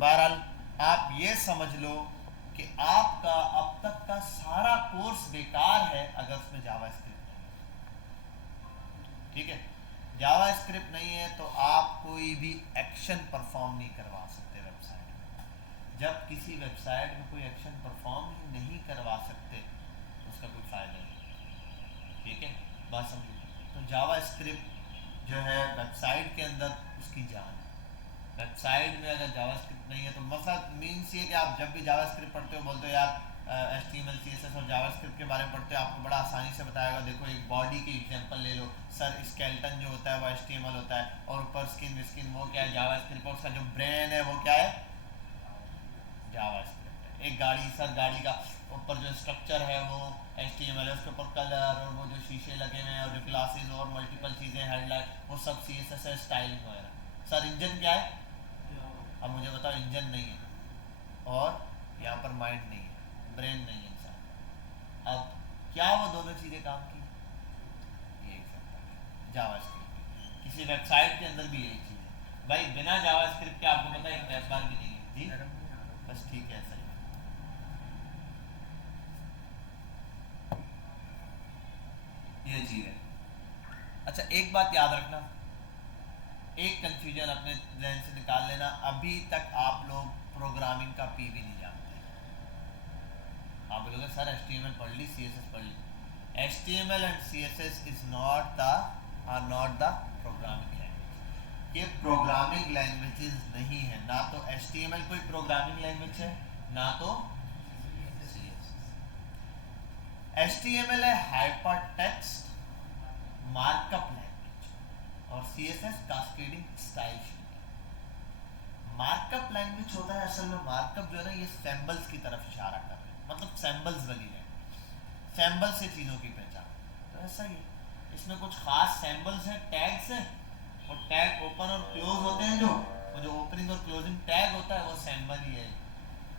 बहरहाल आप ये समझ लो कि आपका अब तक का सारा कोर्स बेकार है अगर उसमें जावास्क्रिप्ट नहीं है। ठीक है, जावास्क्रिप्ट नहीं है तो आप कोई भी एक्शन परफॉर्म नहीं करवा सकते वेबसाइट में। जब किसी वेबसाइट में कोई एक्शन परफॉर्म ही नहीं करवा सकते तो उसका कोई फायदा नहीं। ठीक है, बात समझिए। तो जावास्क्रिप्ट जो है वेबसाइट के अंदर उसकी जान है। वेबसाइट में अगर जावास्क्रिप्ट नहीं है तो मसला मीन्स ये कि आप जब भी जावास्क्रिप्ट पढ़ते हो बोलते हो यार HTML CSS और जावास्क्रिप्ट के बारे में पढ़ते हो, आपको बड़ा आसानी से बताएगा। देखो एक बॉडी की एग्जांपल ले लो, सर स्केलेटन जो होता है वो HTML होता है और ऊपर स्किन विस्किन वो क्या है जावास्क्रिप्ट, और उसका जो ब्रेन है वो क्या है जावास्क्रिप्ट है। एक गाड़ी, सर गाड़ी का ऊपर जो स्ट्रक्चर है वो HTML है, उसके ऊपर कलर और वो जो शीशे लगे हुए हैं और जो ग्लासेस और मल्टीपल चीज़ें हेडलाइट वो सब CSS है, स्टाइलिंग वगैरह। सर इंजन क्या है, अब मुझे बताओ इंजन नहीं है और यहाँ पर माइंड नहीं है, ब्रेन नहीं है इंसान, अब क्या वो दोनों चीज़ें काम की? ये एग्जाम्पल जावास्क्रिप्ट। किसी वेबसाइट के अंदर भी यही चीज़ है भाई, बिना जावास्क्रिप्ट के आपको पता है एक वेब बार भी नहीं है जी, बस ठीक है सही। ये चीज़ है। अच्छा एक बात याद रखना, एक कंफ्यूजन अपने जहन से निकाल लेना, अभी तक आप लोग प्रोग्रामिंग का पी भी नहीं जानते। आप बोलोगे सर HTML पढ़ ली, CSS पढ़ ली। HTML and CSS is not the are not the programming language. ये प्रोग्रामिंग लैंग्वेजेस नहीं है, ना तो HTML कोई प्रोग्रामिंग लैंग्वेज है ना तो CSS। HTML है हाइपर टेक्स्ट मार्कअप लैंग्वेज और CSS cascading style sheet. Markup language होता है, असल में मार्कअप जो है ना ये सैम्बल्स की तरफ इशारा कर रहे हैं, मतलब सैम्बल्स वाली है, सैम्बल से चीज़ों की पहचान। तो ऐसा ही इसमें कुछ खास सैम्बल्स हैं, टैग्स हैं, और टैग ओपन और क्लोज होते हैं, जो वो जो ओपनिंग और क्लोजिंग टैग होता है वो सैम्बल ही है।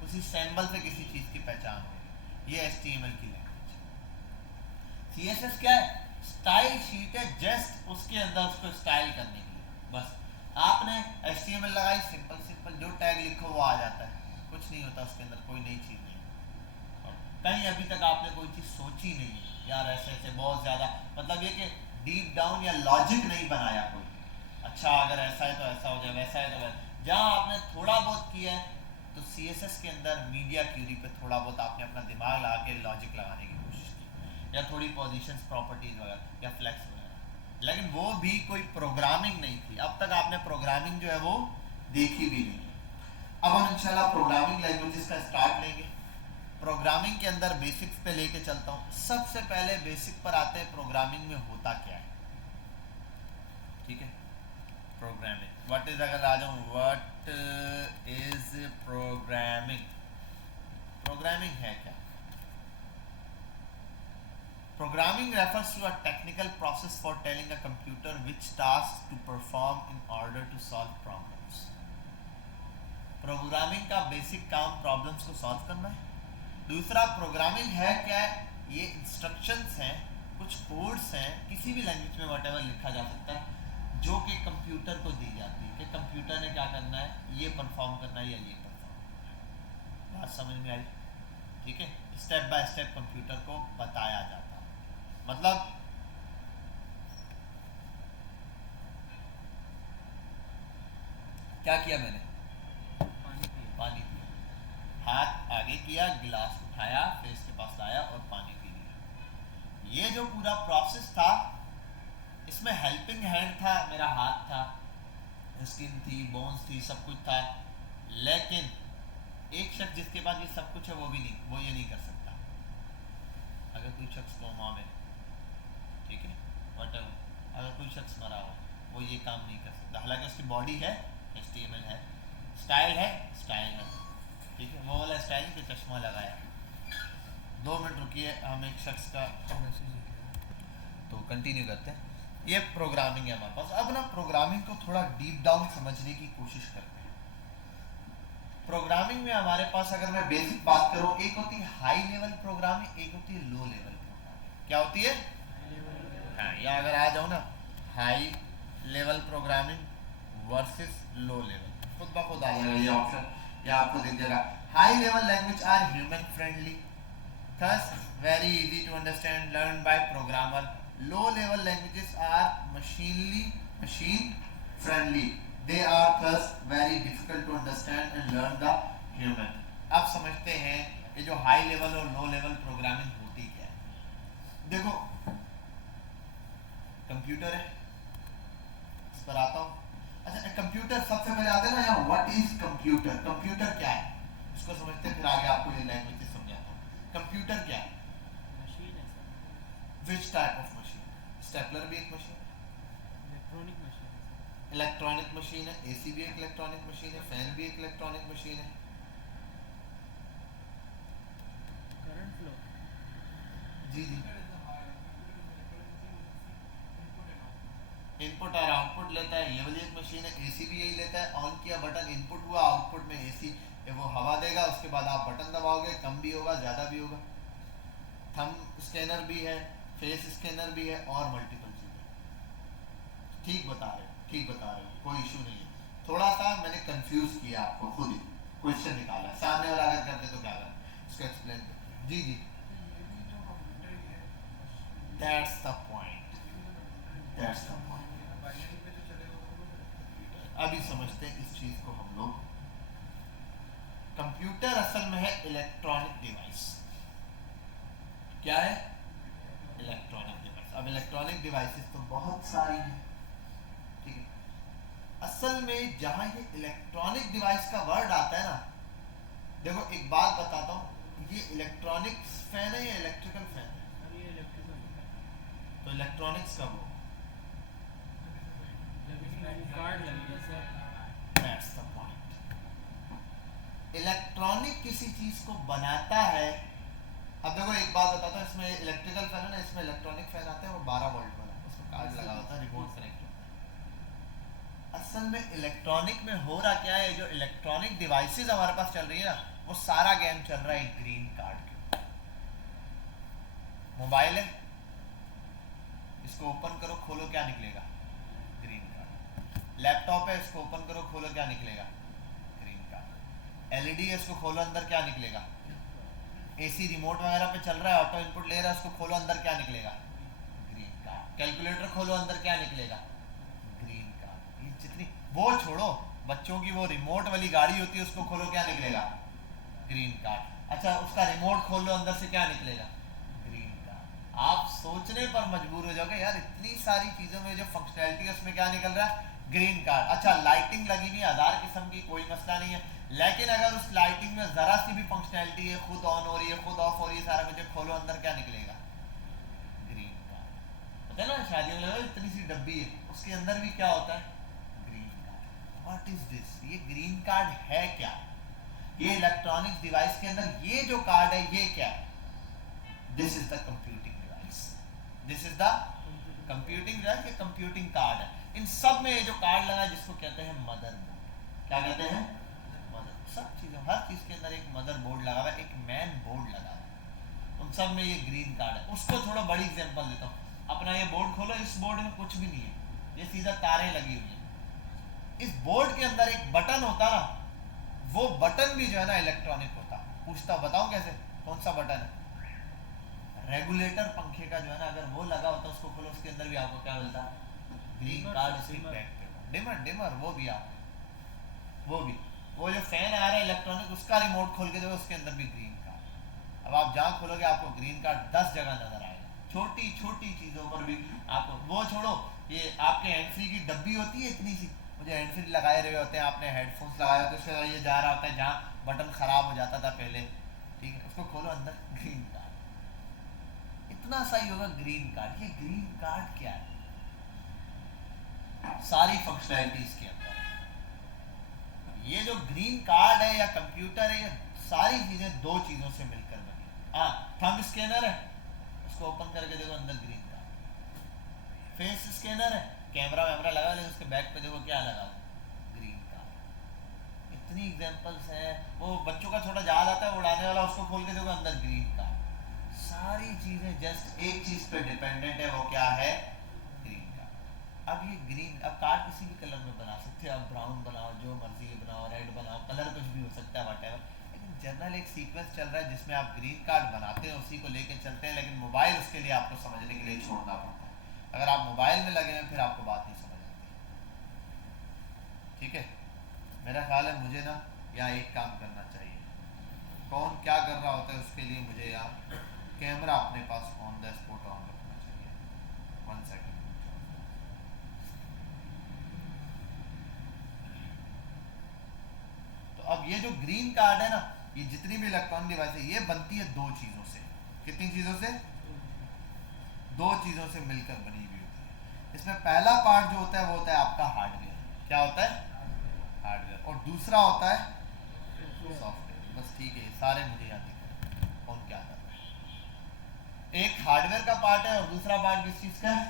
उसी सैम्बल से किसी चीज़ की पहचान होगी, ये HTML की लैंग्वेज। CSS क्या है, स्टाइल शीट है, जस्ट उसके अंदर उसको स्टाइल करने के लिए बस। आपने HTML लगाई, सिंपल सिंपल जो टैग लिखो वो आ जाता है, कुछ नहीं होता उसके अंदर, कोई नई चीज़ नहीं। और कहीं अभी तक आपने कोई चीज़ सोची नहीं है यार ऐसे ऐसे बहुत ज़्यादा, मतलब ये कि डीप डाउन या लॉजिक नहीं बनाया कोई, अच्छा अगर ऐसा है तो ऐसा हो जाए, वैसा है तो वैसा। जहाँ आपने थोड़ा बहुत किया है तो CSS के अंदर मीडिया क्यूरी पे थोड़ा बहुत आपने अपना दिमाग लगा के लॉजिक लगाने की कोशिश की, या थोड़ी पोजीशंस प्रॉपर्टीज वगैरह या फ्लेक्स वगैरह, लेकिन वो भी कोई प्रोग्रामिंग नहीं थी। अब तक आपने प्रोग्रामिंग जो है वो देखी भी नहीं। अब हम इंशाल्लाह प्रोग्रामिंग लैंग्वेजेस का स्टार्ट लेंगे। प्रोग्रामिंग के अंदर बेसिक्स पे लेके चलता हूँ। सबसे पहले बेसिक पर आते हैं, प्रोग्रामिंग में होता क्या है। ठीक है, प्रोग्रामिंग व्हाट इज, अगर आ जाऊँ व्हाट इज प्रोग्रामिंग, प्रोग्रामिंग है क्या? Programming refers to a technical process for telling a computer which tasks to perform in order to solve problems. Programming का बेसिक काम प्रॉब्लम्स को सॉल्व करना है। दूसरा प्रोग्रामिंग है क्या है, ये इंस्ट्रक्शंस हैं, कुछ कोड्स हैं, किसी भी लैंग्वेज में व्हाटएवर लिखा जा सकता है, जो कि कंप्यूटर को दी जाती है कि कंप्यूटर ने क्या करना है, ये परफॉर्म करना है या ये परफॉर्म करना है। बात समझ में आई? ठीक है, स्टेप बाय स्टेप कंप्यूटर को बताया जाता है। मतलब क्या किया मैंने, पानी पिया, हाथ आगे किया, गिलास उठाया, फेस के पास लाया और पानी पी लिया। ये जो पूरा प्रोसेस था इसमें हेल्पिंग हैंड था, मेरा हाथ था, स्किन थी, बोन्स थी, सब कुछ था, लेकिन एक शख्स जिसके पास ये सब कुछ है वो भी नहीं, वो ये नहीं कर सकता। अगर कोई शख्स कोमा में, ठीक है, व्हाटएवर, अगर कोई शख्स मरा हो वो ये काम नहीं कर सकता, हालांकि उसकी बॉडी है, HTML है, स्टाइल है, स्टाइल है, ठीक है, वो वाला स्टाइल पे चश्मा लगाया। 2 मिनट रुकिए, हम एक शख्स का तो कंटिन्यू करते हैं। ये प्रोग्रामिंग है हमारे पास। अब ना प्रोग्रामिंग को थोड़ा डीप डाउन समझने की कोशिश करते हैं। प्रोग्रामिंग में हमारे पास अगर मैं बेसिक बात करूं, एक होती है हाई लेवल प्रोग्रामिंग, एक होती है लो लेवल प्रोग्रामिंग। क्या होती है? हाँ, या अगर आ जाओ ना, high level programming versus low level, खुद ब खुद आ जाएगा ये ऑप्शन। या आपको दिख जाएगा। High level language are human friendly, thus very easy to understand, learned by programmer. Low level languages are machine friendly, they are thus very difficult to understand and learn the human. अब समझते हैं ये जो high level और low level programming होती क्या है। देखो कंप्यूटर है, इस पर आता हूँ। अच्छा कंप्यूटर सबसे पहले आते हैं ना यहाँ, व्हाट इज कंप्यूटर, कंप्यूटर क्या है इसको समझते हैं, फिर आगे आपको ये लैंग्वेज समझाता हूँ। कंप्यूटर क्या है? मशीन है sir. Which type of machine? Stapler भी एक मशीन है, इलेक्ट्रॉनिक मशीन है सर। इलेक्ट्रॉनिक मशीन है, एसी भी एक इलेक्ट्रॉनिक मशीन है, फैन भी एक इलेक्ट्रॉनिक मशीन है। Current flow. जी जी, इनपुट और आउटपुट लेता है, ये वाली एक मशीन है। एसी भी यही लेता है, ऑन किया बटन इनपुट हुआ, आउटपुट में एसी वो हवा देगा, उसके बाद आप बटन दबाओगे, कम भी होगा ज़्यादा भी होगा। थंब स्कैनर भी है, फेस स्कैनर भी है और मल्टीपल चीज़ें। ठीक बता रहे हो, ठीक बता रहे हो, कोई इशू नहीं है। थोड़ा सा मैंने कंफ्यूज किया आपको, खुद ही क्वेश्चन निकाला, सामने वाला अगर करते तो क्या करें इसको एक्सप्लेन करते। जी जी, that's the point, that's the point. अभी समझते हैं इस चीज को हम लोग। कंप्यूटर असल में है इलेक्ट्रॉनिक डिवाइस। क्या है? Electronic device. अब इलेक्ट्रॉनिक डिवाइसेस तो बहुत सारी हैं, ठीक है। असल में जहां ये इलेक्ट्रॉनिक डिवाइस का वर्ड आता है ना, देखो एक बात बताता हूँ, ये इलेक्ट्रॉनिक फैन है या इलेक्ट्रिकल फैन है? सर ये इलेक्ट्रिकल है। तो इलेक्ट्रॉनिक्स कब हो? जब इसमें वो कार्ड लगेगा sir. That's the point. Electronic किसी चीज को बनाता है। अब देखो एक बात बताता हूँ, इसमें इलेक्ट्रिकल फैन है ना, इसमें इलेक्ट्रॉनिक फैन आते हैं वो 12 वोल्ट वाला, उसमें कार्ड लगा होता है, रिमोट कनेक्ट होता है। असल में इलेक्ट्रॉनिक में हो रहा क्या है, जो इलेक्ट्रॉनिक डिवाइसेस हमारे पास चल रही है ना, वो सारा गेम चल रहा है ग्रीन कार्ड के। मोबाइल है, इसको ओपन करो खोलो क्या निकलेगा? Green card. लैपटॉप है, इसको ओपन करो खोलो क्या निकलेगा? Green card. एलईडी है, इसको खोलो अंदर क्या निकलेगा? एसी रिमोट वगैरह पे चल रहा है, ऑटो इनपुट ले रहा है, उसको खोलो अंदर क्या निकलेगा? Green card. कैलकुलेटर खोलो अंदर क्या निकलेगा? Green card. ये जितनी, वो छोड़ो, बच्चों की वो रिमोट वाली गाड़ी होती है, उसको खोलो क्या निकलेगा? Green card. अच्छा उसका रिमोट खोल लो अंदर से क्या निकलेगा? Green card. आप सोचने पर मजबूर हो जाओगे यार, इतनी सारी चीजों में जो फंक्शनैलिटी है उसमें क्या निकल रहा है? Green card. अच्छा लाइटिंग लगी हुई है 1000 किस्म की, कोई मसला नहीं है, लेकिन अगर उस लाइटिंग में जरा सी भी फंक्शनैलिटी है, खुद ऑन हो रही है खुद ऑफ हो रही है, सारा कुछ खोलो अंदर क्या निकलेगा? Green card. पता है ना शादियों में लगा इतनी सी डब्बी है, उसके अंदर भी क्या होता है? Green card. What is this? ये ग्रीन कार्ड है क्या? ये इलेक्ट्रॉनिक डिवाइस के अंदर ये जो कार्ड है ये क्या है? This is the computing device, this is the computing device, ये कंप्यूटिंग कार्ड है। इन सब में ये जो कार्ड लगा है जिसको कहते हैं मदरबोर्ड। क्या कहते हैं? मदर। सब चीजों हर चीज के अंदर एक मदरबोर्ड लगा हुआ है, एक मैन बोर्ड लगा हुआ है, उन सब में ये ग्रीन कार्ड है। उसको थोड़ा बड़ी एग्जांपल देता हूँ, अपना ये बोर्ड खोलो, इस बोर्ड में कुछ भी नहीं है, ये सीधा तारें लगी हुई है। इस बोर्ड के अंदर एक बटन होता ना, वो बटन भी जो है ना इलेक्ट्रॉनिक होता। पूछता बताओ कैसे, कौन सा बटन है? रेगुलेटर पंखे का जो है ना, अगर वो लगा होता उसको खोलो, उसके अंदर भी आपको क्या मिलता? Green card. उसकी बैक पे डिमर, डिमर वो भी आप, वो भी वो जो फैन आ रहा है इलेक्ट्रॉनिक, उसका रिमोट खोल के देखो उसके अंदर भी ग्रीन कार्ड। अब आप जहाँ खोलोगे आपको ग्रीन कार्ड 10 जगह नजर आएगा, छोटी छोटी चीजों पर भी आपको। वो छोड़ो, ये आपके हैंड फ्री की डब्बी होती है इतनी सी, मुझे हैंड फ्री लगाए रहे होते हैं, आपने हेडफोन्स लगाए होते हैं, उसके बाद ये जा रहा होता है जहाँ बटन खराब हो जाता था पहले, ठीक है, उसको खोलो अंदर ग्रीन कार्ड। इतना सा ही होगा ग्रीन कार्ड। ये ग्रीन कार्ड क्या है? सारी फंक्शनैलिटी इसके अंदर है। ये जो ग्रीन कार्ड है या कंप्यूटर है, ये सारी चीजें दो चीजों से मिलकर बनी। हाँ थंब स्कैनर है, उसको ओपन करके देखो अंदर ग्रीन कार्ड। फेस स्कैनर है, कैमरा वैमरा लगा ले, उसके बैक पे देखो क्या लगा, ग्रीन कार्ड। इतनी एग्जांपल्स है। वो बच्चों का छोटा जहाज आता है उड़ाने वाला, उसको खोल के देखो अंदर ग्रीन कार्ड। सारी चीजें जस्ट एक चीज पे डिपेंडेंट है, वो क्या है? Green card. अब ये ग्रीन, अब कार्ड किसी भी कलर में बना सकते हो आप, ब्राउन बनाओ, जो मर्जी बनाओ, रेड बनाओ, कलर अंदर कुछ भी हो सकता है वटेवर, लेकिन जनरल एक सीक्वेंस चल रहा है जिसमें आप ग्रीन कार्ड बनाते हैं, उसी को लेके चलते हैं, लेकिन मोबाइल उसके लिए आपको समझने के लिए छोड़ना पड़ता है। अगर आप मोबाइल में लगे हैं फिर आपको बात नहीं समझ आती। ठीक है, मेरा ख्याल है मुझे ना यहाँ एक काम करना चाहिए, कौन क्या कर रहा होता है उसके लिए मुझे यहाँ कैमरा अपने pass on the spot on रखना चाहिए। 1 सेकंड। तो अब ये जो ग्रीन कार्ड है ना, ये जितनी भी इलेक्ट्रॉनिक डिवाइस है ये बनती है दो चीज़ों से। कितनी चीज़ों से? दो चीज़ों से मिलकर बनी हुई होती है। इसमें पहला पार्ट जो होता है वो होता है आपका हार्डवेयर। क्या होता है? हार्डवेयर। और दूसरा होता है सॉफ्टवेयर। बस ठीक है, ये सारे मुझे याद दिख रहे हैं कौन क्या कर रहा है। एक हार्डवेयर का पार्ट है और दूसरा पार्ट किस चीज़ का है?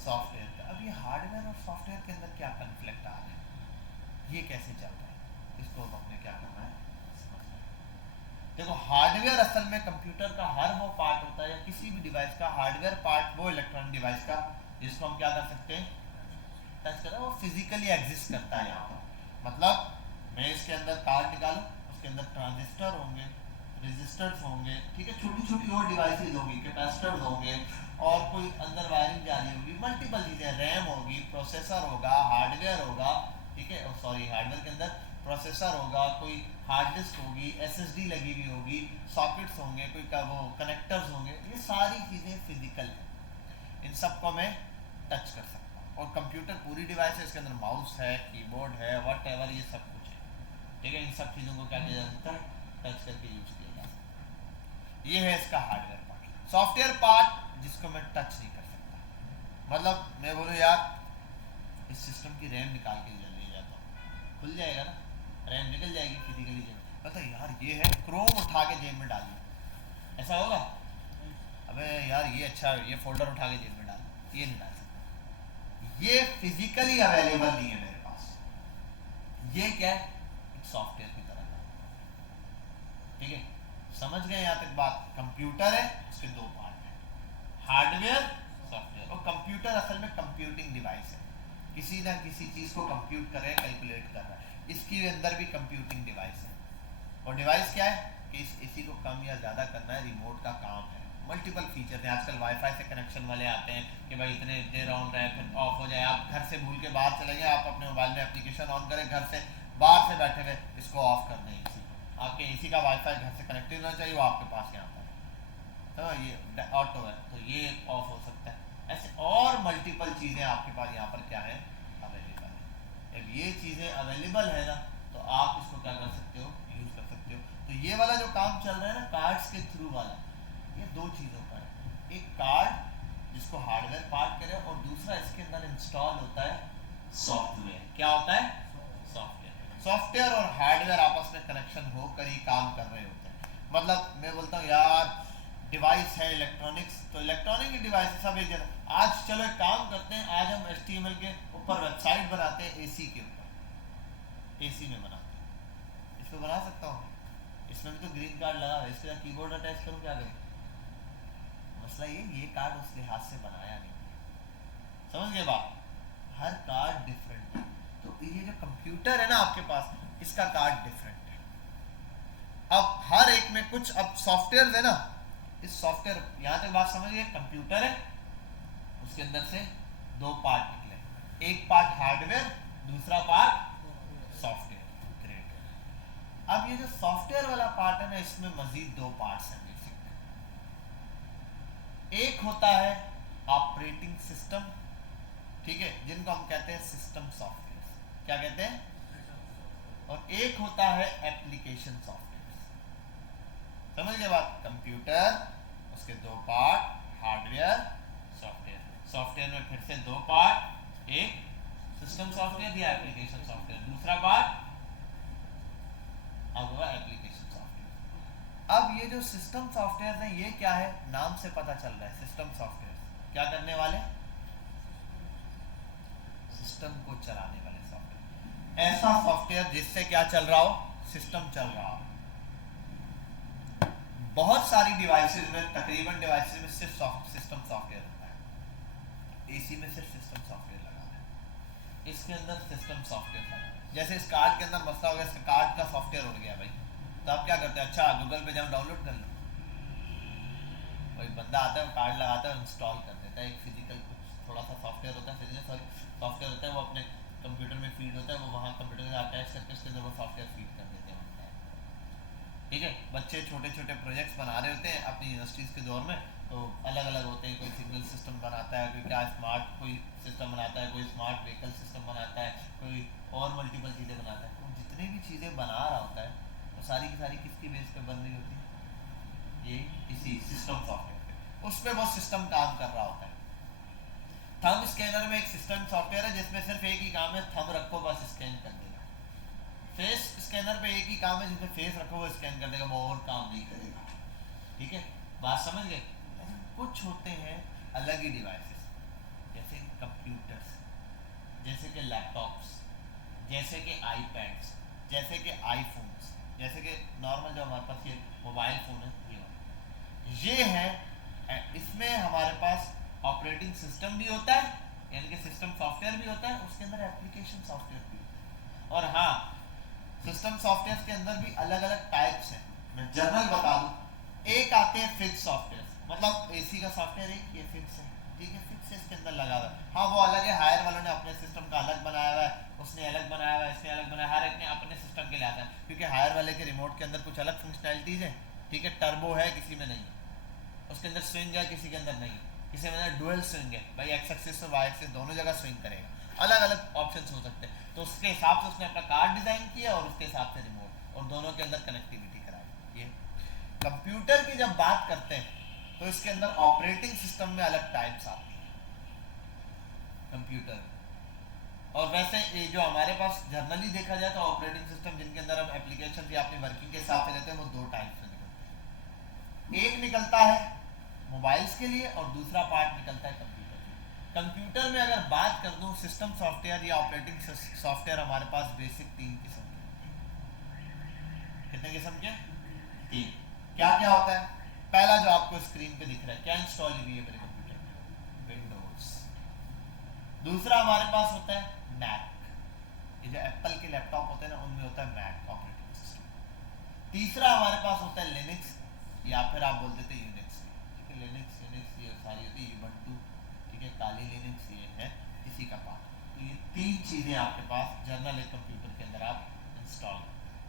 सॉफ्टवेयर का। अब ये हार्डवेयर और सॉफ्टवेयर के अंदर क्या कन्फ्लिक्ट आ रहा है, ये कैसे चल रहा है, इसको अब हमने क्या करना है समझना है। देखो, हार्डवेयर असल में कंप्यूटर का हर वो पार्ट होता है या किसी भी डिवाइस का हार्डवेयर पार्ट, वो इलेक्ट्रॉनिक डिवाइस का जिसको हम क्या कर सकते हैं, टच कर रहा है, वो फिजिकली एग्जिस्ट करता है यहाँ पर। मतलब मैं इसके अंदर कार्ड निकालूं, उसके अंदर ट्रांजिस्टर होंगे, रेजिस्टर्स होंगे, ठीक है, छोटी छोटी और डिवाइसेस होंगी, कैपेसिटर्स होंगे, और कोई अंदर वायरिंग जारी होगी, मल्टीपल चीज़ें, रैम होगी, प्रोसेसर होगा, हार्डवेयर होगा, ठीक है, सॉरी हार्डवेयर के अंदर प्रोसेसर होगा, कोई हार्ड डिस्क होगी, एसएसडी लगी हुई होगी, सॉकेट्स होंगे, कोई का वो कनेक्टर्स होंगे, ये सारी चीज़ें फिजिकल है, इन सबको मैं टच कर सकता हूँ। और कंप्यूटर पूरी डिवाइस है, इसके अंदर माउस है, कीबोर्ड है, व्हाटएवर, ये सब कुछ है, ठीक है। इन सब चीज़ों को क्या किया जा सकता है, टच करके यूज किया जा सकता है। ये है इसका हार्डवेयर पार्ट। सॉफ्टवेयर पार्ट जिसको मैं टच नहीं कर सकता, मतलब मैं बोलूँ यार इस सिस्टम की रैम निकाल के ले जाता हूँ, खुल जाएगा ना, रैम निकल जाएगी फिजिकली जेब, पता यार ये है, क्रोम उठा के जेब में डाल दिया, ऐसा होगा? अबे यार ये अच्छा, ये फोल्डर उठा के जेब में डाल, ये नहीं डाल सकता, ये फिजिकली अवेलेबल नहीं है मेरे पास। ये क्या है, एक सॉफ्टवेयर की तरह का, ठीक है, समझ गए यहाँ तक बात। कंप्यूटर है, उसके दो पार्ट है, हार्डवेयर, सॉफ्टवेयर। और कंप्यूटर असल में कंप्यूटिंग डिवाइस है, किसी ना किसी चीज को कंप्यूट कर रहे हैं, कैलकुलेट कर रहा है, इसके अंदर भी कंप्यूटिंग डिवाइस है। और डिवाइस क्या है कि इस इसी को कम या ज़्यादा करना है, रिमोट का काम है। मल्टीपल फीचर हैं, आजकल वाईफाई से कनेक्शन वाले आते हैं कि भाई इतने देर ऑन रहे फिर ऑफ हो जाए, आप घर से भूल के बाहर चले गए, आप अपने मोबाइल में एप्लीकेशन ऑन करें, घर से बाहर से बैठे हुए इसको ऑफ कर दें, एसी आपके एसी का वाईफाई घर से कनेक्टेड होना चाहिए, वो आपके पास यहाँ पर है, तो ये ऑटो है, तो ये ऑफ हो सकता है। ऐसे और मल्टीपल चीज़ें आपके पास यहाँ पर क्या है, अवेलेबल है। जब ये चीज़ें अवेलेबल है ना, तो आप इसको क्या कर सकते हो, यूज़ कर सकते हो। तो ये वाला जो काम चल रहा है ना कार्ड्स के थ्रू वाला, ये दो चीज़ों का है, एक कार्ड जिसको हार्डवेयर पार्ट करे, और दूसरा इसके अंदर इंस्टॉल होता है सॉफ्टवेयर। क्या होता है? सॉफ्टवेयर। सॉफ्टवेयर और हार्डवेयर आपस में कनेक्शन होकर ही काम कर रहे होते हैं। मतलब मैं बोलता हूँ यार डिवाइस है इलेक्ट्रॉनिक्स, तो इलेक्ट्रॉनिक डिवाइस सब एक जगह। आज चलो एक काम करते हैं, आज हम HTML के ऊपर वेबसाइट बनाते हैं, एसी के ऊपर, एसी में बनाते हैं, इसको बना सकता हूँ, इसमें भी तो ग्रीन कार्ड लगा है, इसके साथ कीबोर्ड अटैच करूँ, क्या करूँ? मसला ये कार्ड उस लिहाज से बनाया नहीं, समझ गए बात। हर कार्ड डिफरेंट है, तो ये जो कंप्यूटर है ना आपके पास, इसका कार्ड डिफरेंट है। अब हर एक में कुछ, अब सॉफ्टवेयर है ना, इस सॉफ्टवेयर, यहां तक बात समझिए, कंप्यूटर है, उसके अंदर से दो पार्ट निकले, एक पार्ट हार्डवेयर, दूसरा पार्ट सॉफ्टवेयर। ग्रेट। अब ये जो सॉफ्टवेयर वाला पार्ट है ना, इसमें मजीद दो पार्ट्स हैं बेसिक। एक होता है ऑपरेटिंग सिस्टम, ठीक है, जिनको हम कहते हैं सिस्टम सॉफ्टवेयर, क्या कहते हैं, और एक होता है एप्लीकेशन सॉफ्टवेयर। समझ गए बात। कंप्यूटर, उसके दो पार्ट, हार्डवेयर, सॉफ्टवेयर। सॉफ्टवेयर में फिर से दो पार्ट, एक सिस्टम सॉफ्टवेयर या एप्लीकेशन सॉफ्टवेयर, दूसरा पार्ट अब हुआ एप्लीकेशन सॉफ्टवेयर। अब ये जो सिस्टम सॉफ्टवेयर है, ये क्या है, नाम से पता चल रहा है, सिस्टम सॉफ्टवेयर क्या करने वाले, सिस्टम को चलाने वाले सॉफ्टवेयर। ऐसा सॉफ्टवेयर जिससे क्या चल रहा हो, सिस्टम चल रहा हो। बहुत सारी डिवाइसेस में, तकरीबन डिवाइसेस में सिर्फ सिस्टम सॉफ्टवेयर होता है। एसी में सिर्फ सिस्टम सॉफ्टवेयर लगा है, इसके अंदर सिस्टम सॉफ्टवेयर लगा है। जैसे इस कार्ड के अंदर मसला होगा, इसका कार्ड का सॉफ्टवेयर उड़ गया भाई, तो आप क्या करते हैं, अच्छा गूगल पे जाओ डाउनलोड कर लो, कोई बंदा आता है वो कार्ड लगाता है इंस्टॉल कर देता है, एक फिजिकल कुछ थोड़ा सा सॉफ्टवेयर होता है, फिजिकल सॉफ्टवेयर होता है, वो अपने कंप्यूटर में फीड होता है, वो वहाँ कंप्यूटर से अटैच करके उसके अंदर वो सॉफ्टवेयर फीड कर देते हैं। ठीक है, बच्चे छोटे छोटे प्रोजेक्ट्स बना रहे होते हैं अपनी यूनिवर्सिटीज़ के दौर में, तो अलग अलग होते हैं, कोई सिग्नल सिस्टम बनाता है, कोई क्या स्मार्ट कोई सिस्टम बनाता है, कोई स्मार्ट व्हीकल सिस्टम बनाता है, कोई और मल्टीपल चीज़ें बनाता है। तो जितनी भी चीज़ें बना रहा होता है वो सारी की सारी किसकी बेस पे बन रही होती है, ये इसी सिस्टम सॉफ्टवेयर पे, उस पर वो सिस्टम काम कर रहा होता है। थंब स्कैनर में एक सिस्टम सॉफ्टवेयर है जिसमें सिर्फ एक ही काम है, थंब रखो बस स्कैन कर देगा। फेस स्कैनर पे एक ही काम है, जिसमें फेस रखो वो स्कैन कर देगा, वो और काम नहीं करेगा। ठीक है, बात समझ गए। लेकिन कुछ होते हैं अलग ही डिवाइसेस, जैसे कंप्यूटर्स, जैसे कि लैपटॉप्स, जैसे कि आईपैड्स, जैसे कि आईफोन्स, जैसे कि नॉर्मल जो हमारे पास ये मोबाइल फ़ोन है, ये है, इसमें हमारे पास ऑपरेटिंग सिस्टम भी होता है, यानी कि सिस्टम सॉफ्टवेयर भी होता है, उसके अंदर एप्लीकेशन सॉफ्टवेयर भी होता है। और हाँ, सिस्टम सॉफ्टवेयर के अंदर भी अलग अलग टाइप्स हैं। मैं जनरल बता दूं, एक आते हैं फिक्स सॉफ्टवेयर, मतलब एसी का सॉफ्टवेयर एक ये फिक्स है, ठीक है, फिक्स है, इसके अंदर लगा हुआ है। हाँ वो अलग है, हायर वालों ने अपने सिस्टम का अलग बनाया हुआ है, उसने अलग बनाया हुआ है, इसने अलग बनाया, हर एक ने अपने सिस्टम के लिए आता है, क्योंकि हायर वाले के रिमोट के अंदर कुछ अलग फंक्शनैलिटीज है। ठीक है, टर्बो है, किसी में नहीं, उसके अंदर स्विंग है, किसी के अंदर नहीं, किसी में अंदर डुअल स्विंग है, भाई एक्स एक्सिस और वाई एक्सिस दोनों जगह स्विंग करेगा, अलग अलग ऑप्शंस हो सकते हैं। तो उसके हिसाब से उसने अपना कार्ड डिजाइन किया और उसके हिसाब से रिमोट, और दोनों के अंदर कनेक्टिविटी कराई। ये कंप्यूटर की जब बात करते हैं तो इसके अंदर ऑपरेटिंग सिस्टम में अलग टाइप्स आती हैं कंप्यूटर। और वैसे ये जो हमारे पास जर्नली देखा जाए तो ऑपरेटिंग सिस्टम जिनके अंदर हम एप्लीकेशन या अपनी वर्किंग के हिसाब से लेते हैं वो दो टाइप से निकलते हैं। एक निकलता है मोबाइल्स के लिए और दूसरा पार्ट निकलता है कंप्यूटर। कंप्यूटर में अगर बात कर दूं, सिस्टम सॉफ्टवेयर या ऑपरेटिंग सॉफ्टवेयर हमारे पास बेसिक तीन किस्म के। कितने किस्म के? तीन। क्या क्या होता है? पहला जो आपको स्क्रीन पे दिख रहा है, क्या इंस्टॉल हुई है मेरे कंप्यूटर में? विंडोज। दूसरा हमारे पास होता है मैक, ये जो एप्पल के लैपटॉप होते हैं ना उनमें होता है मैक ऑपरेटिंग सिस्टम। तीसरा हमारे पास होता है लिनक्स, या फिर आप बोल देते हैं यूनिक्स। ठीक है, लिनक्स यूनिक्स ये सारी होती है, यूबंटू, ठीक है, काली लिनक्स ये है इसी का पार्ट। तो ये तीन चीज़ें आपके पास जर्नल एक कंप्यूटर के अंदर आप इंस्टॉल करते हैं।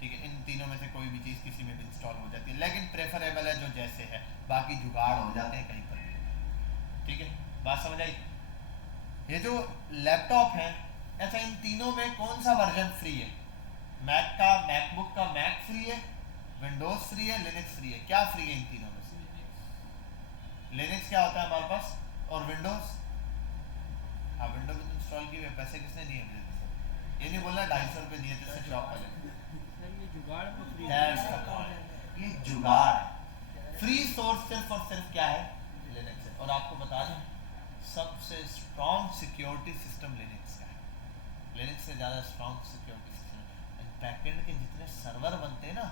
ठीक है, इन तीनों में से कोई भी चीज़ किसी में भी इंस्टॉल हो जाती है, लेकिन प्रेफरेबल है जो जैसे है, बाकी जुगाड़ हो जाते हैं कहीं पर भी। ठीक है, बात समझ आई? ये जो लैपटॉप है, अच्छा इन तीनों में कौन सा वर्जन फ्री है? मैक का, मैकबुक का मैक फ्री है, विंडोज फ्री है, लिनक्स फ्री है। क्या फ्री है इन तीनों में से? लिनक्स क्या होता है हमारे पास, और विंडोज? हाँ, विंडोज तो इंस्टॉल किए हुए, पैसे किसने दिए मुझे? ये नहीं बोलना 250 रुपये दिए थे शॉप वाले, ये जुगाड़ में फ्री ये जुगाड़। फ्री सोर्स सिर्फ और सिर्फ क्या है? लिनक्स है। और आपको बता दें सबसे स्ट्रॉन्ग सिक्योरिटी सिस्टम लिनक्स का है, लिनक्स से ज़्यादा स्ट्रॉन्ग सिक्योरिटी सिस्टम। बैकएंड के जितने सर्वर बनते हैं ना,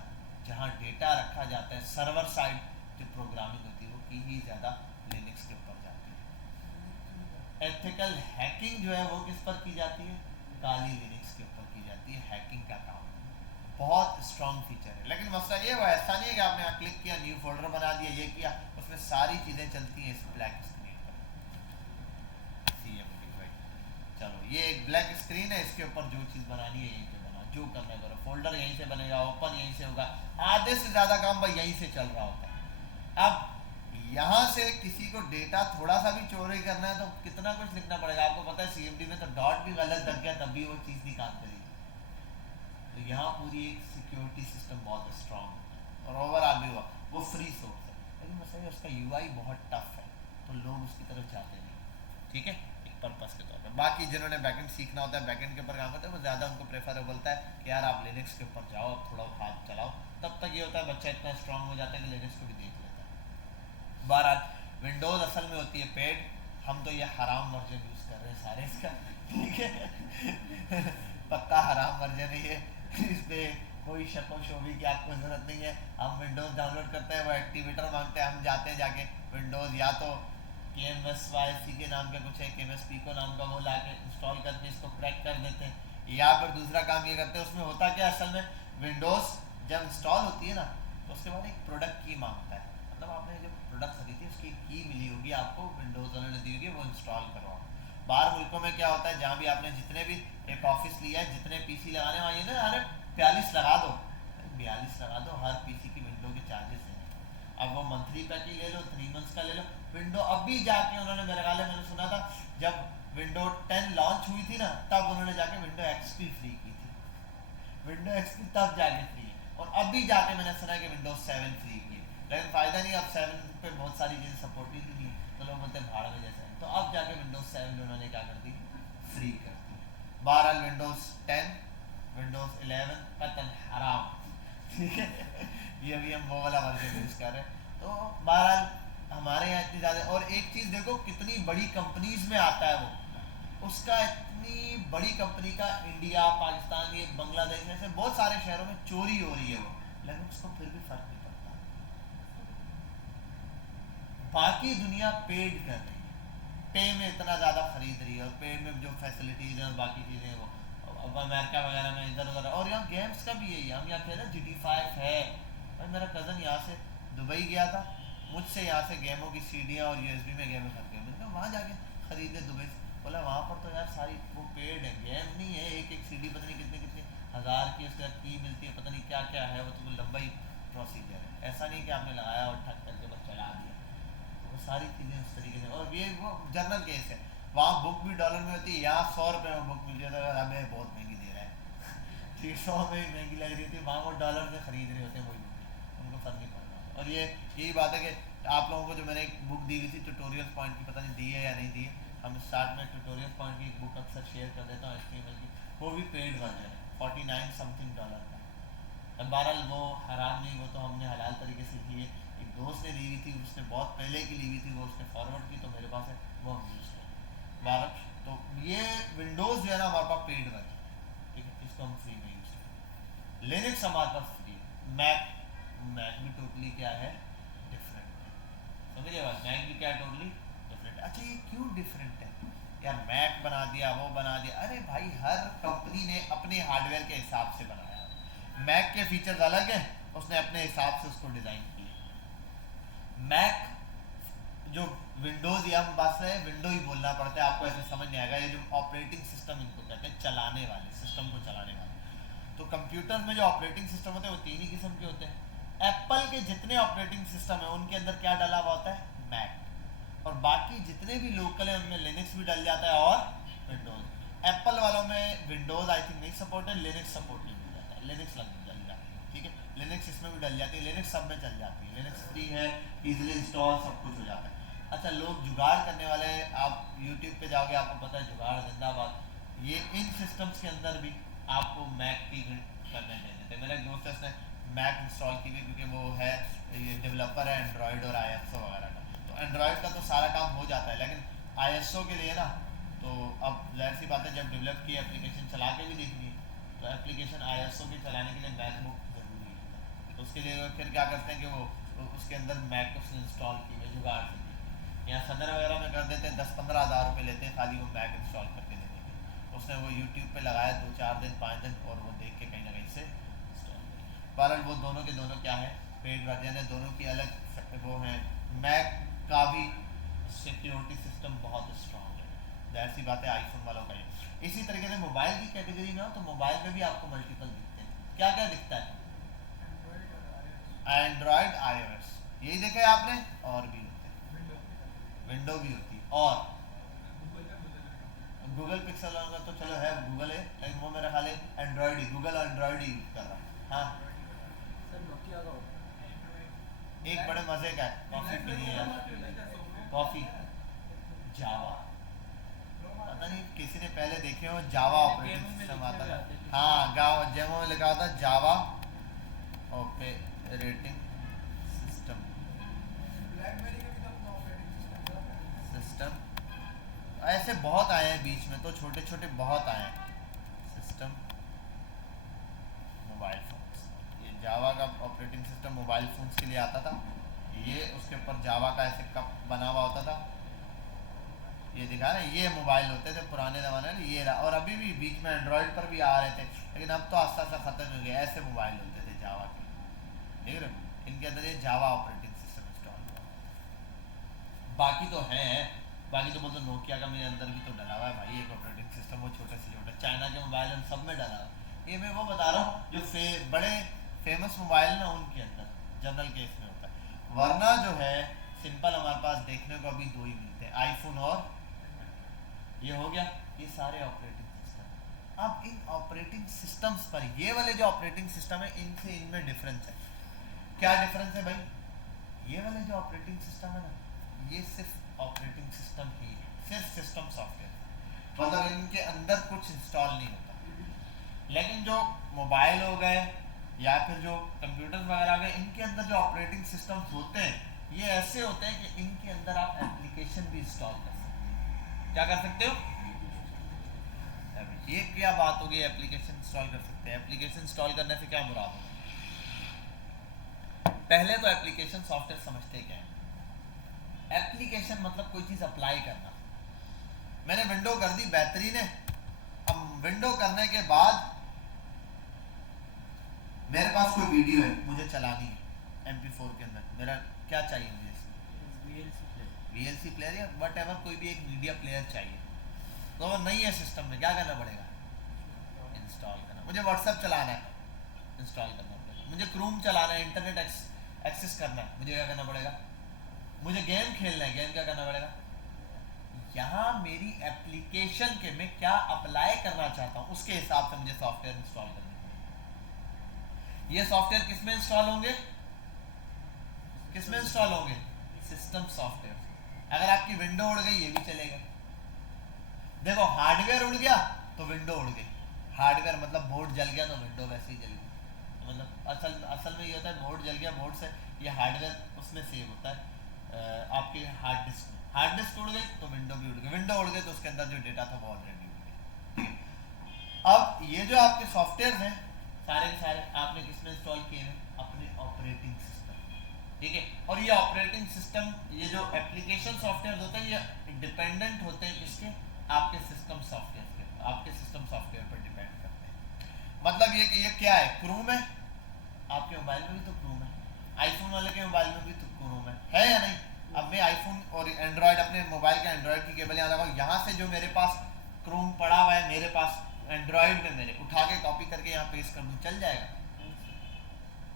जहाँ डेटा रखा जाता है, सर्वर साइड जो प्रोग्रामिंग होती है वो की ही ज़्यादा लिनक्स के ऊपर जाती है। एथिकल हैकिंग जो है वो किस पर की जाती है? काली लिनक्स के ऊपर की जाती है, हैकिंग का काम। बहुत स्ट्रॉन्ग फीचर है, लेकिन मसला ये वो ऐसा नहीं है कि आपने यहाँ क्लिक किया, न्यू फोल्डर बना दिया, ये किया, उसमें सारी चीज़ें चलती हैं इस ब्लैक स्क्रीन पर। CMD भाई, चलो ये एक ब्लैक स्क्रीन है, इसके ऊपर जो चीज़ बनानी है यहीं पे बना, जो करना करो, फोल्डर यहीं से बनेगा, ओपन यहीं से होगा, आधे से ज़्यादा काम भाई यहीं से चल रहा होता है। अब यहाँ से किसी को डेटा थोड़ा सा भी चोरी करना है तो कितना कुछ लिखना पड़ेगा। आपको पता है CMD में तो डॉट भी गलत लग गया तब भी वो चीज़ नहीं काम करेगी। तो यहाँ पूरी एक सिक्योरिटी सिस्टम बहुत स्ट्रॉन्ग है, और ओवरऑल भी हुआ वो फ्री सोर्स है, लेकिन मसला उसका UI बहुत टफ है, तो लोग उसकी तरफ जाते नहीं। ठीक है, एक पर्पस के तौर पर। बाकी जिन्होंने बैकेंड सीखना होता है, बैकेंड के ऊपर काम करते हैं, वो ज़्यादा उनको प्रेफरेबल होता है कि यार आप लिनक्स के ऊपर जाओ, अब थोड़ा हाथ चलाओ। तब तक ये होता है बच्चा इतना स्ट्रॉन्ग हो जाता है कि लिनक्स को भी देख लेता है। बहरहाल विंडोज़ असल में होती है पेड, हम तो ये हराम वर्जन यूज़ कर रहे हैं सारे इसका। ठीक है पक्का हराम वर्जन है ये, इस पर कोई शको शोबी की आपको ज़रूरत नहीं है। हम विंडोज़ डाउनलोड करते हैं, वो एक्टिवेटर मांगते हैं, हम जाते हैं जाके विंडोज़ या तो KMSYC के नाम का कुछ है, KMS Pico नाम का, वो ला के इंस्टॉल करके इसको क्रैक कर देते हैं। या फिर दूसरा काम ये करते हैं, उसमें होता क्या असल में विंडोज़ जब इंस्टॉल होती है ना तो उसके बाद एक प्रोडक्ट की मांगता है, मतलब आपने जो प्रोडक्ट खरीदी उसकी की मिली होगी आपको, विंडोज़ वालों ने दी होगी, वो इंस्टॉल करो आप। बाहर मुल्कों में क्या होता है, जहाँ भी आपने जितने भी एक ऑफिस लिया है, जितने पीसी लगाने वाले ना, अरे 42 लगा दो, 42 लगा दो, हर पीसी की विंडो के चार्जेस हैं। अब वो मंथली पैक ही ले लो, 3 मंथ्स का ले लो विंडो। अभी जाके उन्होंने, मेरे ख्याल है मैंने सुना था जब विंडो 10 लॉन्च हुई थी ना, तब उन्होंने जाके विंडो एक्सपी फ्री की थी, विंडो एक्सपी तब जाके फ्री है। और अभी जाके मैंने सुना कि विंडोज 7 फ्री की है, लेकिन फ़ायदा नहीं, अब 7 पे बहुत सारी चीज़ें सपोर्ट ही नहीं है, तो लोग बोलते हैं भाड़ में जैसे है। तो अब जाके विंडोज 7 उन्होंने क्या कर दी, फ्री कर दी। बहरहाल विंडोज 10, विंडोज 11 कतन हराम, ठीक है। ये अभी हम वो वाला वर्जन यूज़ कर रहे हैं। तो बहरहाल हमारे यहाँ इतनी ज़्यादा, और एक चीज़ देखो कितनी बड़ी कंपनीज में आता है वो, उसका इतनी बड़ी कंपनी का इंडिया, पाकिस्तान, ये बांग्लादेश, ऐसे बहुत सारे शहरों में चोरी हो रही है वो, लेकिन उसको फिर भी फर्क नहीं पड़ता। बाकी दुनिया पेड कर रही है, पे में इतना ज़्यादा खरीद रही है, और पेड में जो फैसिलिटीज़ हैं और बाकी चीज़ें हैं वो, अब अमेरिका वगैरह में इधर उधर, और यहाँ गेम्स का भी यही है। हम यहाँ कह रहे GT5 है, भाई मेरा कज़न यहाँ से दुबई गया था, मुझसे यहाँ से गेमों की सीडियाँ और USB में गेमें खरीद गए, मैंने कहा वहाँ जाके खरीदे दुबई से, बोला वहाँ पर तो यार सारी वो पेड है, गेम नहीं है, एक एक CD पता नहीं कितने कितने हज़ार की उसके बाद की मिलती है, पता नहीं क्या क्या है, वो तो कोई लंबा ही प्रोसीजर है, ऐसा नहीं कि आपने लगाया और ठक करके बस चला दिया। वो सारी चीज़ें उस तरीके से, और ये वो जर्नल केस है, वहाँ बुक भी डॉलर में होती है, यहाँ 100 रुपये में बुक मिल जाता है, हमें बहुत महंगी दे रहा है, ठीक है, 100 में ही महंगी लग रही थी, वहाँ वो डॉलर में ख़रीद रहे होते हैं वही बुक, उनको फर्क नहीं पड़ रहा। और ये यही बात है कि आप लोगों को जो मैंने एक बुक दी हुई थी ट्यूटोरियल पॉइंट की, पता नहीं दी है या नहीं दी है, हम स्टार्ट में ट्यूटोरियल पॉइंट की एक बुक अक्सर शेयर कर देता हूँ HTML की, वो भी पेड वर्जन है, $49 समथिंग का। अब बहरहाल वो हराम नहीं, वो तो हमने हलाल तरीके से की है, एक दोस्त ने ली हुई थी, उसने बहुत पहले की ली हुई थी, वो उसने फॉरवर्ड की तो मेरे पास है, वो हम यूज़ करें बहरहाल। तो ये विंडोज़ जो है ना हमारे पास पेड वर्जन, ठीक है, इसको हम फ्री में यूज़ करें। लिनक्स हमारे पास फ्री है, मैक, मैक भी टोटली क्या है, डिफरेंट है, समझिए बात, मैक भी क्या है, टोटली डिफरेंट है। अच्छा ये क्यों डिफरेंट है यार, मैक बना दिया, वो बना दिया, अरे भाई हर कंपनी ने अपने हार्डवेयर के हिसाब से बनाया, मैक के फीचर्स अलग हैं, उसने अपने हिसाब से उसको डिज़ाइन किया। मैक जो विंडोज़, या हम बात रहे विंडो ही बोलना पड़ता है, आपको ऐसे समझ नहीं आएगा, ये जो ऑपरेटिंग सिस्टम इनको कहते हैं, चलाने वाले, सिस्टम को चलाने वाले। तो कंप्यूटर में जो ऑपरेटिंग सिस्टम होते हैं वो 3 ही किस्म के होते हैं। एप्पल के जितने ऑपरेटिंग सिस्टम है उनके अंदर क्या डला हुआ होता है, मैक, और बाकी जितने भी लोकल है उनमें लिनक्स भी डल जाता है और विंडोज़। एप्पल वालों में विंडोज़ आई थिंक नहीं सपोर्ट है, लिनक्स सपोर्ट नहीं मिल जाता है, लिनक्स डल जाती है, ठीक है, लिनक्स इसमें भी डल जाती है, लिनक्स सब में चल जाती है, लिनक्स फ्री है, इजीली इंस्टॉल सब कुछ हो जाता है। अच्छा लोग जुगाड़ करने वाले, आप यूट्यूब पे जाओगे आपको पता है जुगाड़ जिंदाबाद, ये इन सिस्टम्स के अंदर भी आपको मैक की करने दे देते हैं। मेरा एक दोस्त है उसने मैक इंस्टॉल की हुई, क्योंकि वो है ये डेवलपर है एंड्रॉयड और ISO वगैरह का, तो एंड्रॉयड का तो सारा काम हो जाता है, लेकिन ISO के लिए ना, तो अब जाहिर सी बात है जब डेवलप की एप्लीकेशन चला के भी देखनी है, तो एप्लीकेशन ISO की चलाने के लिए मैकबुक ज़रूरी है, तो उसके लिए फिर क्या करते हैं कि वो उसके अंदर मैक उसने इंस्टॉल की है जुगाड़ से। यहाँ सदर वगैरह में कर देते हैं, 10-15 हज़ार रुपये लेते हैं खाली वो मैक इंस्टॉल करके देने के। उसने वो यूट्यूब पे लगाया 2-4 दिन 5 दिन, और वो देख के कहीं ना कहीं से इंस्टॉल किया। बहरहाल वो दोनों के दोनों क्या है, पेड वर्जन है, दोनों की अलग वो है। मैक का भी सिक्योरिटी सिस्टम बहुत स्ट्रॉन्ग है, जाहिर सी बात है आईफोन वालों का ही। इसी तरीके से मोबाइल की कैटेगरी में हो तो मोबाइल में भी आपको मल्टीपल दिखते हैं, क्या क्या दिखता है, एंड्रॉयड iOS, यही देखा है आपने, और भी होते हैं, विंडो भी होती है, और गूगल पिक्सल होगा तो चलो है, गूगल है, लेकिन वो मेरा ख्याल है एंड्रॉयड ही, गूगल एंड्रॉयड ही यूज़ कर रहा है। हाँ सर नोकिया का होता एक बड़े मज़े का है, कॉफ़ी पीनी है यार, कॉफ़ी, जावा, पता नहीं किसी ने पहले देखे हो, जावा ऑपरेटिंग सिस्टम आता था, हाँ गाँव जेमो में लिखा होता जावा ऑपरेटिंग सिस्टम, सिस्टम ऐसे बहुत आए हैं बीच में, तो छोटे छोटे बहुत आए हैं, सिस्टम मोबाइल फोन्स, ये जावा का ऑपरेटिंग सिस्टम मोबाइल फोन्स के लिए आता था, ये उसके ऊपर जावा का ऐसे कप बना हुआ होता था, ये दिखा रहे हैं, ये मोबाइल होते थे पुराने ज़माने में, ये रहा। और अभी भी बीच में एंड्रॉयड पर भी आ रहे थे, लेकिन अब तो आस्ता आस्ता ख़त्म हो गया। ऐसे मोबाइल होते थे जावा के, देख रहे हो, इनके अंदर ये जावा ऑपरेटिंग सिस्टम इंस्टॉल हुआ। बाकी तो है, बाकी तो बोलते नोकिया का मेरे अंदर भी तो डला हुआ है भाई एक ऑपरेटिंग सिस्टम, वो छोटे से छोटे चाइना के मोबाइल उन सब में डला हुआ है। ये मैं वो बता रहा हूँ जो बड़े फेमस मोबाइल ना उनके अंदर जनरल केस में होता है, वरना जो है सिंपल हमारे पास देखने को अभी दो ही मिलते हैं, आईफोन और ये हो गया, ये सारे ऑपरेटिंग सिस्टम। अब इन ऑपरेटिंग सिस्टम्स पर ये वाले जो ऑपरेटिंग सिस्टम है इनसे इनमें डिफरेंस है। क्या डिफरेंस है भाई? ये वाले जो ऑपरेटिंग सिस्टम है ना, ये सिर्फ ऑपरेटिंग सिस्टम ही है, सिर्फ सिस्टम सॉफ्टवेयर, मतलब इनके अंदर कुछ इंस्टॉल नहीं होता। लेकिन जो मोबाइल हो गए या फिर जो कंप्यूटर वगैरह आ गए, इनके अंदर जो ऑपरेटिंग सिस्टम्स होते हैं ये ऐसे होते हैं कि इनके अंदर आप एप्लीकेशन भी इंस्टॉल कर सकते हैं। क्या कर सकते हो? ये क्या बात होगी, एप्लीकेशन इंस्टॉल कर सकते हैं। एप्लीकेशन इंस्टॉल करने से क्या मुराद है? पहले तो एप्लीकेशन सॉफ्टवेयर समझते क्या है। एप्लीकेशन मतलब कोई चीज़ अप्लाई करना। मैंने विंडो कर दी, बेहतरीन है। अब विंडो करने के बाद मेरे पास कोई वीडियो है, मुझे चलानी है MP4 के अंदर, मेरा क्या चाहिए मुझे इसमें? VLC प्लेयर या वट एवर, कोई भी एक मीडिया प्लेयर चाहिए। तो वो नहीं है सिस्टम में, क्या करना पड़ेगा? इंस्टॉल करना। मुझे व्हाट्सएप चलाना है, इंस्टॉल करना पड़ेगा। मुझे क्रोम चलाना है, इंटरनेट एक्सेस करना है, मुझे क्या करना पड़ेगा? मुझे गेम खेलना है, गेम क्या करना पड़ेगा? यहाँ मेरी एप्लीकेशन के मैं क्या अप्लाई करना चाहता हूँ उसके हिसाब से मुझे सॉफ्टवेयर इंस्टॉल करना है। ये सॉफ्टवेयर किस में इंस्टॉल होंगे? किस में इंस्टॉल होंगे? System software. अगर आपकी विंडो उड़ गई ये भी चलेगा। देखो हार्डवेयर उड़ गया तो विंडो उड़ गई, हार्डवेयर मतलब बोर्ड जल गया तो विंडो वैसे ही जल गई। मतलब असल में ये होता है, बोर्ड जल गया, बोर्ड से ये हार्डवेयर उसमें सेव होता है आपके हार्ड डिस्क में। हार्ड डिस्क उड़ गई तो विंडो भी उड़ गई, विंडो उड़ गई तो उसके अंदर जो डेटा था वो ऑलरेडी उड़ गया। अब ये जो आपके सॉफ्टवेयर हैं सारे के सारे आपने किसमें इंस्टॉल किए हैं? अपने ऑपरेटिंग सिस्टम, ठीक है। और ये ऑपरेटिंग सिस्टम, ये जो एप्लीकेशन सॉफ्टवेयर होते हैं ये डिपेंडेंट होते हैं किसके? आपके सिस्टम सॉफ्टवेयर पे, आपके सिस्टम सॉफ्टवेयर पर डिपेंड करते हैं। मतलब ये कि ये क्या है? क्रोम है, आपके मोबाइल में भी तो क्रोम है, आईफोन वाले के मोबाइल में भी तो क्रोम है या नहीं? अब मैं आईफोन और एंड्रॉयड, अपने मोबाइल के एंड्रॉयड की केबल यहाँ लगाऊँ, यहाँ से जो मेरे पास क्रोम पड़ा हुआ है मेरे पास एंड्रॉयड में, मेरे उठा के कॉपी करके यहाँ पेस्ट कर दूँ, चल जाएगा?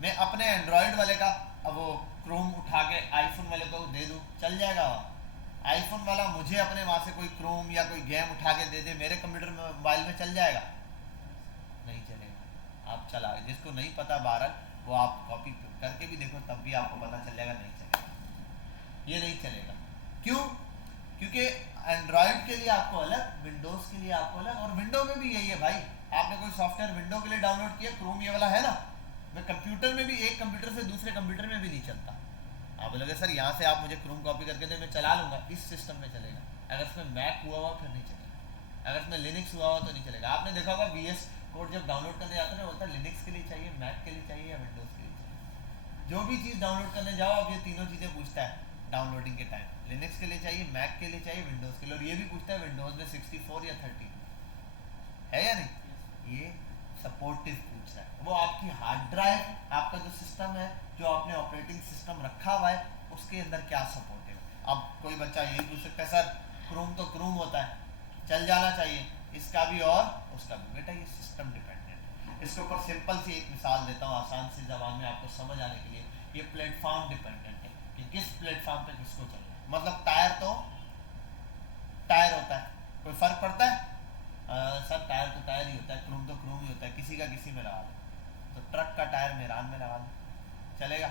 मैं अपने एंड्रॉयड वाले का अब वो क्रोम उठा के आईफोन वाले को दे दूँ, चल जाएगा? आईफोन वाला मुझे अपने वहाँ से कोई क्रोम या कोई गेम उठा के दे दे, मेरे कंप्यूटर में मोबाइल में चल जाएगा? नहीं चलेगा। आप चला, जिसको नहीं पता बहरहाल वो आप कॉपी करके भी देखो तब भी आपको पता चल जाएगा नहीं चलेगा, ये नहीं चलेगा। क्यों? क्योंकि एंड्रॉयड के लिए आपको अलग, विंडोज़ के लिए आपको अलग, और विंडो में भी यही है भाई। आपने कोई सॉफ्टवेयर विंडो के लिए डाउनलोड किया, क्रोम ये वाला है ना, मैं कंप्यूटर में भी एक कंप्यूटर से दूसरे कंप्यूटर में भी नहीं चलता। आप बोलोगे सर यहाँ से आप मुझे क्रोम कॉपी करके दे, मैं चला लूँगा, इस सिस्टम में चलेगा। अगर इसमें मैक हुआ हुआ फिर नहीं चलेगा, अगर इसमें लिनक्स हुआ हुआ तो नहीं चलेगा। आपने देखा होगा VS कोड जब डाउनलोड करने जाते हैं होता है लिनक्स के लिए चाहिए, मैक के लिए चाहिए या विंडोज़ के लिए चाहिए। जो भी चीज़ डाउनलोड करने जाओ अब ये तीनों चीज़ें पूछता है डाउनलोडिंग के टाइम, लिनक्स के लिए चाहिए, मैक के लिए चाहिए, विंडोज़ के लिए, और ये भी पूछता है विंडोज़ में 64 या 32 है या नहीं। ये सपोर्टिव पूछ रहा है, वो आपकी हार्ड ड्राइव, आपका जो सिस्टम है, जो आपने ऑपरेटिंग सिस्टम रखा हुआ है उसके अंदर क्या सपोर्ट है। अब कोई बच्चा यही पूछ सकता है सर क्रोम तो क्रोम होता है, चल जाना चाहिए, इसका भी और उसका भी। बेटा ये सिस्टम डिपेंडेंट है। इसके ऊपर सिंपल सी एक मिसाल देता हूँ आसान सी ज़बान में आपको समझ आने के लिए। ये प्लेटफॉर्म डिपेंडेंट है कि किस प्लेटफॉर्म पे किसको चलना है। मतलब टायर तो टायर होता है, कोई फ़र्क पड़ता है? सर टायर तो टायर ही होता है, क्रोम तो क्रोम ही होता है, किसी का किसी में लगा दो। तो ट्रक का टायर मेरान में लगा दो, चलेगा?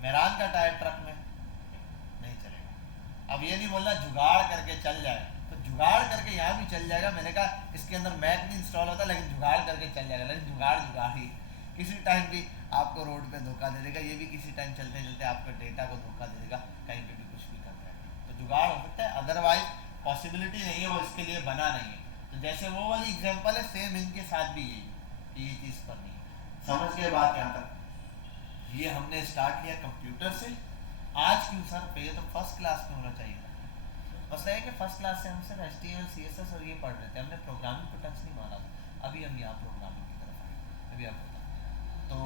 मेरान का टायर ट्रक में नहीं चलेगा। अब ये नहीं बोलना जुगाड़ करके चल जाए, तो जुगाड़ करके यहाँ भी चल जाएगा। मैंने कहा इसके अंदर मैक नहीं इंस्टॉल होता लेकिन जुगाड़ करके चल जाएगा, लेकिन जुगाड़ जुगाड़ ही किसी टाइम भी आपको रोड पे धोखा दे देगा, ये भी किसी टाइम चलते चलते आपके डेटा को धोखा दे देगा, कहीं पे भी कुछ भी कर रहा है। तो जुगाड़ हो सकता है, अदरवाइज पॉसिबिलिटी नहीं है, वो इसके लिए बना नहीं है। तो जैसे वो वाली एग्जांपल है सेम इनके साथ भी यही, ये चीज़ पर नहीं है। समझ गए बात यहाँ तक? ये हमने स्टार्ट किया कंप्यूटर से। आज क्यों सर पे, ये तो फर्स्ट क्लास में होना चाहिए। मसला है कि फर्स्ट क्लास से हम सिर्फ HTML CSS और ये पढ़ रहे थे, हमने प्रोग्रामिंग को टच नहीं मारा था। अभी हम यहाँ प्रोग्रामिंग की तरफ आए, अभी आपको तो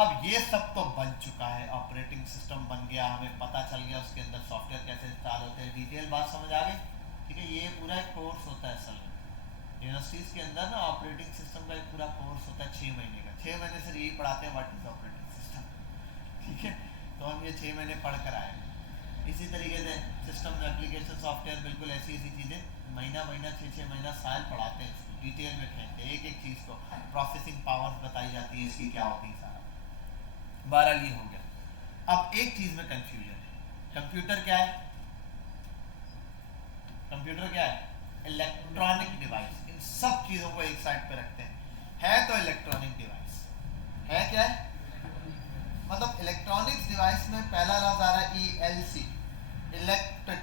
अब ये सब तो बन चुका है, ऑपरेटिंग सिस्टम बन गया, हमें पता चल गया उसके अंदर सॉफ्टवेयर कैसे इंस्टॉल होते हैं, डिटेल बात समझ आ गई। ठीक है, ये पूरा एक कोर्स होता है असल में यूनिवर्सिटीज़ के अंदर ना, ऑपरेटिंग सिस्टम का एक पूरा कोर्स होता है 6 महीने का। 6 महीने से यही पढ़ाते हैं व्हाट इज ऑपरेटिंग सिस्टम। ठीक है, तो हम ये 6 महीने पढ़ कर आए। इसी तरीके से सिस्टम एप्लीकेशन सॉफ्टवेयर बिल्कुल ऐसी ऐसी चीज़ें महीना 6 महीना साल पढ़ाते हैं, इसको डिटेल में खेलते हैं, एक एक चीज़ को प्रोसेसिंग पावर बताई जाती है इसकी क्या होती है सारा। 12 ये हो गया। अब एक चीज़ में कंफ्यूजन है, कंप्यूटर क्या है? कंप्यूटर क्या है? Electronic device. इन सब चीज़ों को एक साइड पे रखते हैं, है तो इलेक्ट्रॉनिक डिवाइस है। क्या है? मतलब इलेक्ट्रॉनिक्स डिवाइस में पहला लफ्ज आ रहा है ELC, इलेक्ट्रिक,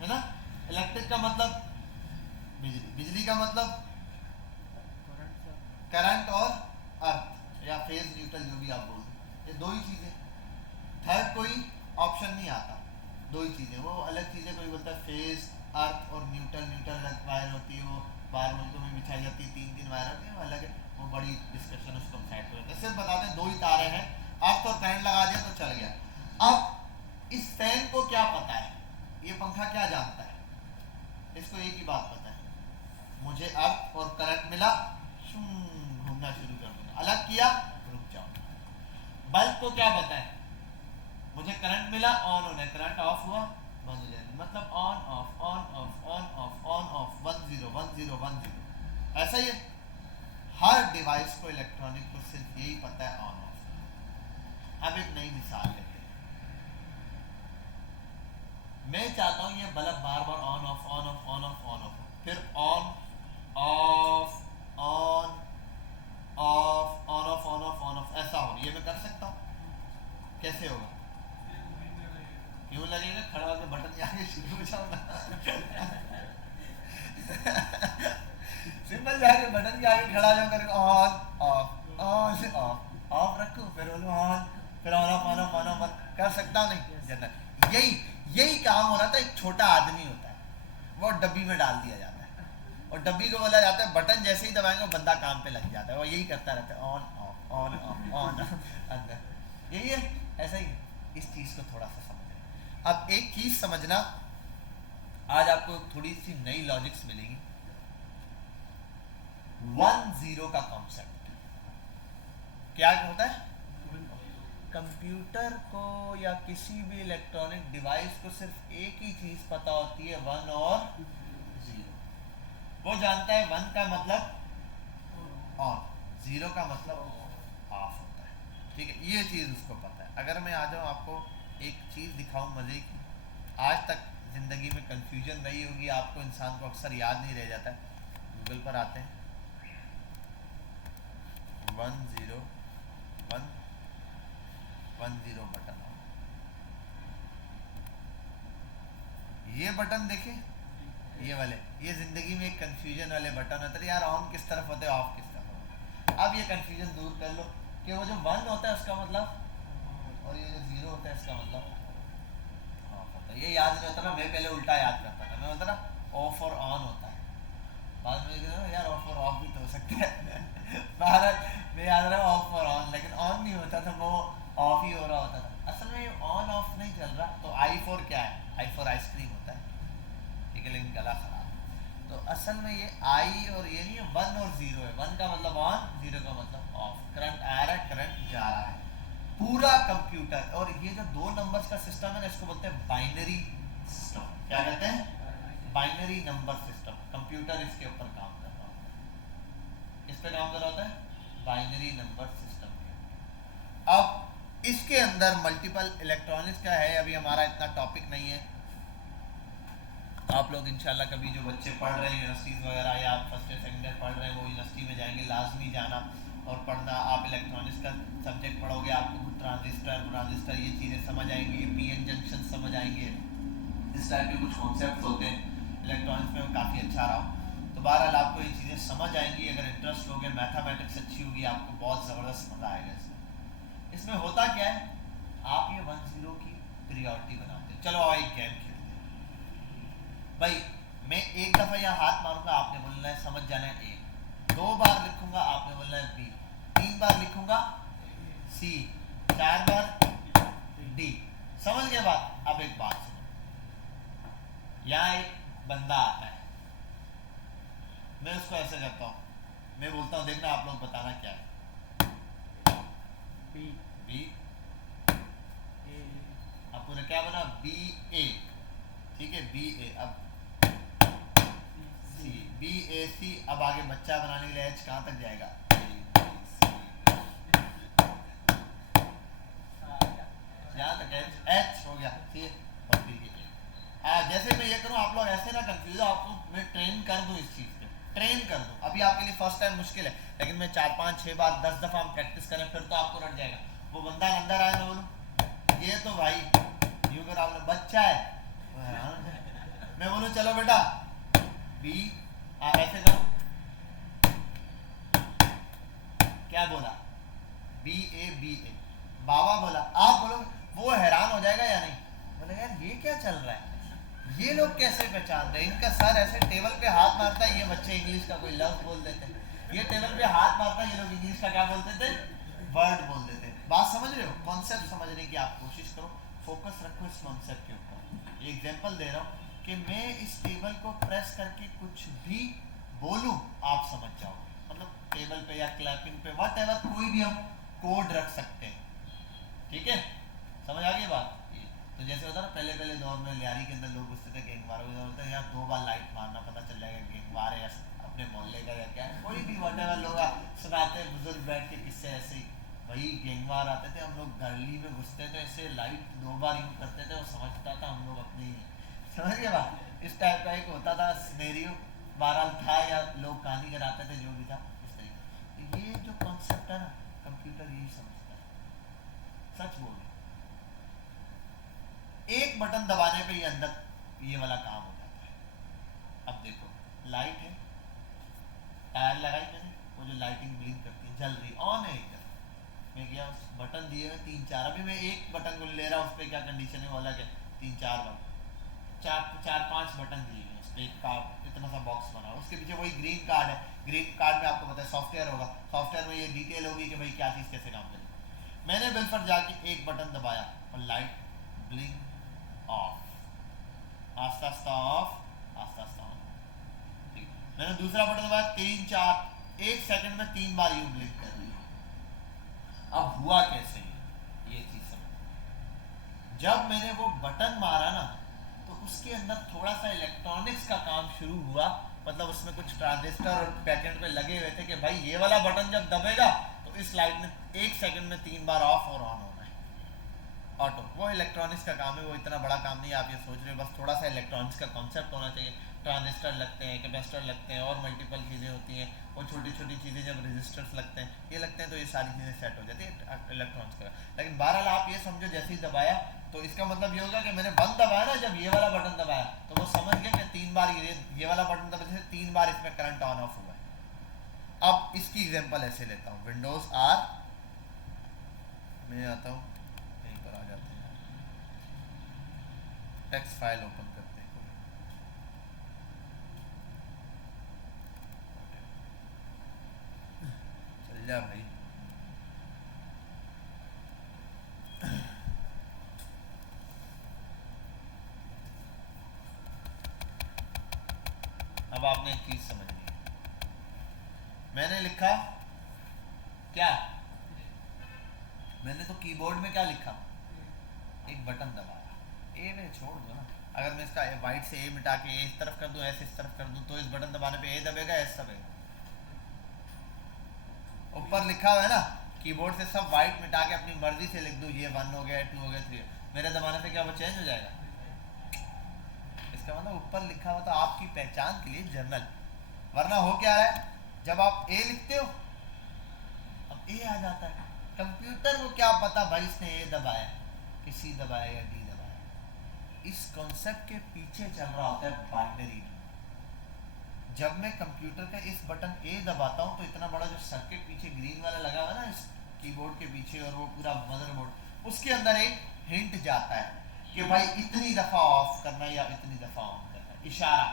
है ना। इलेक्ट्रिक का मतलब बिजली, बिजली का मतलब करंट और अर्थ या फेज न्यूट्रल, जो भी आप बोलते, ये दो ही चीजें, थर्ड कोई ऑप्शन नहीं आता, दो ही चीजें। वो अलग चीजें कोई बोलता है फेज, अर्थ और न्यूट्रल। न्यूट्रल अलग वायर होती है, वो बाहर मुल्कों में बिछाई जाती है, 3 वायर होती है, वो अलग है, वो बड़ी डिस्कशन उसको साइड पर होता है। सिर्फ बताते हैं दो ही तारे हैं, अर्थ और करंट लगा दिया तो चल गया। अब इस फैन को क्या पता है, ये पंखा क्या जानता है, इसको एक ही बात पता है, मुझे अर्थ और करंट मिला, घूमना शुरू कर दूंगा, अलग किया रुक जाओ। बल्ब को क्या पता है, मुझे करंट मिला ऑन होना है, करंट ऑफ हुआ बंद हो जाए, मतलब on off on off on off on of, 1 0 1 0 1 0। ऐसा ही है हर डिवाइस को, इलेक्ट्रॉनिक को सिर्फ यही पता है ऑन ऑफ। अब एक नई मिसाल लेते हैं, मैं चाहता हूं ये बल्ब बार बार on off on off on off on off, फिर on off on off on off on off on off, ऐसा हो, ये मैं कर सकता हूं? कैसे होगा? क्यों लगेगा? खड़ा होकर बटन जाके शुरू हो जाऊंगा सिंपल, जाके बटन के आगे खड़ा जाऊंगा, on off on of of रखूं, फिर बोलूं ऑन, फिर on off on off on of, कर सकता नहीं जनरल। यही काम हो रहा था। एक छोटा आदमी होता है, वो डब्बी में डाल दिया जाता है, और डब्बी को बोला जाता है बटन जैसे ही दबाएंगे बंदा काम पे लग जाता है, वो यही करता रहता है, on off on off on अंदर, यही है। ऐसा ही इस चीज़ को थोड़ा सा समझें। अब एक चीज़ समझना, आज आपको थोड़ी सी नई लॉजिक्स मिलेगी। 1 0 का कॉन्सेप्ट क्या होता है? कंप्यूटर को या किसी भी इलेक्ट्रॉनिक डिवाइस को सिर्फ एक ही चीज पता होती है, 1 और 0। वो जानता है 1 का मतलब ऑन, 0 का मतलब ऑफ होता है। ठीक है, ये चीज उसको पता है। अगर मैं आ जाऊँ आपको एक चीज दिखाऊं मजे की, आज तक जिंदगी में कंफ्यूजन रही होगी आपको, इंसान को अक्सर याद नहीं रह जाता है। गूगल पर आते हैं, 1 0 1 1 0 बटन ऑन, ये बटन देखे, ये वाले, ये जिंदगी में एक कंफ्यूजन वाले बटन होते हैं यार, ऑन किस तरफ होते हैं, ऑफ किस तरफ होते हैं। अब ये कंफ्यूजन दूर कर लो कि वो जो 1 होता है उसका मतलब, और ये जो 0 होता है इसका मतलब ऑफ होता है। ये याद नहीं होता ना, मैं पहले उल्टा याद करता था, मैं बोलता ना ऑफ और ऑन होता है, बाद में यार ऑफ और ऑफ भी तो हो सकता है भारत में याद रहा ऑफ और ऑन, लेकिन ऑन नहीं होता था, वो ऑफ ही हो रहा होता था। असल में ये ऑन ऑफ नहीं चल रहा। तो आई फॉर क्या है? आई फॉर आइसक्रीम होता है, ठीक है, लेकिन गला खराब। तो असल में ये आई और ये नहीं है, 1 और 0 है। 1 का मतलब ऑन, 0 का मतलब ऑफ। करंट आ रहा है, करंट जा रहा है, पूरा कंप्यूटर। और ये जो 2 नंबर्स का सिस्टम है ना, इसको बोलते हैं बाइनरी सिस्टम। क्या कहते हैं? Binary number system. कंप्यूटर इसके ऊपर काम कर रहा होता है, इस पे काम कर रहा होता है बाइनरी नंबर सिस्टम पे। अब इसके अंदर मल्टीपल इलेक्ट्रॉनिक्स का है, अभी हमारा इतना टॉपिक नहीं है। आप लोग इंशाल्लाह कभी जो बच्चे पढ़ रहे हैं यूनिवर्सिटीज़ वगैरह, या आप फर्स्ट ईयर सेकेंड ईयर पढ़ रहे हैं, वो यूनिवर्सिटी में जाएंगे, लाजमी जाना और पढ़ना। आप इलेक्ट्रॉनिक्स का सब्जेक्ट पढ़ोगे, आपको ट्रांजिस्टर ये चीज़ें समझ आएंगी, पीएन जंक्शन समझ आएंगे, इस टाइप के कुछ कॉन्सेप्ट होते हैं इलेक्ट्रॉनिक्स में। काफ़ी अच्छा रहा तो बहरहाल आपको ये चीज़ें समझ आएंगी। अगर इंटरेस्ट लोगे, मैथमेटिक्स अच्छी होगी, आपको बहुत ज़बरदस्त मज़ा आएगा इसमें। इसमें होता क्या है, आप ये 1 0 की प्रियोरिटी बनाते हैं। चलो आओ एक गेम खेलते हैं। भाई मैं एक दफा यहाँ हाथ मारूंगा, आपने बोलना है समझ जाना है ए, 2 बार लिखूंगा आपने बोलना है बी, 3 बार लिखूंगा सी, 4 बार डी। समझ गए बात? अब एक बात सुनो, यहाँ एक बंदा आता है, मैं उसको ऐसे करता हूँ, मैं बोलता हूँ देखना आप लोग बताना क्या है, बी बी, ए अब पूरा क्या बना बी ए, ठीक है बी ए, अब सी, बी ए सी, अब आगे बच्चा बनाने के लिए एच कहाँ तक जाएगा, यहाँ तक एच, एच हो गया, ठीक है, और बी के जैसे मैं ये करूँ आप लोग ऐसे ना कंफ्यूज हो, आपको मैं ट्रेन कर दूँ इस चीज़ पे, ट्रेन कर दूँ। अभी आपके लिए फर्स्ट टाइम मुश्किल है, लेकिन मैं 4 5 6 बार 10 दफ़ा हम प्रैक्टिस करें फिर तो आपको रट जाएगा। वो बंदा अंदर आया, मैं बोलूँ ये तो भाई यूँ कर, आपने बच्चा है, मैं बोलूँ चलो बेटा बी, ऐसे करो, क्या बोला बी ए, बाबा बोला, आप बोलो, वो हैरान हो जाएगा या नहीं, बोले यार ये क्या चल रहा है, ये लोग कैसे पहचान रहे हैं, इनका सर ऐसे टेबल पे हाथ मारता है, ये बच्चे इंग्लिश का कोई लफ्ज बोल देते हैं, ये टेबल पे हाथ मारता है, ये लोग इंग्लिश का क्या बोलते थे, वर्ड बोल देते हैं। बात समझ रहे हो, कॉन्सेप्ट समझने की आप कोशिश करो, फोकस रखो इस कॉन्सेप्ट के ऊपर। एग्जाम्पल दे रहा हूँ कि मैं इस टेबल को प्रेस करके कुछ भी बोलूं आप समझ जाओ, मतलब टेबल पे या क्लैपिंग पे वट एवर कोई भी हम कोड रख सकते हैं, ठीक है, समझ आ गई बात? तो जैसे होता ना पहले दौर में लियारी के अंदर लोग घुसते थे गैंगवार बोलते हैं यार 2 बार लाइट मारना पता चल जाएगा गैंगवार है या अपने मोहल्ले का या क्या है, कोई भी वट एवर लोग सुनाते बुजुर्ग बैठ के किससे ऐसे ही, वही गैंगवार आते थे, हम लोग गली में घुसते थे ऐसे लाइट 2 बार यूँ करते थे और समझता था हम लोग अपनी, समझ गए बात? इस टाइप का एक होता था सिनेरियो, बहरहाल था या लोग कहानी कराते थे जो भी था इस तरीके। तो ये जो कॉन्सेप्ट है ना कंप्यूटर यही समझता है, सच बोल रहे, एक बटन दबाने पे ये अंदर ये वाला काम हो जाता है। अब देखो लाइट है, टायर लगाई मैंने, वो जो लाइटिंग ब्लिंक करती है जल रही, ऑन है एकदम, मैं गया उस बटन दिए हुए 3 4, अभी मैं एक बटन को ले रहा हूँ, उस पर क्या कंडीशन है वो अलग है, 3 4 बार 4 5 बटन दिए हुए, उस पर एक कार्ड इतना सा बॉक्स बना, उसके पीछे वही ग्रीन कार्ड है, ग्रीन कार्ड में आपको पता है सॉफ्टवेयर होगा, सॉफ्टवेयर में ये डिटेल होगी कि भाई क्या चीज़ कैसे काम करेगी। मैंने बिल पर जाके एक बटन दबाया और लाइट ब्लिंक ऑफ, आस्ता आस्ता ऑफ, आस्ता आस्ता ऑन, ठीक। मैंने दूसरा बटन दबाया 3 4, 1 सेकंड में 3 बार यूं ब्लिंक कर दिया। अब हुआ कैसे ये चीज समझ, जब मैंने वो बटन मारा ना तो उसके अंदर थोड़ा सा इलेक्ट्रॉनिक्स का काम शुरू हुआ, मतलब उसमें कुछ ट्रांजिस्टर और पैकेट पे लगे हुए थे कि भाई ये वाला बटन जब दबेगा तो इस लाइट में 1 सेकंड में 3 बार ऑफ और ऑन होना है ऑटो। वो इलेक्ट्रॉनिक्स का काम है, वो इतना बड़ा काम नहीं है आप ये सोच रहे हो, बस थोड़ा सा इलेक्ट्रॉनिक्स का कॉन्सेप्ट होना चाहिए, ट्रांजिस्टर लगते हैं, कैपेसिटर लगते हैं और मल्टीपल चीज़ें होती हैं, और छोटी छोटी चीज़ें जब रेजिस्टर्स लगते हैं ये लगते हैं तो ये सारी चीज़ें सेट हो जाती है इलेक्ट्रॉनिक्स का। लेकिन बहरहाल आप ये समझो जैसे ही दबाया तो इसका मतलब ये होगा कि मैंने बंद दबाया ना, जब ये वाला बटन दबाया तो वो समझ गया कि 3 बार ये वाला बटन दबाने से 3 बार इसमें करंट ऑन ऑफ हुआ है। अब इसकी एग्जांपल ऐसे लेता हूँ, विंडोज आर में आता हूँ, यहीं पर आ जाते हैं, टेक्स्ट फाइल ओपन करते हैं, चल जा भाई। अब आपने एक चीज समझनी है, मैंने लिखा क्या, मैंने तो कीबोर्ड में क्या लिखा, एक बटन दबाया, ए में छोड़ दो ना, अगर मैं इसका वाइट से ए मिटा के ए इस तरफ कर दूं, ऐसे इस तरफ कर दूं तो इस बटन दबाने पे ए दबेगा, एस दबेगा, ऊपर लिखा हुआ है ना, कीबोर्ड से सब वाइट मिटा के अपनी मर्जी से लिख दूं, ये 1 हो गया 2 हो गया 3, मेरे दबाने से क्या वो चेंज हो जाएगा? इसका मतलब ऊपर लिखा हुआ तो आपकी पहचान के लिए जर्नल, वरना हो क्या रहा है जब आप ए लिखते हो अब ए आ जाता है, कंप्यूटर को क्या पता भाई इसने ए दबाया कि सी दबाया या डी दबाया। इस कॉन्सेप्ट के पीछे चल रहा होता है बाइनरी। जब मैं कंप्यूटर का इस बटन ए दबाता हूँ तो इतना बड़ा जो सर्किट पीछे ग्रीन वाला लगा हुआ ना इस कीबोर्ड के पीछे और वो पूरा मदरबोर्ड, उसके अंदर एक हिंट जाता है कि भाई इतनी दफा ऑफ करना है या इतनी दफा ऑन करना है, इशारा,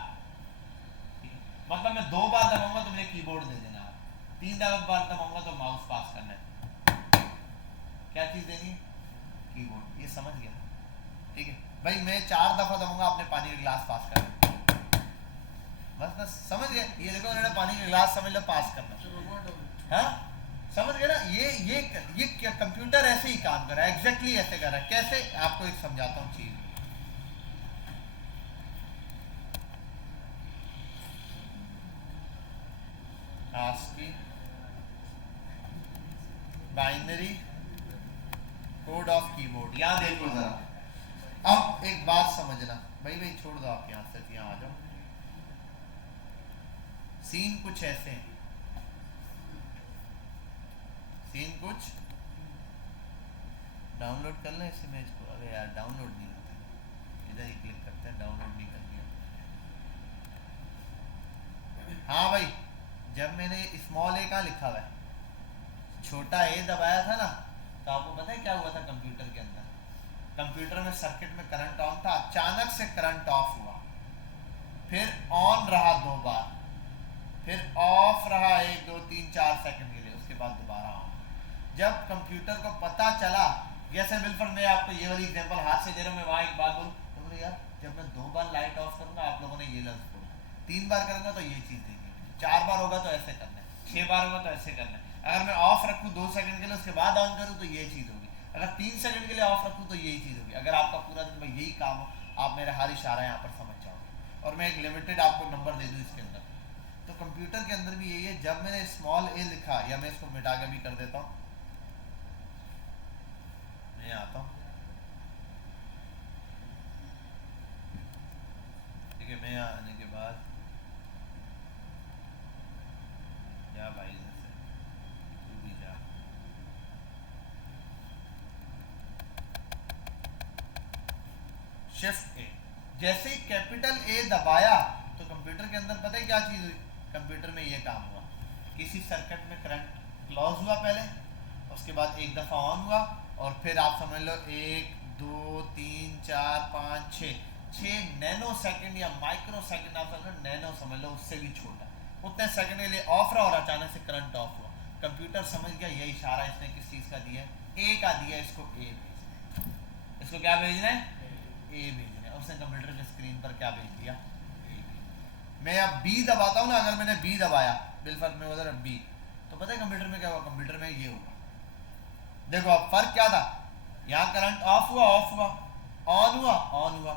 मतलब मैं 2 बार दबाऊंगा तो मुझे कीबोर्ड दे देना, 3 बार दबाऊंगा तो माउस पास करना है, क्या चीज देनी है, कीबोर्ड। ये समझ गया, ठीक है भाई। मैं 4 दफा दबाऊंगा, आपने पानी का गिलास पास करना, बस बस समझ गए। ये देखो उन्होंने पानी का गिलास समझ लो पास करना, हाँ समझ गए ना। ये क्या कंप्यूटर ऐसे ही काम कर रहा है, एग्जैक्टली ऐसे कर रहा है। कैसे, आपको एक समझाता हूँ चीज। ASCII binary code of keyboard, यहां देखो जरा। अब एक बात समझना भाई छोड़ दो आप यहां से, यहां आ जाओ। सीन कुछ ऐसे है, सीन कुछ, डाउनलोड कर लें इस इमेज को। अरे यार डाउनलोड नहीं होता, इधर ही क्लिक करते हैं, डाउनलोड नहीं कर दिया। हाँ भाई, जब मैंने स्मॉल ए कहाँ लिखा हुआ है, छोटा ए दबाया था ना, तो आपको पता है क्या हुआ था कंप्यूटर के अंदर। कंप्यूटर में सर्किट में करंट ऑन था, अचानक से करंट ऑफ हुआ, फिर ऑन रहा 2 बार, फिर ऑफ रहा 1 2 3 4 सेकंड के लिए, उसके बाद दोबारा ऑन। जब कंप्यूटर को पता चला, जैसे बिल्कुल मैं आपको ये वाली एग्जांपल हाथ से दे रहा हूँ, मैं वहां एक बात बोलूं तो बोले यार जब मैं 2 बार लाइट ऑफ करूंगा, आप लोगों ने ये लफ्ज बोला, 3 बार करूंगा तो ये चीज देंगे, 4 बार होगा तो ऐसे करना है, 6 बार होगा तो ऐसे करना है। अगर मैं ऑफ रखूँ 2 सेकंड के लिए, उसके बाद ऑन करूँ तो ये चीज होगी, अगर 3 सेकंड के लिए ऑफ रखूँ तो यही चीज होगी। अगर आपका पूरा दिन में यही काम हो, आप मेरा हर इशारा यहाँ पर समझ जाओगे। और मैं एक लिमिटेड आपको नंबर दे दूँ इसके अंदर, तो कंप्यूटर के अंदर भी यही है। जब मैंने स्मॉल ए लिखा, या मैं इसको मिटा के भी कर देता हूँ, मैं आता हूँ, ठीक है। मैं आने के बाद जा भाई, जैसे तू भी जा, शिफ्ट ए, जैसे ही कैपिटल ए दबाया तो कंप्यूटर के अंदर पता है क्या चीज हुई, कंप्यूटर में ये काम हुआ, किसी सर्किट में करंट क्लोज हुआ पहले, उसके बाद एक दफा ऑन हुआ, और फिर आप समझ लो 1 2 3 4 5 6 नैनो सेकंड या माइक्रो सेकंड, आप समझ लो नैनो समझ लो, उससे भी छोटा, उतने सेकंड के लिए ऑफ रहा और अचानक से करंट ऑफ हुआ। कंप्यूटर समझ गया ये इशारा इसने किस चीज का दिया है, ए का दिया, इसको ए भेजना है, इसको क्या भेजना है, ए भेजना है। उसने कंप्यूटर के स्क्रीन पर क्या भेज दिया, ए। मैं अब बी दबाता हूँ ना, अगर मैंने बी दबाया बिलफर्क में उधर बी, तो पता है कंप्यूटर में क्या हुआ, कंप्यूटर में ये हुआ। देखो अब फर्क क्या था, यहाँ करंट ऑफ हुआ, ऑन हुआ, ऑन हुआ,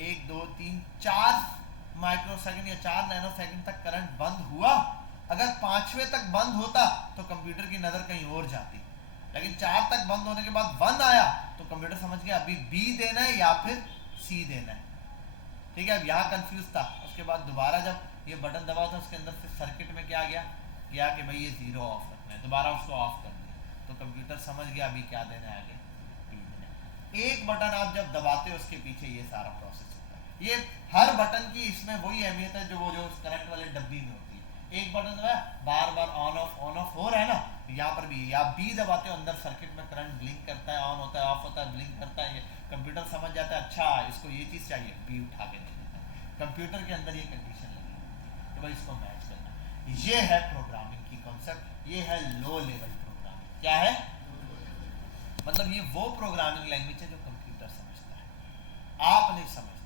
1 2 3 4 माइक्रो सेकंड या 4 नैनो सेकंड तक करंट बंद हुआ। अगर 5वें तक बंद होता तो कंप्यूटर की नजर कहीं और जाती, लेकिन 4 तक बंद होने के बाद 1 आया तो कंप्यूटर समझ गया अभी बी देना है या फिर सी देना है, ठीक है। अब यहाँ कंफ्यूज था, उसके बाद दोबारा जब ये बटन दबाया था, उसके अंदर से सर्किट में क्या गया कि भाई ये 0 ऑफ रखना है, दोबारा उसको ऑफ कर दिया, तो कंप्यूटर समझ गया अभी क्या देना है, आगे बी देना है। एक बटन आप जब दबाते हो उसके पीछे ये सारा प्रोसेस होता है। ये हर बटन की इसमें वही अहमियत है जो करंट वाले डब्बी में होती है। एक बटन दबाया, बार बार ऑन ऑफ हो रहा है ना, यहाँ पर भी आप बी दबाते हो, अंदर सर्किट में करंट ब्लिंक करता है, ऑन होता है, ऑफ होता है, ब्लिंक करता है, ये कंप्यूटर समझ जाता है अच्छा इसको ये चीज़ चाहिए, बी उठा के दे देता है। कंप्यूटर के अंदर ये कंडीशन लगी है कि भाई इसको मैच करना। ये है प्रोग्रामिंग की कॉन्सेप्ट, ये है लो लेवल प्रोग्रामिंग। क्या है, मतलब ये वो प्रोग्रामिंग लैंग्वेज है जो कंप्यूटर समझता है, आप नहीं समझते।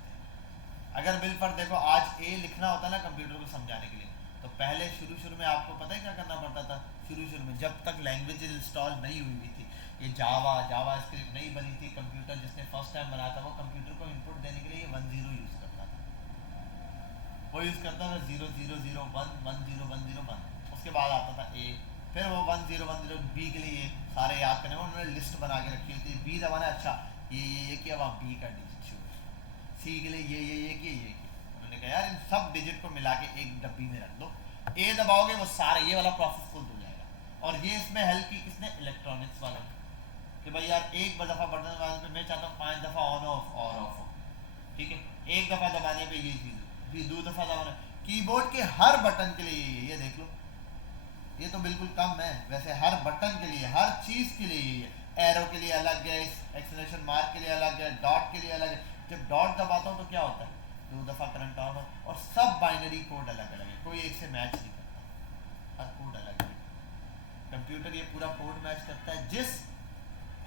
अगर बिल पर देखो आज ए लिखना होता ना कंप्यूटर को समझाने के लिए, तो पहले शुरू में आपको पता है क्या करना पड़ता था। शुरू में जब तक लैंग्वेज इंस्टॉल नहीं हुई थी, ये जावा स्क्रिप्ट नहीं बनी थी, कंप्यूटर जिसने फर्स्ट टाइम बनाया था वो कंप्यूटर को इनपुट देने के लिए 10 यूज करता था, वो यूज करता था 0001 1010 उसके बाद आता था ए, फिर वो 1010 बी के लिए सारे याद करने में उन्होंने लिस्ट बना के रखी होती है। बी दबाना, अच्छा ये किया, वहाँ बी का डिजिट शुरू, सी के लिए ये किया, उन्होंने कहा यार इन सब डिजिट को मिला के एक डब्बी में रख दो, ए दबाओगे वो सारा ये वाला प्रोसेस फुल हो जाएगा। और ये इसमें हेल्प की किसने, इलेक्ट्रॉनिक्स वाला, कि भाई यार एक दफ़ा बटन दबाने पे मैं चाहता हूँ 5 दफ़ा ऑन ऑफ और ऑफ हो, ठीक है। एक दफ़ा दबाने पे ये चीज़, फिर 2 दफ़ा दबाना। कीबोर्ड के हर बटन के लिए ये देख लो, ये तो बिल्कुल कम है, वैसे हर बटन के लिए, हर चीज़ के लिए ये है। एरो के लिए अलग है, एक्सक्लेमेशन मार्क के लिए अलग है, डॉट के लिए अलग है। जब डॉट दबाता हूँ तो क्या होता है, 2 दफ़ा करंट ऑन हो, और सब बाइनरी कोड अलग अलग है, कोई एक से मैच नहीं करता, हर कोड अलग है। कंप्यूटर ये पूरा कोड मैच करता है, जिस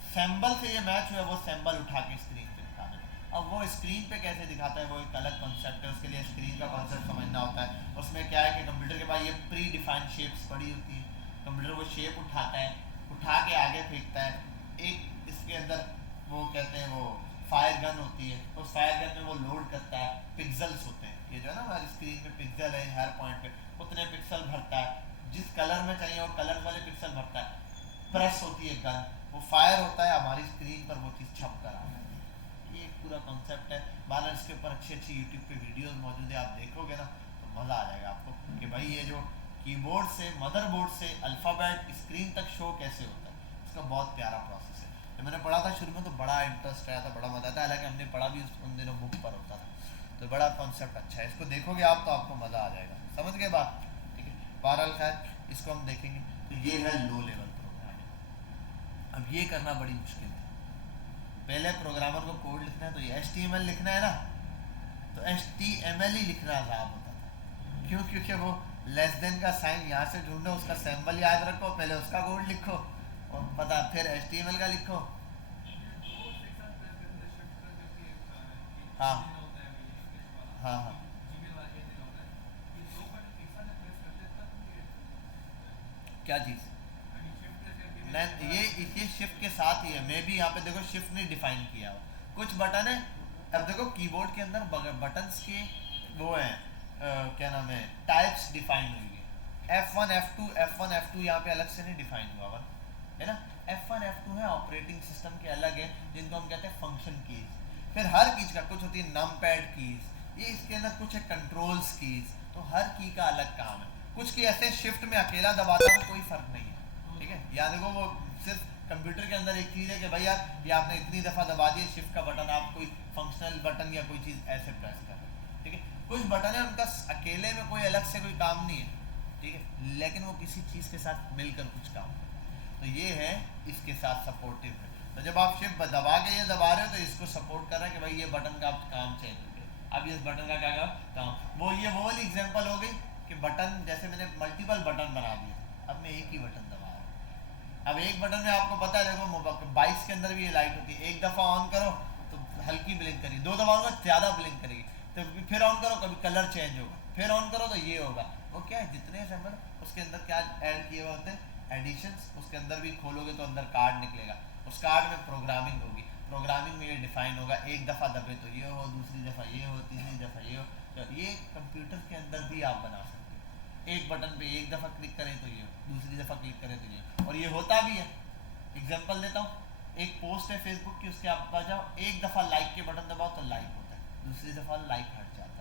सैम्बल से ये मैच हुआ वो सैम्बल उठा के स्क्रीन पे दिखा देगा। अब वो स्क्रीन पे कैसे दिखाता है वो एक अलग कॉन्सेप्ट है, उसके लिए स्क्रीन का कॉन्सेप्ट समझना होता है। उसमें क्या है कि कंप्यूटर के पास ये प्री डिफाइंड शेप्स पड़ी होती है, कंप्यूटर वो शेप उठाता है, उठा के आगे फेंकता है। एक इसके अंदर वो कहते हैं वो फायर गन होती है, उस फायर गन में वो लोड करता है, पिक्सल्स होते हैं, ये जो है ना हमारी स्क्रीन पे पिक्सल है, हर पॉइंट पे उतने पिक्सल भरता है, जिस कलर में चाहिए वो कलर वाले पिक्सल भरता है। प्रेस होती है गन, वो फायर होता है, हमारी स्क्रीन पर वो चीज़ छप कर आ जाती है। ये एक पूरा कॉन्सेप्ट है। बाहर इसके ऊपर अच्छी अच्छी यूट्यूब पे वीडियोस मौजूद है, आप देखोगे ना तो मज़ा आ जाएगा आपको कि भाई ये जो कीबोर्ड से मदरबोर्ड से अल्फ़ाबेट स्क्रीन तक शो कैसे होता है, इसका बहुत प्यारा प्रोसेस है। जब मैंने पढ़ा था शुरू में तो बड़ा इंटरेस्ट आया था, बड़ा मज़ा आता है, हालांकि हमने पढ़ा भी उन दिनों बुक पर होता था, तो बड़ा कॉन्सेप्ट अच्छा है। इसको देखोगे आप तो आपको मज़ा आ जाएगा, समझ गए बात? ठीक है, बहरहाल खैर इसको हम देखेंगे। तो ये है लो लेवल प्रोग्रामिंग। अब ये करना बड़ी मुश्किल है। पहले प्रोग्रामर को कोड लिखना है तो ये HTML लिखना है ना, तो HTML ही लिखना आसान होता था। क्यों? क्योंकि वो लेस देन का साइन यहाँ से ढूंढो, उसका सिंबल याद रखो, पहले उसका कोड लिखो और पता फिर HTML का लिखो। हाँ हाँ हाँ, क्या चीज़? नहीं, ये शिफ्ट के साथ ही है। मे भी यहाँ पे देखो शिफ्ट नहीं डिफाइन किया हो, कुछ बटन है। अब देखो कीबोर्ड के अंदर बटन्स के वो हैं क्या नाम है, टाइप्स डिफाइन हुई है। F1 F2 F1 F2 यहाँ पे अलग से नहीं डिफाइन हुआ हुआ है ना। F1 F2 है ऑपरेटिंग सिस्टम के अलग है, जिनको हम कहते हैं फंक्शन कीज। फिर हर कीज का कुछ होती है नम पैड कीज, ये इसके अंदर कुछ है कंट्रोल्स कीज, तो हर की का अलग काम है। कुछ की ऐसे शिफ्ट में अकेला दबाता हूँ कोई फर्क नहीं है, ठीक है। या देखो वो सिर्फ कंप्यूटर के अंदर एक चीज़ है कि भैया ये आपने इतनी दफ़ा दबा दिया शिफ्ट का बटन, आप कोई फंक्शनल बटन या कोई चीज़ ऐसे प्रेस कर रहे हैं, ठीक है। कुछ बटन है उनका अकेले में कोई अलग से कोई काम नहीं है, ठीक है, लेकिन वो किसी चीज़ के साथ मिलकर कुछ काम है। तो ये है इसके साथ सपोर्टिव है। तो जब आप शिफ्ट दबा के ये दबा रहे हो तो इसको सपोर्ट कर रहा है कि भाई ये बटन का काम चेंज हो गया, अब इस बटन का क्या काम। वो वाली एग्जांपल हो गई कि बटन जैसे मैंने मल्टीपल बटन बना दिए, अब मैं एक ही बटन दबा रहा हूँ। अब एक बटन में आपको पता है देखो 22 के अंदर भी ये लाइट होती है, एक दफ़ा ऑन करो तो हल्की ब्लिंक करेगी, 2 दबाऊंगा ज़्यादा ब्लिंक करेगी, तो फिर ऑन करो कभी कलर चेंज होगा, फिर ऑन करो तो ये होगा। वो क्या है, जितने सिंबल उसके अंदर क्या ऐड किए हुए होते हैं, एडिशंस। उसके अंदर भी खोलोगे तो अंदर कार्ड निकलेगा, उस कार्ड में प्रोग्रामिंग होगी, प्रोग्रामिंग में ये डिफाइन होगा, एक दफ़ा दबे तो ये हो, दूसरी दफ़ा ये हो, तीसरी दफ़ा ये हो। तो ये कंप्यूटर के अंदर भी आप बना सकते हो, एक बटन पे एक दफ़ा क्लिक करें तो ये हो, दूसरी दफ़ा क्लिक करें तो ये, और ये होता भी है। एग्जाम्पल देता हूँ, एक पोस्ट है फेसबुक की, उसके आप जाओ, एक दफ़ा लाइक के बटन दबाओ तो लाइक होता है, दूसरी दफ़ा लाइक हट जाता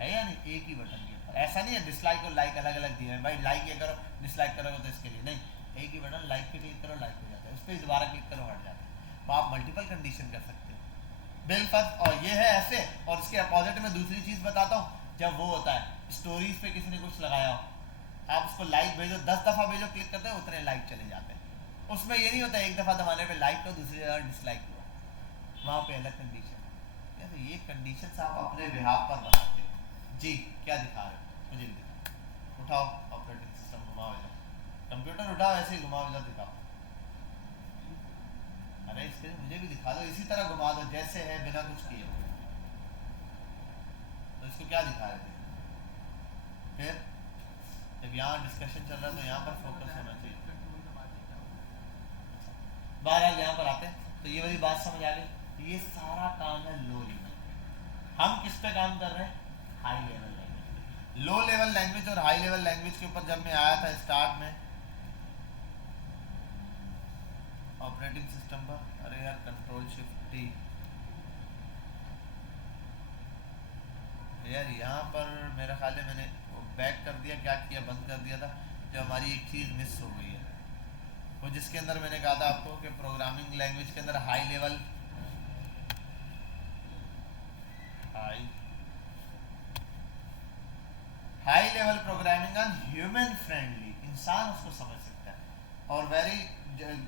है या नहीं, एक ही बटन के ऊपर। ऐसा नहीं है डिसलाइक और लाइक अलग अलग दिए हैं भाई, लाइक ये करो डिसलाइक करोगे तो इसके लिए नहीं, एक ही बटन, लाइक पे क्लिक करो लाइक हो जाता है, उस पर दोबारा क्लिक करो हट जाता है। तो आप मल्टीपल कंडीशन कर सकते हो बिलफर्ज। और ये है ऐसे, और इसके अपोजिट में दूसरी चीज़ बताता हूँ, जब वो होता है स्टोरीज पे किसी ने कुछ लगाया हो, आप उसको लाइक भेजो, 10 दफ़ा भेजो, क्लिक करते हैं उतने लाइक चले जाते हैं। उसमें ये नहीं होता एक दफ़ा दबाने पे लाइक को दूसरी जगह डिसलाइक हुआ, वहाँ पे अलग कंडीशन है। तो ये कंडीशन आप अपने बिहाफ पर बनाते हो। जी क्या दिखा रहे हो, मुझे भी दिखाओ, उठाओ ऑपरेटिंग सिस्टम घुमाओ इधर, कंप्यूटर उठाओ ऐसे ही घुमाओ इधर दिखाओ। अरे इसके लिए मुझे भी दिखा दो, इसी तरह घुमा दो जैसे है बिना कुछ किए। तो इसको क्या दिखा रहे थे फिर, जब यहाँ डिस्कशन चल रहा है तो यहाँ पर फोकस होना चाहिए। बहरहाल यहाँ पर आते हैं तो ये वाली बात समझ आ गई। ये सारा काम है लो लेवल। हम किस पे काम कर रहे हैं, high level language. Low level language और हाई लेवल लैंग्वेज के ऊपर जब मैं आया था स्टार्ट में ऑपरेटिंग सिस्टम पर, अरे यार कंट्रोल शिफ्ट टी, यार यहाँ पर मेरा ख्याल है मैंने वो बैक कर दिया, क्या किया, बंद कर दिया था, जो हमारी एक चीज़ मिस हो गई है, वो जिसके अंदर मैंने कहा था आपको कि प्रोग्रामिंग लैंग्वेज के अंदर high level programming on human friendly, इंसान उसको समझ सकता है और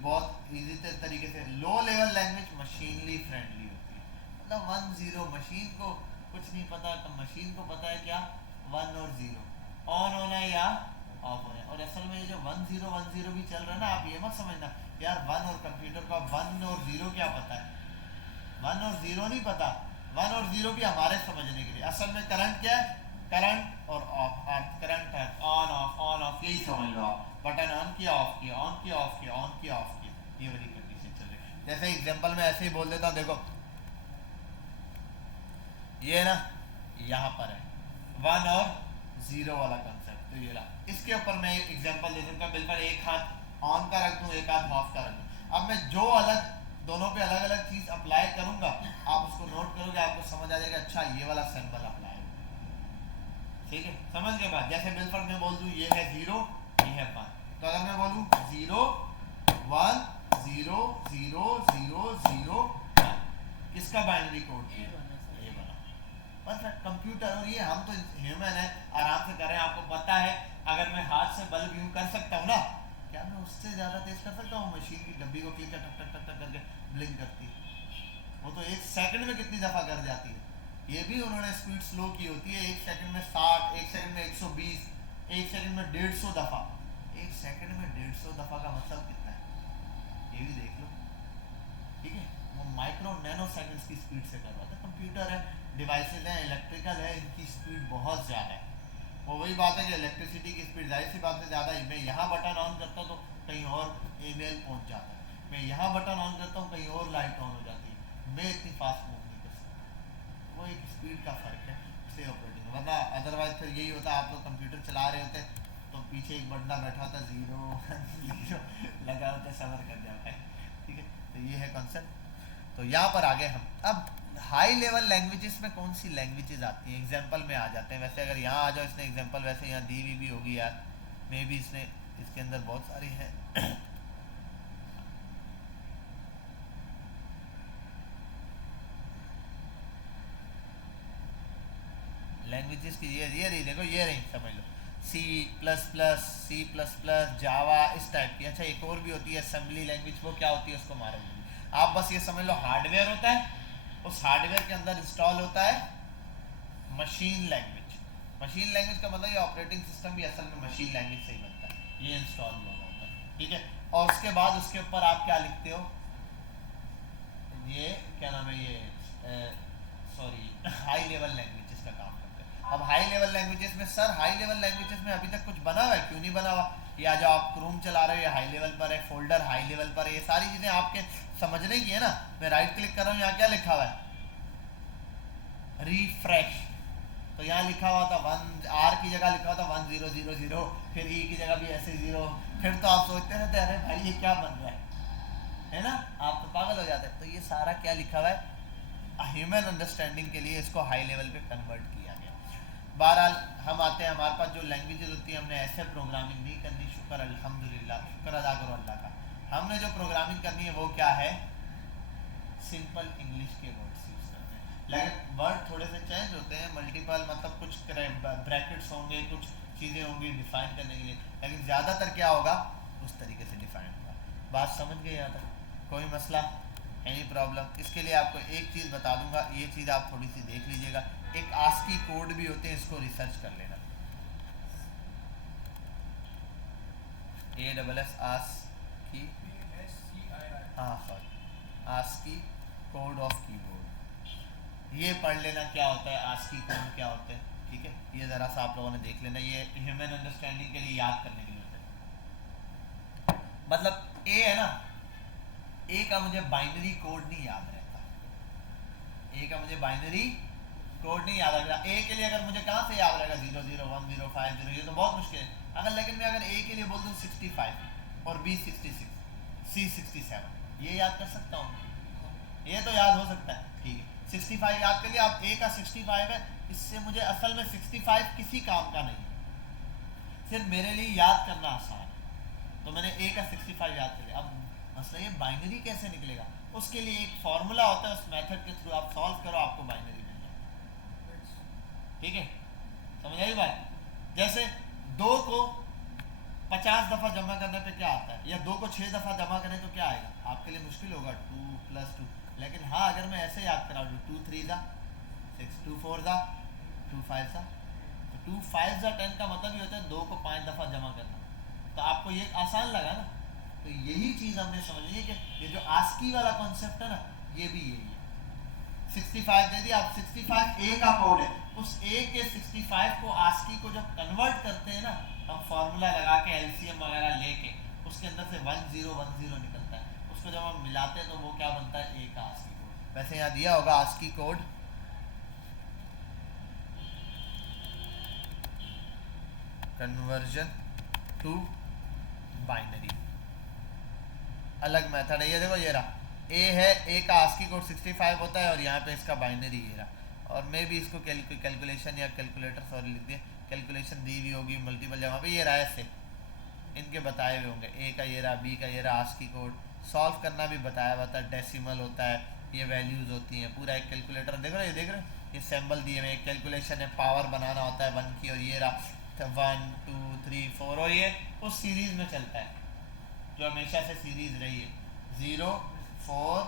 बहुत इजी तरीके से। लो लेवल लैंग्वेज मशीनली फ्रेंडली होती है, मतलब 1-0 मशीन को कुछ नहीं पता, तो मशीन को पता है क्या 1 और 0 ऑन होना है या ऑफ होना है। और असल में ये जो 1010 भी चल रहा है ना, आप ये मत समझना यार 1 और कंप्यूटर का 1 और 0 क्या पता है, 1 और 0 नहीं पता, 1 और 0 भी हमारे समझने के लिए। असल में करंट क्या है, करंट और ऑफ, करंट है ऑन ऑफ, यही समझ लो आप। बटन ऑन किया ऑफ किया, ऑन किया ऑफ किया, ऑन किया ऑफ किया, ये वाली कंडीशन चल रही है। जैसे एग्जांपल में ऐसे ही बोल देता हूँ, देखो ये ना यहाँ पर है 1 और 0 वाला कंसेप्ट, तो ये रहा। इसके ऊपर मैं एक एग्जांपल दे सकता हूँ, बिल्कुल एक हाथ ऑन का रख दूँ, एक हाथ ऑफ का रख दूँ। अब मैं जो अलग दोनों पे अलग अलग चीज अप्लाई करूंगा, आप उसको नोट करोगे, आपको समझ आ जाएगा अच्छा ये वाला सिंबल अप्लाई है, ठीक है। समझ के बाद जैसे बिल्कुल मैं बोल दूँ ये है 0, ये है 1, तो अगर मैं बोलूँ 0 1 0 0 0 0 1, किसका बाइनरी कोड ये बना सर। ये बना। बस कंप्यूटर, और ये हम तो ह्यूमन है, आराम से कर रहे हैं। आपको पता है अगर मैं हाथ से बल्ब यूं कर सकता हूँ ना, क्या मैं उससे ज़्यादा तेज कर सकता हूँ? मशीन की डब्बी को क्लिक कर टक टक टक टक करके ब्लिंक करती है, वो तो 1 सेकंड में कितनी दफ़ा कर जाती है। ये भी उन्होंने स्पीड स्लो की होती है, 1 सेकंड में 60, 1 सेकंड में 120, 1 सेकंड में 150 दफ़ा। 1 सेकंड में 150 दफ़ा का मतलब कितना है, ये भी देख लो, ठीक है। वो माइक्रो नैनो सेकंड्स की स्पीड से कर रहा था। कंप्यूटर है, डिवाइसेज हैं, इलेक्ट्रिकल है, इनकी स्पीड बहुत ज़्यादा है। वो वही बात है कि इलेक्ट्रिसिटी की स्पीड जाहिर सी बात है ज़्यादा है। मैं यहाँ बटन ऑन करता तो कहीं और ईमेल पहुँच जाता है, मैं यहाँ बटन ऑन करता हूँ कहीं और लाइट ऑन हो जाती है, मैं इतनी फास्ट मूव नहीं कर सकता। वो एक स्पीड का फ़र्क है से ऑपरेटिंग, वरना अदरवाइज फिर यही होता, आप लोग कंप्यूटर चला रहे होते तो पीछे एक बंदा बैठा होता 0 0 लगा होता, सबर कर जाता है, ठीक है। तो ये है कॉन्सेप्ट। तो यहाँ पर आगे हम अब हाई लेवल लैंग्वेजेस में कौन सी लैंग्वेजेस आती हैं, एग्जांपल में आ जाते हैं। वैसे अगर यहाँ आ जाओ, इसने एग्जांपल वैसे यहाँ दी हुई भी होगी यार, मे भी इसने इसके अंदर बहुत सारी हैं। लैंग्वेजेस की ये रही, देखो ये रही, समझ लो C++, जावा, इस टाइप की। अच्छा एक और भी होती है असेंबली लैंग्वेज, वो क्या होती है उसको मारोगे आप। बस ये समझ लो हार्डवेयर होता है, उस हार्डवेयर के अंदर इंस्टॉल होता है मशीन लैंग्वेज। मशीन लैंग्वेज का मतलब ये ऑपरेटिंग सिस्टम भी असल में मशीन लैंग्वेज से ही बनता है, ये इंस्टॉल हुआ होता है, ठीक है। और उसके बाद उसके ऊपर आप क्या लिखते हो, ये क्या नाम है, ये सॉरी हाई लेवल लैंग्वेजेस का काम करते हैं। अब हाई लेवल लैंग्वेजेस में सर, हाई लेवल लैंग्वेजेस में अभी तक कुछ बना हुआ है, क्यों नहीं बना हुआ? या जो आप क्रोम चला रहे हो ये हाई लेवल पर है, फोल्डर हाई लेवल पर है, ये सारी चीज़ें आपके समझने की है ना। मैं राइट क्लिक कर रहा हूँ, यहाँ क्या लिखा हुआ है, रिफ्रेश, तो यहाँ लिखा हुआ था 1, आर की जगह लिखा हुआ था 1000, फिर ई की जगह भी ऐसे 0, फिर तो आप सोचते रहते अरे भाई ये क्या बन रहा है ना, आप तो पागल हो जाते हैं। तो ये सारा क्या लिखा हुआ है, ह्यूमन अंडरस्टैंडिंग के लिए इसको हाई लेवल पे कन्वर्ट किया गया। बहरहाल हम आते हैं, हमारे पास जो लैंग्वेजेस होती है, हमने ऐसे प्रोग्रामिंग नहीं करनी, शुक्र अल्हम्दुलिल्लाह, शुक्र अदा करो अल्लाह का। हमने जो प्रोग्रामिंग करनी है वो क्या है, सिंपल इंग्लिश के वर्ड्स यूज़ करते हैं, लेकिन वर्ड थोड़े से चेंज होते हैं, मल्टीपल मतलब कुछ ब्रैकेट्स होंगे, कुछ चीज़ें होंगी डिफाइन करने के लिए, लेकिन ज़्यादातर क्या होगा उस तरीके से डिफाइन होगा। बात समझ गए यहाँ तक? कोई मसला, एनी प्रॉब्लम? इसके लिए आपको एक चीज़ बता दूंगा, ये चीज़ आप थोड़ी सी देख लीजिएगा, एक आस्की कोड भी होते हैं, इसको रिसर्च कर लेना। ASS आस्की, हाँ sorry, ASCII code of keyboard, ये पढ़ लेना क्या होता है, आस्की कोड क्या होता है, ठीक है। ये ज़रा सा आप लोगों ने देख लेना, ये ह्यूमन अंडरस्टैंडिंग के लिए याद करने के लिए होता है। मतलब ए है ना, ए का मुझे बाइनरी कोड नहीं याद रहता, ए का मुझे बाइनरी कोड नहीं याद रहेगा। ए के लिए अगर मुझे कहाँ से याद रहेगा 001050, ये तो बहुत मुश्किल है। अगर लेकिन मैं अगर ए के लिए बोल दूँ 65 और B 66, C 67, ये याद कर सकता हूँ, ये तो याद हो सकता है, ठीक है। 65 याद कर लिया, अब ए का 65 है, इससे मुझे असल में 65 किसी काम का नहीं, सिर्फ मेरे लिए याद करना आसान है, तो मैंने ए का 65 याद कर लिया। अब मसला ये बाइनरी कैसे निकलेगा, उसके लिए एक फॉर्मूला होता है, उस मेथड के थ्रू आप सॉल्व करो, आपको बाइनरी मिल जाए, ठीक है। समझ आई बात? जैसे 2 को 50 दफ़ा जमा करने पे क्या आता है, या 2 को 6 दफ़ा जमा करें तो क्या आएगा, आपके लिए मुश्किल होगा 2 + 2, लेकिन हाँ अगर मैं ऐसे याद करा दूँ 2 3 ज़ा 6 2 4 ज़ा 2 5 ज़ा, तो 2 5 ज़ा 10 का मतलब ये होता है 2 को 5 दफ़ा जमा करना। तो आपको ये आसान लगा ना, तो यही चीज़ हमने समझी है कि ये जो आस्की वाला कॉन्सेप्ट है ना, ये भी यही है। 65 दे दिया, आप 65 ए का कोड है, उस ए के 65 को आस्की को जब कन्वर्ट करते हैं ना, हम फॉर्मूला लगा के एलसीएम वगैरह लेके उसके अंदर से 1010 निकलता है, उसको जब हम मिलाते हैं तो वो क्या बनता है, ए का आस्की कोड। वैसे यहाँ दिया होगा ASCII code, conversion to binary, अलग मेथड है ये। देखो ये रहा ए है, ए का आस्की कोड 65 होता है और यहाँ पे इसका बाइनरी ये रहा। और मैं भी इसको कैलकुलेशन या कैलकुलेटर सॉरी लिख दिया, कैलकुलेशन दी हुई होगी मल्टीपल जगह पे, ये रहा ऐसे इनके बताए हुए होंगे, ए का ये रहा, बी का ये रहा, आस्की कोड सॉल्व करना भी बताया हुआ था, डेसिमल होता है, ये वैल्यूज़ होती हैं, पूरा एक कैलकुलेटर देख रहे हो, ये देख रहे हो, ये सैम्बल दिए हुए, एक कैलकुलेशन है, पावर बनाना होता है 1 की, और ये रहा 1 2 3 4, और ये उस सीरीज़ में चलता है जो हमेशा से सीरीज़ रही है, 0 4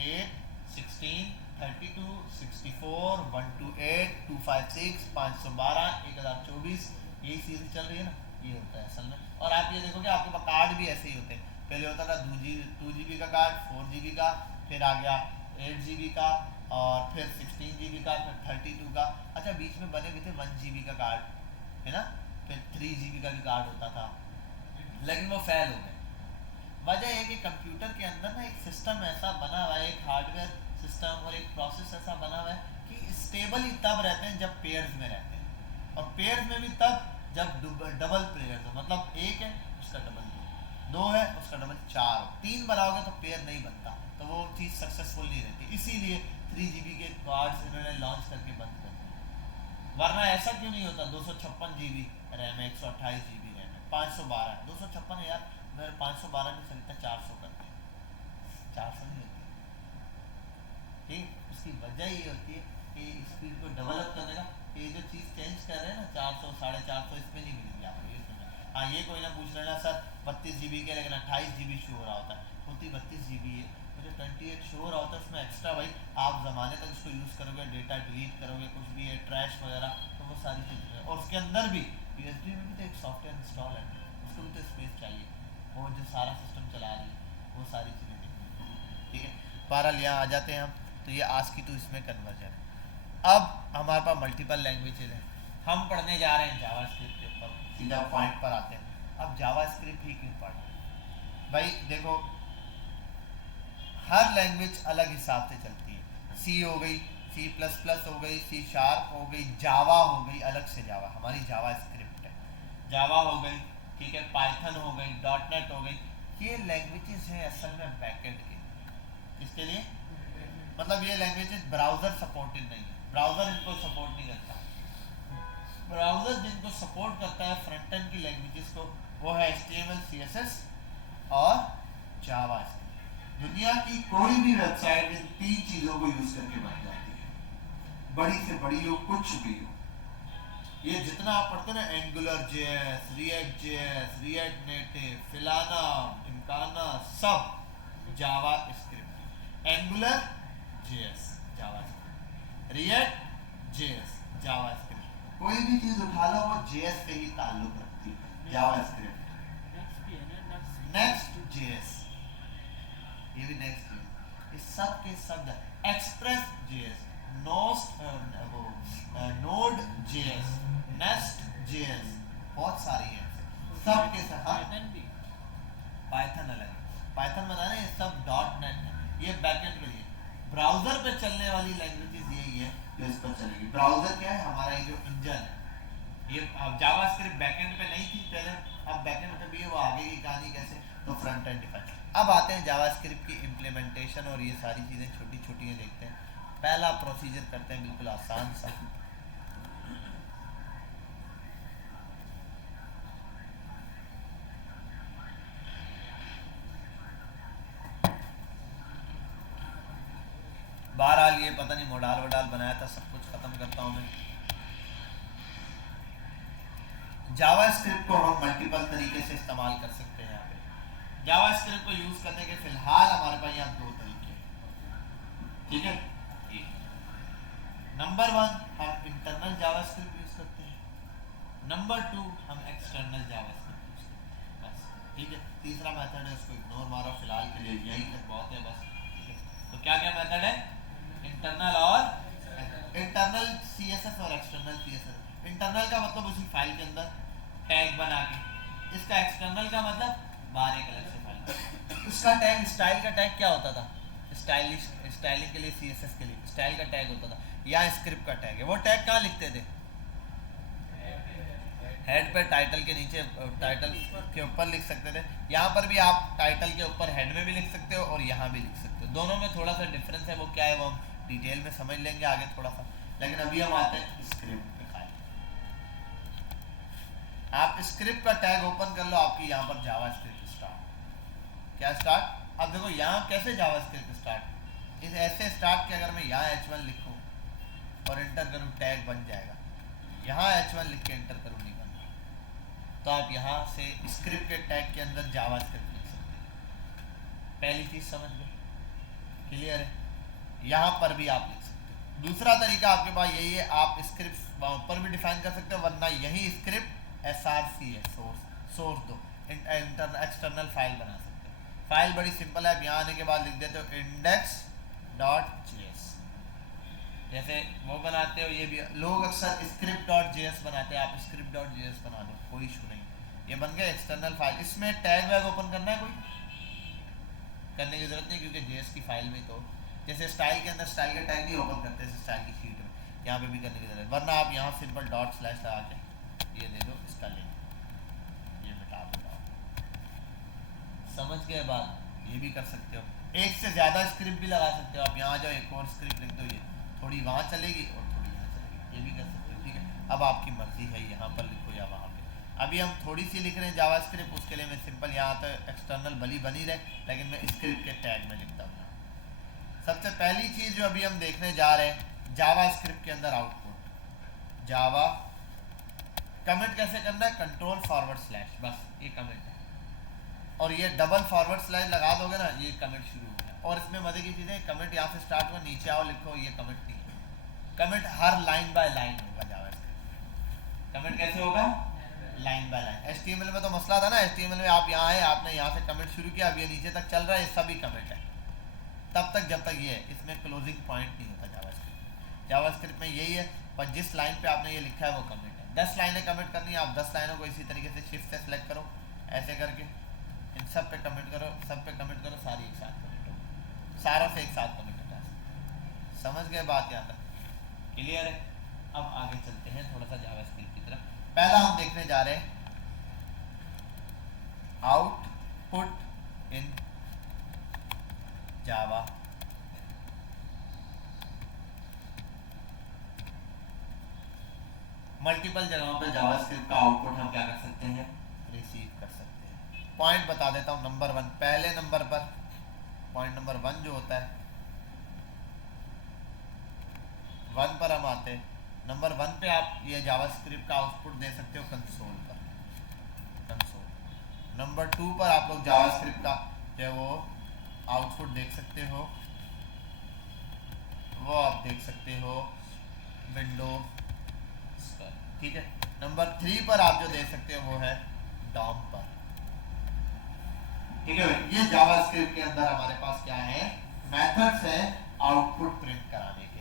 8 16 32 64 128 256 512 1024, यही सीरीज चल रही है ना, ये होता है असल में। और आप ये देखोगे आपके पास कार्ड भी ऐसे ही होते हैं, पहले होता था 2 GB का कार्ड, 4 GB का, फिर आ गया 8 GB का, और फिर 16 GB का, फिर 32 का, अच्छा बीच में बने भी थे 1 GB का कार्ड, है ना, फिर 3 GB का भी कार्ड होता था, लेकिन वो फेल हो गए। वजह है कि कंप्यूटर के अंदर ना एक सिस्टम ऐसा बना हुआ है, एक हार्डवेयर सिस्टम और एक प्रोसेस ऐसा बना हुआ है कि स्टेबल ही तब रहते हैं जब पेयर्स में रहते हैं, और पेयर्स में भी तब जब डबल पेयर्स हो, मतलब एक है उसका डबल दो है उसका डबल 4, 3 बनाओगे तो पेयर नहीं बनता, तो वो चीज़ सक्सेसफुल नहीं रहती। इसीलिए 3 GB के कार्ड्स इन्होंने लॉन्च करके बंद कर दिया, वरना ऐसा क्यों नहीं होता। 256 GB रैम है, 128 GB रैम है, 512 है, 256 है यार, मेरे 512 नहीं खरीदता, 400 करते हैं, 400 नहीं होती। ठीक, उसकी वजह ये होती है कि स्पीड को डेवलप करने का, ये जो चीज़ चेंज कर रहे हैं ना 400 450 इसमें नहीं मिलेगी आपको, ये सुना। हाँ ये कोई ना पूछ लेना सर 32 GB के, लेकिन 28 GB शो हो रहा होता है, होती 32 GB है, तो जो 28 शो हो रहा होता है उसमें एक्स्ट्रा भाई आप ज़माने तक उसको यूज़ करोगे, डेटा डिलीट करोगे, कुछ भी है ट्रैश वगैरह, तो वो सारी चीज़ें, और उसके अंदर भी USB में भी तो एक सॉफ्टवेयर इंस्टॉल है, उसको भी तो स्पेस चाहिए, वो जो सारा सिस्टम चला रही है वो सारी चीज़ें देखनी, ठीक है। बहरहाल यहाँ आ जाते हैं हम, तो ये आस्की टू इसमें कन्वर्जन है। अब हमारे पास मल्टीपल लैंग्वेजेज हैं, हम पढ़ने जा रहे हैं जावास्क्रिप्ट के ऊपर, सीधा पॉइंट पर आते हैं। अब जावास्क्रिप्ट ही क्यों पढ़ना भाई, देखो हर लैंग्वेज अलग हिसाब से चलती है, सी हो गई, C++ हो गई, C# हो गई, जावा हो गई, अलग से जावा हमारी जावास्क्रिप्ट है, जावा हो गई, ठीक है, पाइथन हो गई, .NET हो गई, ये लैंग्वेजेस हैं असल में बैकएंड के, किसके लिए, मतलब ये लैंग्वेजेस ब्राउज़र सपोर्टेड नहीं है, ब्राउज़र इनको सपोर्ट नहीं करता। ब्राउज़र जिनको सपोर्ट करता है फ्रंट एंड की लैंग्वेजेस को, वो है HTML CSS और जावास्क्रिप्ट। दुनिया की कोई भी वेबसाइट इन 3 चीज़ों को यूज़ करके बन जाती है, बड़ी से बड़ी हो, कुछ भी हो। ये जितना आप पढ़ते ना, Angular JS, React JS, React Native, फिलाना, इम्काना, सब JavaScript. Angular JS JavaScript, React JS JavaScript, कोई भी चीज़ उठा लो वो JS से ही ताल्लुक रखती है, जावास्क्रिप्ट। नेक्स्ट JS, ये भी नेक्स्ट JS, इस सब के सब, express JS, node JS, nest JS, बहुत सारी है, सब के सब। पाइथन अलग है, पाइथन बताना ये सब .NET है, ये बैकएंड के लिए। ब्राउज़र पे चलने वाली लैंग्वेजेस यही है जो इस पर चलेगी। ब्राउज़र क्या है, हमारा ये जो इंजन है, ये जावास्क्रिप्ट बैकएंड पे नहीं थी पहले, अब बैकएंड पे भी है, वो आगे की कहानी कैसे, तो फ्रंट एंड डिफाइन। अब आते हैं जावास्क्रिप्ट की इम्प्लीमेंटेशन और ये सारी चीज़ें छोटी छोटी देखते हैं। पहला प्रोसीजर करते हैं बिल्कुल आसान सा, बहरहाल ये पता नहीं मोडाल वोडाल बनाया था, सब कुछ खत्म करता हूँ मैं। जावास्क्रिप्ट को हम मल्टीपल तरीके से इस्तेमाल कर सकते हैं। यहाँ पे जावास्क्रिप्ट को यूज करने के फिलहाल हमारे पास यहाँ 2 तरीके हैं, ठीक है। नंबर नंबर 1 हम इंटरनल जावास्क्रिप्ट यूज करते हैं, नंबर 2 हम एक्सटर्नल जावास्क्रिप्ट यूज करते हैं, बस ठीक है। तीसरा मेथड है उसको इग्नोर मारो फिलहाल के लिए, यही तक बहुत है बस, ठीक है। तो क्या क्या मेथड है, इंटरनल और इंटरनल सीएसएस और एक्सटर्नल सीएसएस। इंटरनल का मतलब उसी फाइल के अंदर टैग बना के, इसका एक्सटर्नल का मतलब बाहर एक अलग से फाइल। उसका टैग स्टाइल का टैग क्या होता था, स्टाइलिंग के लिए सीएसएस के लिए स्टाइल का टैग होता था, या स्क्रिप्ट का टैग है, वो टैग कहाँ लिखते थे, हेड पे टाइटल के नीचे, टाइटल के ऊपर लिख सकते थे। यहाँ पर भी आप टाइटल के ऊपर हेड में भी लिख सकते हो और यहाँ भी लिख सकते हो, दोनों में थोड़ा सा डिफरेंस है, वो क्या है वो हम डिटेल में समझ लेंगे आगे थोड़ा सा। लेकिन अभी हम आते हैं स्क्रिप्ट पे खाली। आप स्क्रिप्ट का टैग ओपन कर लो, आपकी यहाँ पर जावास्क्रिप्ट स्टार्ट, क्या स्टार्ट। अब देखो यहाँ कैसे जावास्क्रिप्ट स्टार्ट, इस ऐसे स्टार्ट के अगर मैं यहाँ H1 लिखूँ और एंटर करूँ टैग बन जाएगा, यहाँ H1 लिख के एंटर करूँ नहीं बन रहा। तो आप यहाँ से स्क्रिप्ट के टैग के अंदर जावास्क्रिप्ट लिख सकते हैं, पहली चीज समझ गए, क्लियर है। यहाँ पर भी आप लिख सकते हो। दूसरा तरीका आपके पास यही है, आप स्क्रिप्ट वहाँ पर भी डिफाइन कर सकते हो, वरना यही स्क्रिप्ट SRC है, सोर्स दो एक्सटर्नल फाइल बना सकते हो। फाइल बड़ी सिंपल है, यहाँ आने के बाद लिख देते हो index.js, जैसे वो बनाते हो, ये भी लोग अक्सर script.js बनाते हैं, आप script.js बना दो, कोई इशू नहीं। ये बन गया एक्सटर्नल फाइल। इसमें टैग वैग ओपन करना है कोई, करने की जरूरत नहीं, क्योंकि JS की फाइल में तो जैसे स्टाइल के अंदर स्टाइल का टैग नहीं ओपन करते स्टाइल की शीट में, यहाँ पे भी करने की जरूरत है। वरना आप यहाँ सिंपल डॉट स्लैश लगा के ये दे दो, इसका लिंक ये मिटा दो, समझ गए बात। ये भी कर सकते हो, एक से ज़्यादा स्क्रिप्ट भी लगा सकते हो आप, यहाँ जाओ एक और स्क्रिप्ट लिख दो, ये थोड़ी वहाँ चलेगी और थोड़ी यहाँ चलेगी, ये भी कर सकते हो, ठीक है। अब आपकी मर्जी है, यहाँ पर लिखो या वहाँ पे। अभी हम थोड़ी सी लिख रहे हैं जावास्क्रिप्ट, उसके लिए मैं सिंपल यहाँ तो एक्सटर्नल भली बनी रहे, लेकिन मैं स्क्रिप्ट के टैग में लिखता हूँ। सबसे पहली चीज़ जो अभी हम देखने जा रहे हैं जावास्क्रिप्ट के अंदर आउटपुट, जावा कमेंट कैसे करना है, कंट्रोल फॉरवर्ड स्लैश, बस ये कमेंट है, और ये डबल फॉरवर्ड स्लैश लगा दोगे ना, ये कमेंट शुरू हो गया। और इसमें मजे की चीज़ है, कमेंट यहाँ से स्टार्ट हुआ, नीचे आओ लिखो, ये कमेंट नहीं है, comment her line by line होगा जावास्क्रिप्ट। कमेंट कैसे होगा, लाइन बाय लाइन। HTML में तो मसला था ना, HTML में आप यहाँ आए, आपने यहाँ से कमेंट शुरू किया, अब ये नीचे तक चल रहा है, ये सभी कमेंट है तब तक जब तक ये है, इसमें क्लोजिंग पॉइंट नहीं होता जावास्क्रिप्ट। जावास्क्रिप्ट में यही है, पर जिस लाइन पे आपने ये लिखा है वो कमेंट है। 10 लाइनें कमेंट करनी है, आप 10 लाइनों को इसी तरीके से शिफ्ट से सेलेक्ट करो, ऐसे करके इन सब पे कमेंट करो, सब पे कमेंट करो, सारी एक साथ कमेंट हो, सारों से एक साथ कमेंट हटा सकते। समझ गए बात, यहाँ तक क्लियर है। अब आगे चलते हैं थोड़ा सा जावास्क्रिप्ट की तरफ। पहला हम देखने जा रहे हैं आउटपुट इन जावा। मल्टीपल जगहों पे जावास्क्रिप्ट का आउटपुट हम क्या कर सकते हैं, रिसीव कर सकते हैं। पॉइंट बता देता हूँ, नंबर 1, पहले नंबर पर पॉइंट नंबर 1 जो होता है, 1 पर हम आते हैं। नंबर 1 पे आप ये जावास्क्रिप्ट का आउटपुट दे सकते हो कंसोल पर, कंसोल। नंबर 2 पर आप लोग जावास्क्रिप्ट का जो है वो आउटपुट देख सकते हो, वो आप देख सकते हो विंडो, ठीक है। नंबर 3 पर आप जो दे सकते हो वो है डॉम पर, ठीक है। ये जावास्क्रिप्ट के अंदर हमारे पास क्या है, मेथड्स है आउटपुट प्रिंट कराने के।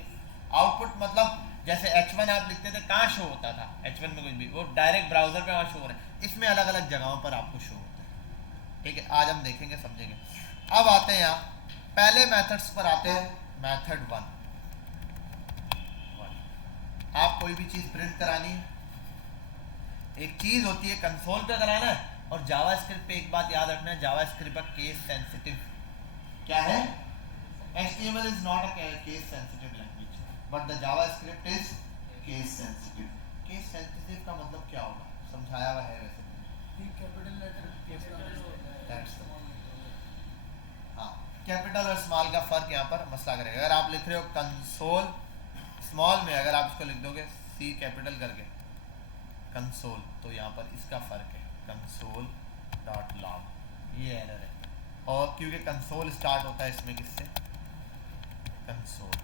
आउटपुट मतलब जैसे H1 आप लिखते थे, कहाँ शो होता था H1 में कुछ भी, वो डायरेक्ट ब्राउजर पे वहाँ शो हो रहा है, इसमें अलग अलग जगहों पर आपको शो होता है, ठीक है। आज हम देखेंगे समझेंगे। अब आते हैं यहाँ पहले मेथड्स पर आते हैं। मेथड 1, आप कोई भी चीज प्रिंट करानी है, एक चीज होती है कंसोल पे कराना है, और जावास्क्रिप्ट पे एक बात याद रखना है, जावास्क्रिप्ट का केस सेंसिटिव क्या है, HTML is not a case sensitive language but the JavaScript is case sensitive। Case sensitive का मतलब क्या होगा, समझाया हुआ है वैसे, कैपिटल लेटर, हाँ कैपिटल और स्मॉल का फर्क यहाँ पर मसला करेगा। अगर आप लिख रहे हो कंसोल स्मॉल में, अगर आप इसको लिख दोगे C कैपिटल करके कंसोल, तो यहाँ पर इसका फर्क है, कंसोल डॉट लॉग, ये एरर है। और क्योंकि कंसोल स्टार्ट होता है इसमें किससे, कंसोल,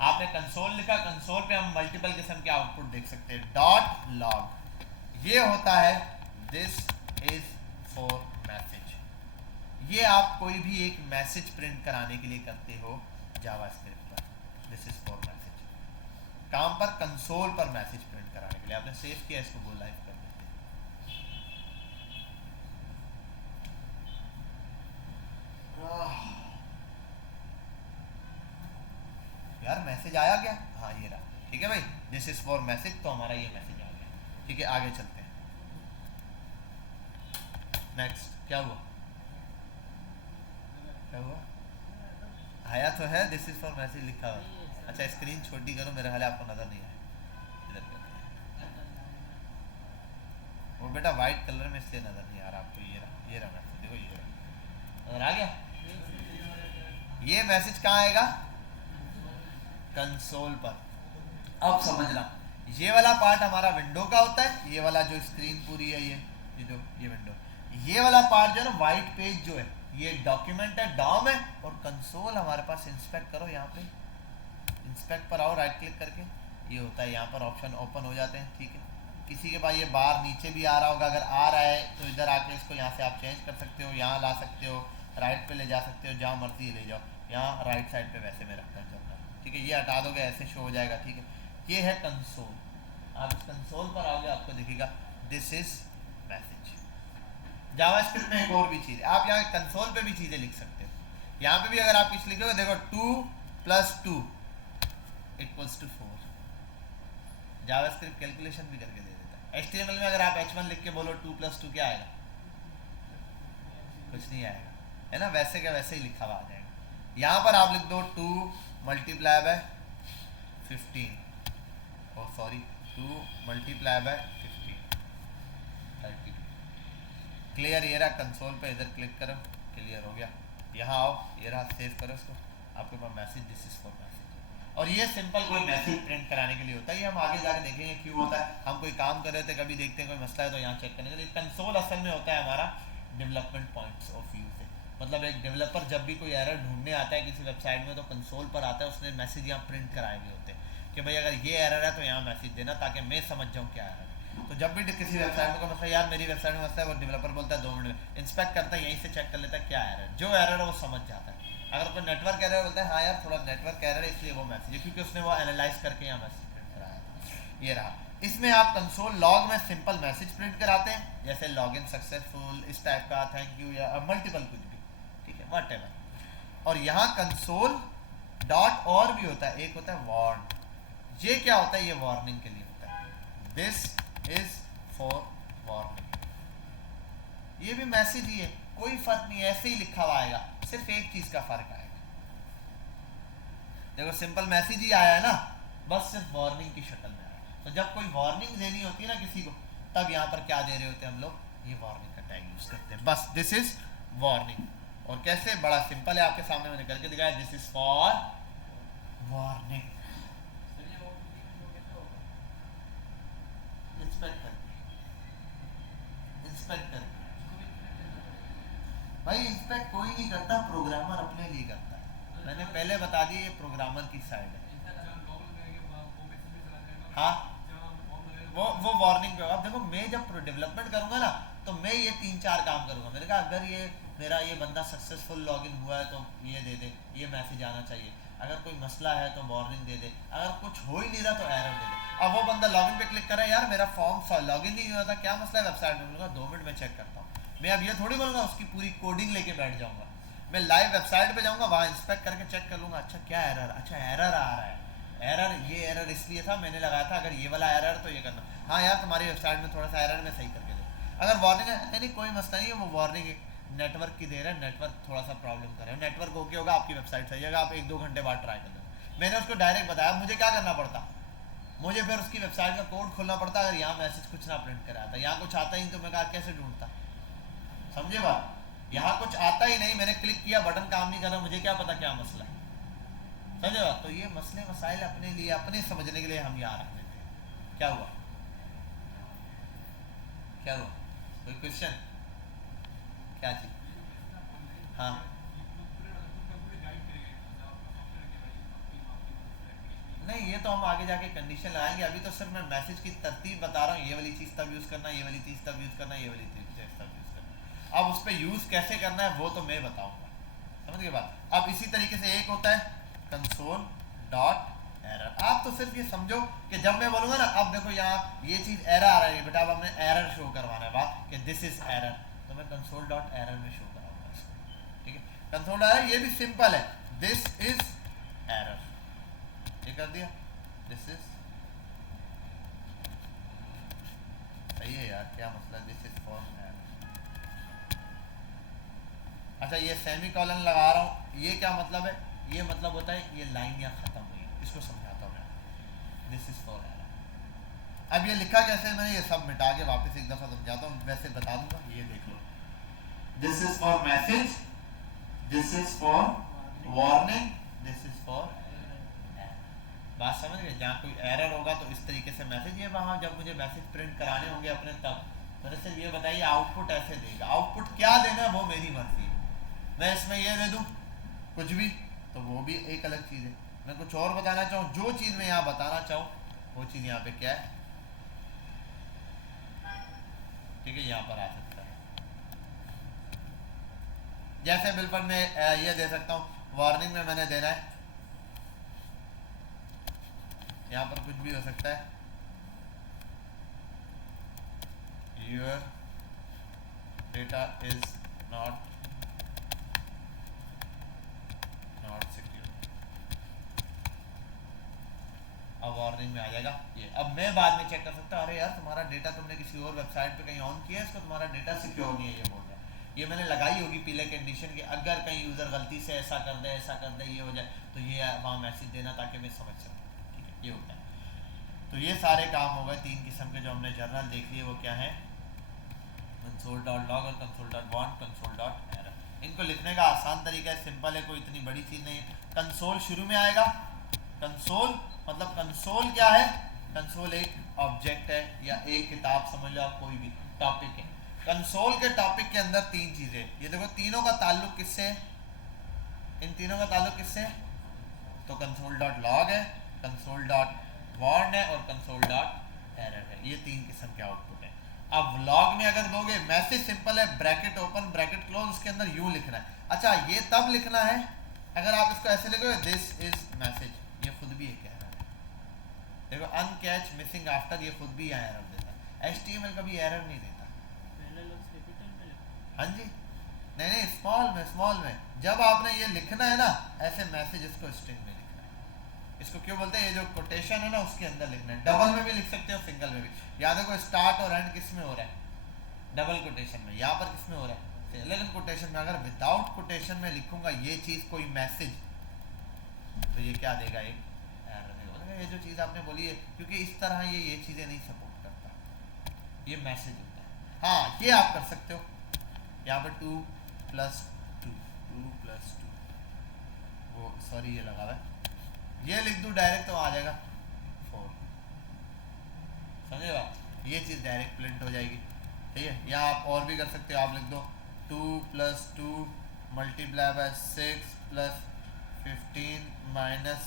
आपने कंसोल लिखा, कंसोल पे हम मल्टीपल किस्म के आउटपुट देख सकते हैं। डॉट लॉग ये होता है दिस इज फॉर मैसेज। ये आप कोई भी एक मैसेज प्रिंट कराने के लिए करते हो जावास्क्रिप्ट पर, दिस इज फॉर मैसेज। काम पर कंसोल पर मैसेज प्रिंट कराने के लिए आपने सेव किया, इसको गो लाइव कर देते हैं। यार मैसेज आया क्या? हाँ ये रहा, ठीक है भाई, दिस इज फॉर मैसेज, तो हमारा ये मैसेज आ गया। ठीक है आगे चलते हैं। नेक्स्ट क्या हुआ? क्या हुआ? आया तो है, दिस इज फॉर मैसेज लिखा हुआ। अच्छा स्क्रीन छोटी करो, मेरा ख्याल है आपको नजर नहीं आया। इधर करते हैं वो बेटा, वाइट कलर में इसलिए नजर नहीं आ रहा आपको। ये रहा मैसेज, देखो ये रहा, नजर आ गया। ये मैसेज कहाँ आएगा? कंसोल पर। अब समझना, ये वाला पार्ट हमारा विंडो का होता है, ये वाला जो स्क्रीन पूरी है ये विंडो, ये वाला पार्ट जो है ना व्हाइट पेज जो है, ये डॉक्यूमेंट है, डॉम है, और कंसोल हमारे पास। इंस्पेक्ट करो, यहाँ पे इंस्पेक्ट पर आओ, राइट क्लिक करके, ये होता है यहाँ पर ऑप्शन ओपन हो जाते हैं। ठीक है, किसी के पास ये बार नीचे भी आ रहा होगा, अगर आ रहा है तो इधर आके इसको यहाँ से आप चेंज कर सकते हो, यहाँ ला सकते हो, राइट पे ले जा सकते हो, जहाँ मर्जी ले जाओ। यहाँ राइट साइड पे वैसे में रखता है चलता है। ठीक है, ये हटा दोगे ऐसे शो हो जाएगा। ठीक है, ये है कंसोल। आप इस कंसोल पर आओगे, आपको दिखेगा दिस इज मैसेज। जावास्क्रिप्ट में एक और भी चीज़ है, आप यहाँ कंसोल पे भी चीज़ें लिख सकते हो। यहाँ पे भी अगर आप कुछ लिखोगे, देखो 2 + 2 = 4। जावास्क्रिप्ट कैलकुलेशन भी करके दे देता है। HTML में अगर आप H1 लिख के बोलो 2 + 2 क्या आएगा? कुछ नहीं आएगा, है ना, वैसे का वैसे ही लिखा हुआ आ जाएगा। यहाँ पर आप लिख दो 2 × 15, ओ सॉरी 2 × 15 32। क्लियर, ये रहा कंसोल पे, इधर क्लिक करो, क्लियर हो गया। यहाँ आओ, ये रहा, सेव करो इसको, आपके पास message this is for message. और ये सिंपल कोई मैसेज प्रिंट कराने के लिए होता है। ये हम आगे जाके देखेंगे क्यों होता है। हम कोई काम कर रहे थे, कभी देखते हैं कोई मसला है तो यहाँ चेक करेंगे। कंसोल असल में होता है हमारा डेवलपमेंट पॉइंट्स ऑफ व्यू से, मतलब एक डेवलपर जब भी कोई एरर ढूंढने आता है किसी वेबसाइट में, तो कंसोल पर आता है, उसने मैसेज यहाँ प्रिंट कराए हुए होते हैं कि भाई अगर ये एरर है तो यहाँ मैसेज देना, ताकि मैं समझ जाऊँ क्या एरर है। तो जब भी किसी वेबसाइट में कोई मसला, यार मेरी वेबसाइट में मसला है, वो डेवलपर बोलता है 2 मिनट में, इंस्पेक्ट करता है, यहीं से चेक कर लेता है क्या एरर है, जो एरर है वो समझ जाता है। अगर कोई नेटवर्क एरर बोलता है, हाँ यार थोड़ा नेटवर्क एरर है, इसलिए वो मैसेज है, क्योंकि उसने वो एनालाइज करके यहाँ मैसेज प्रिंट कराया। ये रहा, इसमें आप कंसोल लॉग में सिंपल मैसेज प्रिंट कराते हैं, जैसे लॉग इन सक्सेसफुल, इस टाइप का, थैंक यू, या मल्टीपल कुछ भी, ठीक है, व्हाटएवर। और यहाँ कंसोल डॉट और भी होता है, एक होता है वार्न। ये क्या होता है? ये वार्निंग के लिए होता है, दिस इज फॉर वार्निंग। ये भी मैसेज ही है, कोई फर्क नहीं है, ऐसे ही लिखा हुआ आएगा, सिर्फ एक चीज का फर्क आएगा, देखो सिंपल मैसेज ही आया है ना, बस सिर्फ वार्निंग की शक्ल में आया। तो जब कोई वार्निंग देनी होती है ना किसी को, तब यहाँ पर क्या दे रहे होते हैं हम लोग? ये वार्निंग का टैग यूज करते हैं, बस दिस इज वार्निंग। और कैसे? बड़ा सिंपल है, आपके सामने मैंने करके दिखाया, this is for warning. Inspect करके भाई, इंस्पेक्ट कोई नहीं करता, प्रोग्रामर अपने लिए करता है। मैंने पहले बता दिया, ये प्रोग्रामर की साइड है। हाँ, वो वार्निंग पे। अब देखो, मैं जब डेवलपमेंट करूंगा ना, तो मैं ये 3-4 काम करूंगा। मैंने कहा अगर ये मेरा ये बंदा सक्सेसफुल लॉगिन हुआ है तो ये दे दे, ये मैसेज आना चाहिए। अगर कोई मसला है तो वार्निंग दे दे, अगर कुछ हो ही नहीं रहा तो एरर दे दे। अब वो बंदा लॉगिन पे क्लिक कर रहा है, यार मेरा फॉर्म लॉगिन नहीं हुआ था, क्या मसला है वेबसाइट में? बोलूँगा 2 मिनट में चेक करता हूँ। मैं अब ये थोड़ी बोलूँगा उसकी पूरी कोडिंग लेके बैठ जाऊँगा, मैं लाइव वेबसाइट पे जाऊँगा, वहाँ इंस्पेक्ट करके चेक कर लूँगा, अच्छा क्या एरर, अच्छा एरर आ रहा है, एरर, ये एरर इसलिए था, मैंने लगाया था, अगर ये वाला एरर तो ये करना, हाँ यार तुम्हारी वेबसाइट में थोड़ा सा एरर में सही करके दे। अगर वार्निंग है, नहीं कोई मसला नहीं है, वो वार्निंग नेटवर्क की दे रहा है, नेटवर्क थोड़ा सा प्रॉब्लम कर रहा है, नेटवर्क ओके होगा, आपकी वेबसाइट सही होगा, आप 1-2 घंटे बाद ट्राई कर लो। मैंने उसको डायरेक्ट बताया, मुझे क्या करना पड़ता, मुझे फिर उसकी वेबसाइट का कोड खोलना पड़ता, अगर यहाँ मैसेज कुछ ना प्रिंट कराया था, यहाँ कुछ आता ही तो मैं कहा कैसे ढूंढता, समझे बात? यहाँ कुछ आता ही नहीं, मैंने क्लिक किया, बटन काम नहीं कर रहा, मुझे क्या पता क्या मसला है, समझे बात? तो ये मसले मसाइल अपने लिए, अपने समझने के लिए हम यहाँ रख देते हैं। क्या हुआ? क्या हुआ? कोई क्वेश्चन? क्या चीज? हाँ ये तो हम आगे जाके कंडीशन लगाएंगे, अभी तो सिर्फ मैं मैसेज की तरतीब बता रहा हूँ, ये वाली चीज़ तब यूज़ करना, ये वाली चीज़ तब यूज़ करना, ये वाली चीज़ तब यूज़ करना। अब उस पर यूज़ कैसे करना है वो तो मैं बताऊँगा, समझ गए बात। अब इसी तरीके से एक होता है कंसोल डॉट एरर। आप तो सिर्फ ये समझो कि जब मैं बोलूँगा ना, अब देखो यहाँ ये चीज़ एरर आ रही है बेटा, अब हमने एरर शो करवाना है बात कि दिस इज़ एरर, तो मैं कंसोल डॉट एरर में शो कराऊंगा इसको, ठीक है। कंसोल एरर ये भी सिंपल है, दिस इज एरर, ये कर दिया, दिस इज, सही है यार, क्या मसला, दिस इज फॉर एरर। अच्छा ये सेमी कॉलन लगा रहा हूँ, ये क्या मतलब है, ये मतलब होता है ये लाइन यहाँ खत्म हुई, इसको समझाता हूँ मैं, दिस इज फॉर एरर। अब ये लिखा कैसे, मैं ये सब मिटा के वापस एक दफ़ा समझाता हूँ, वैसे बता दूंगा, ये देख लो, this is for message, this is for warning, this is for, बात समझ गए। जहाँ कोई एरर होगा तो इस तरीके से मैसेज, ये वहाँ जब मुझे मैसेज प्रिंट कराने होंगे अपने तब, तो सिर्फ ये बताइए आउटपुट ऐसे देगा, आउटपुट क्या देना है वो मेरी मर्जी है, मैं इसमें ये दे दूँ कुछ भी तो वो भी एक अलग चीज़ है, मैं कुछ और बताना चाहूँ, जो चीज़ मैं यहाँ बताना चाहूँ वो चीज़ यहाँ पे क्या है, ठीक है, यहाँ पर आ सकता है। जैसे बिल्कुल मैं ये दे सकता हूँ, वार्निंग में मैंने देना है, यहाँ पर कुछ भी हो सकता है, your data is not secure, अब वार्निंग में आ जाएगा ये। अब मैं बाद में चेक कर सकता हूँ, अरे यार तुम्हारा डेटा तुमने किसी और वेबसाइट पे कहीं ऑन किया है इसको, तुम्हारा डेटा सिक्योर नहीं है ये बोल रहा है, ये मैंने लगाई होगी पीले कंडीशन की, अगर कहीं यूज़र गलती से ऐसा कर दे ये हो जाए तो ये वहाँ मैसेज देना ताकि मैं समझ सकूँ, ठीक है, ये होता है। तो ये सारे काम हो गए, 3 किस्म के जो हमने जर्नल देख लिए, वो क्या है, कंसोल डॉट लॉग और console dot warn, console dot error. इनको लिखने का आसान तरीका है, सिंपल है, कोई इतनी बड़ी चीज़ नहीं है। कंसोल शुरू में आएगा, कंसोल मतलब कंसोल क्या है, कंसोल एक ऑब्जेक्ट है या एक किताब समझ लो आप, कोई भी टॉपिक है। कंसोल के टॉपिक के अंदर 3 चीज़ें, ये देखो तीनों का ताल्लुक किससे, इन तीनों का ताल्लुक किससे, तो कंसोल डॉट लॉग है, कंसोल डॉट वार्न है और कंसोल डॉट एरर है, ये 3 किस्म के आउटपुट है। अब लॉग में अगर दोगे मैसेज सिंपल है, ब्रैकेट ओपन ब्रैकेट क्लोज, उसके अंदर यूं लिखना है। अच्छा ये तब लिखना है अगर आप इसको ऐसे लिखोगे, दिस इज मैसेज, ये खुद भी एक एरर है, देखो अनकैच मिसिंग आफ्टर, ये खुद भी यहाँ एरर देता है, HTML कभी एरर नहीं देता, पहले लोग कैपिटल में, हाँ जी, नहीं स्मॉल में, जब आपने ये लिखना है ना ऐसे मैसेज, इसको स्ट्रिंग में लिखना है, इसको क्यों बोलते हैं, ये जो कोटेशन है ना उसके अंदर लिखना है, डबल में भी लिख सकते हो सिंगल में भी। याद है, स्टार्ट और एंड किस में हो रहा है, डबल कोटेशन में, यहाँ पर किस में हो रहा है, सिंगल कोटेशन में। अगर विदाउट कोटेशन में लिखूंगा ये चीज़ कोई मैसेज, तो ये क्या देगा, एक एरर देगा, ये जो चीज़ आपने बोली है, क्योंकि इस तरह ये चीज़ें नहीं सपोर्ट करता, ये मैसेज होता है। हाँ ये आप कर सकते हो, यहाँ पर 2 + 2 वो सॉरी ये लगा हुआ है, ये लिख दूँ डायरेक्ट तो आ जाएगा 4, समझे बात, ये चीज़ डायरेक्ट प्रिंट हो जाएगी, ठीक है। या आप और भी कर सकते हो, आप लिख दो 2 + 2 × 6 + 15 - 10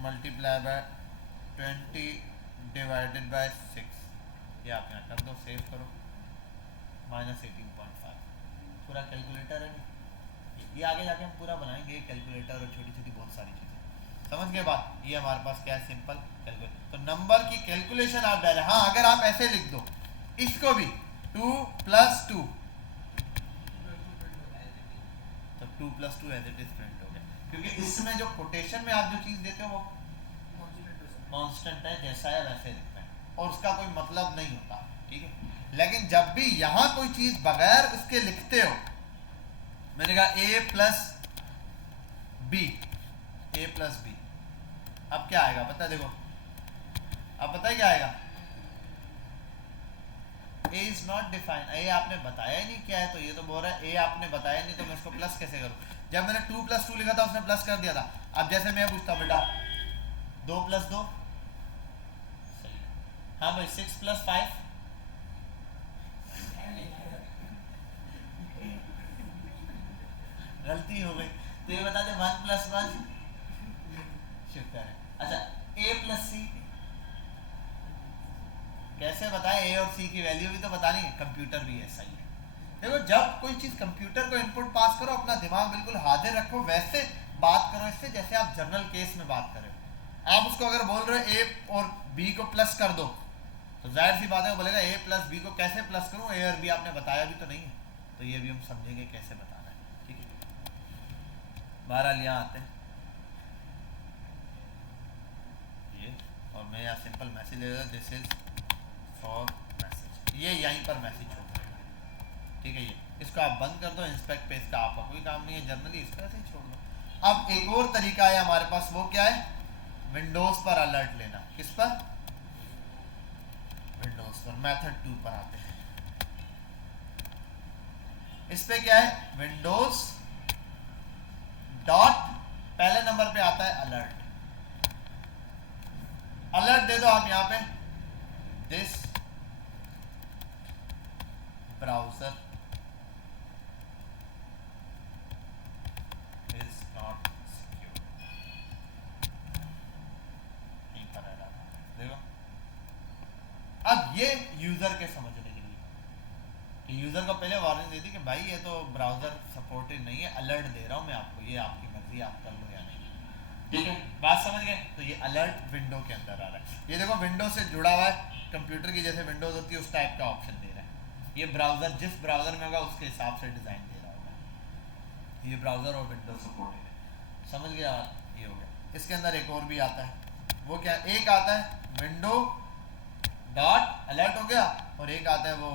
× 20 / 6, ये आप यहाँ कर दो, सेव करो, -18.5, पूरा कैलकुलेटर है नहीं, ये आगे जाके हम पूरा बनाएंगे कैलकुलेटर और छोटी छोटी बहुत सारी चीज़ें, समझ गए बात। ये हमारे पास क्या है, सिंपल कैलकुलेटर, तो नंबर की कैलकुलेशन आप डायरेक्ट, हाँ अगर आप ऐसे लिख दो इसको भी 2 + 2, तो 2 + 2 एज इट इज प्रिंट हो गया, क्योंकि इसमें जो कोटेशन में आप जो चीज़ देते हो वो कांस्टेंट है, जैसा है वैसे लिखना है और उसका कोई मतलब नहीं होता, ठीक है। लेकिन जब भी यहाँ कोई चीज़ बगैर उसके लिखते हो, मैंने कहा A + B, अब क्या आएगा पता, देखो अब पता है क्या आएगा, A is not defined, A आपने बताया ही नहीं क्या है, तो ये तो बोल रहा है A आपने बताया नहीं तो मैं इसको प्लस कैसे करूँ, जब मैंने 2 + 2 लिखा था उसने प्लस कर दिया था। अब जैसे मैं पूछता बेटा 2 + 2, सही, हाँ भाई 6 + 5, गलती हो गई, तो ये बता दे 1 + 1, शुक्र है अच्छा ए प्लस सी कैसे बताए, ए और सी की वैल्यू भी तो बतानी है, कंप्यूटर भी ऐसा ही है। देखो जब कोई चीज कंप्यूटर को इनपुट पास करो अपना दिमाग बिल्कुल हाजिर रखो, वैसे बात करो इससे जैसे आप जनरल केस में बात करें। आप उसको अगर बोल रहे हो ए और बी को प्लस कर दो तो जाहिर सी बात है वो बोलेगा ए प्लस बी को कैसे प्लस करूं, ए और बी आपने बताया भी तो नहीं है। तो ये भी हम समझेंगे कैसे बताना है, ठीक है। बहरहाल यहाँ आते हैं ये, और मैं यहाँ सिंपल मैसेज ले रहा, दिस इज फॉर मैसेज, ये यहीं पर मैसेज छोड़ देगा, ठीक है। ये इसको आप बंद कर दो, इंस्पेक्ट पे इसका आपका कोई काम नहीं है, जनरली इसको ऐसे ही छोड़ दो। अब एक और तरीका है हमारे पास, वो क्या है, विंडोज पर अलर्ट लेना। किस पर, विंडोज पर। मेथड 2 पर आते हैं, इस पे क्या है, विंडोज डॉट, पहले नंबर पे आता है अलर्ट। अलर्ट दे दो आप यहां पे, this browser is not secure, यहीं पर है देखो। अब ये यूजर के समझने के लिए कि यूजर को पहले वार्निंग दे दी कि भाई ये तो ब्राउजर सपोर्टेड नहीं है, अलर्ट दे रहा हूं मैं आपको, ये आपकी मर्जी, आप कर लो या नहीं, ठीक है। बात समझ गए। तो ये अलर्ट विंडो के अंदर आ रहा है, ये देखो विंडो से जुड़ा हुआ है, कंप्यूटर की जैसे विंडोज होती है उस टाइप का ऑप्शन दे रहा है। ये ब्राउजर जिस ब्राउजर में होगा उसके हिसाब से डिजाइन दे रहा होगा। ये ब्राउजर और विंडो सपोर्टेड है, समझ गया। ये हो गया। इसके अंदर एक और भी आता है, वो क्या, एक आता है विंडो डॉट अलर्ट हो गया, और एक आता है वो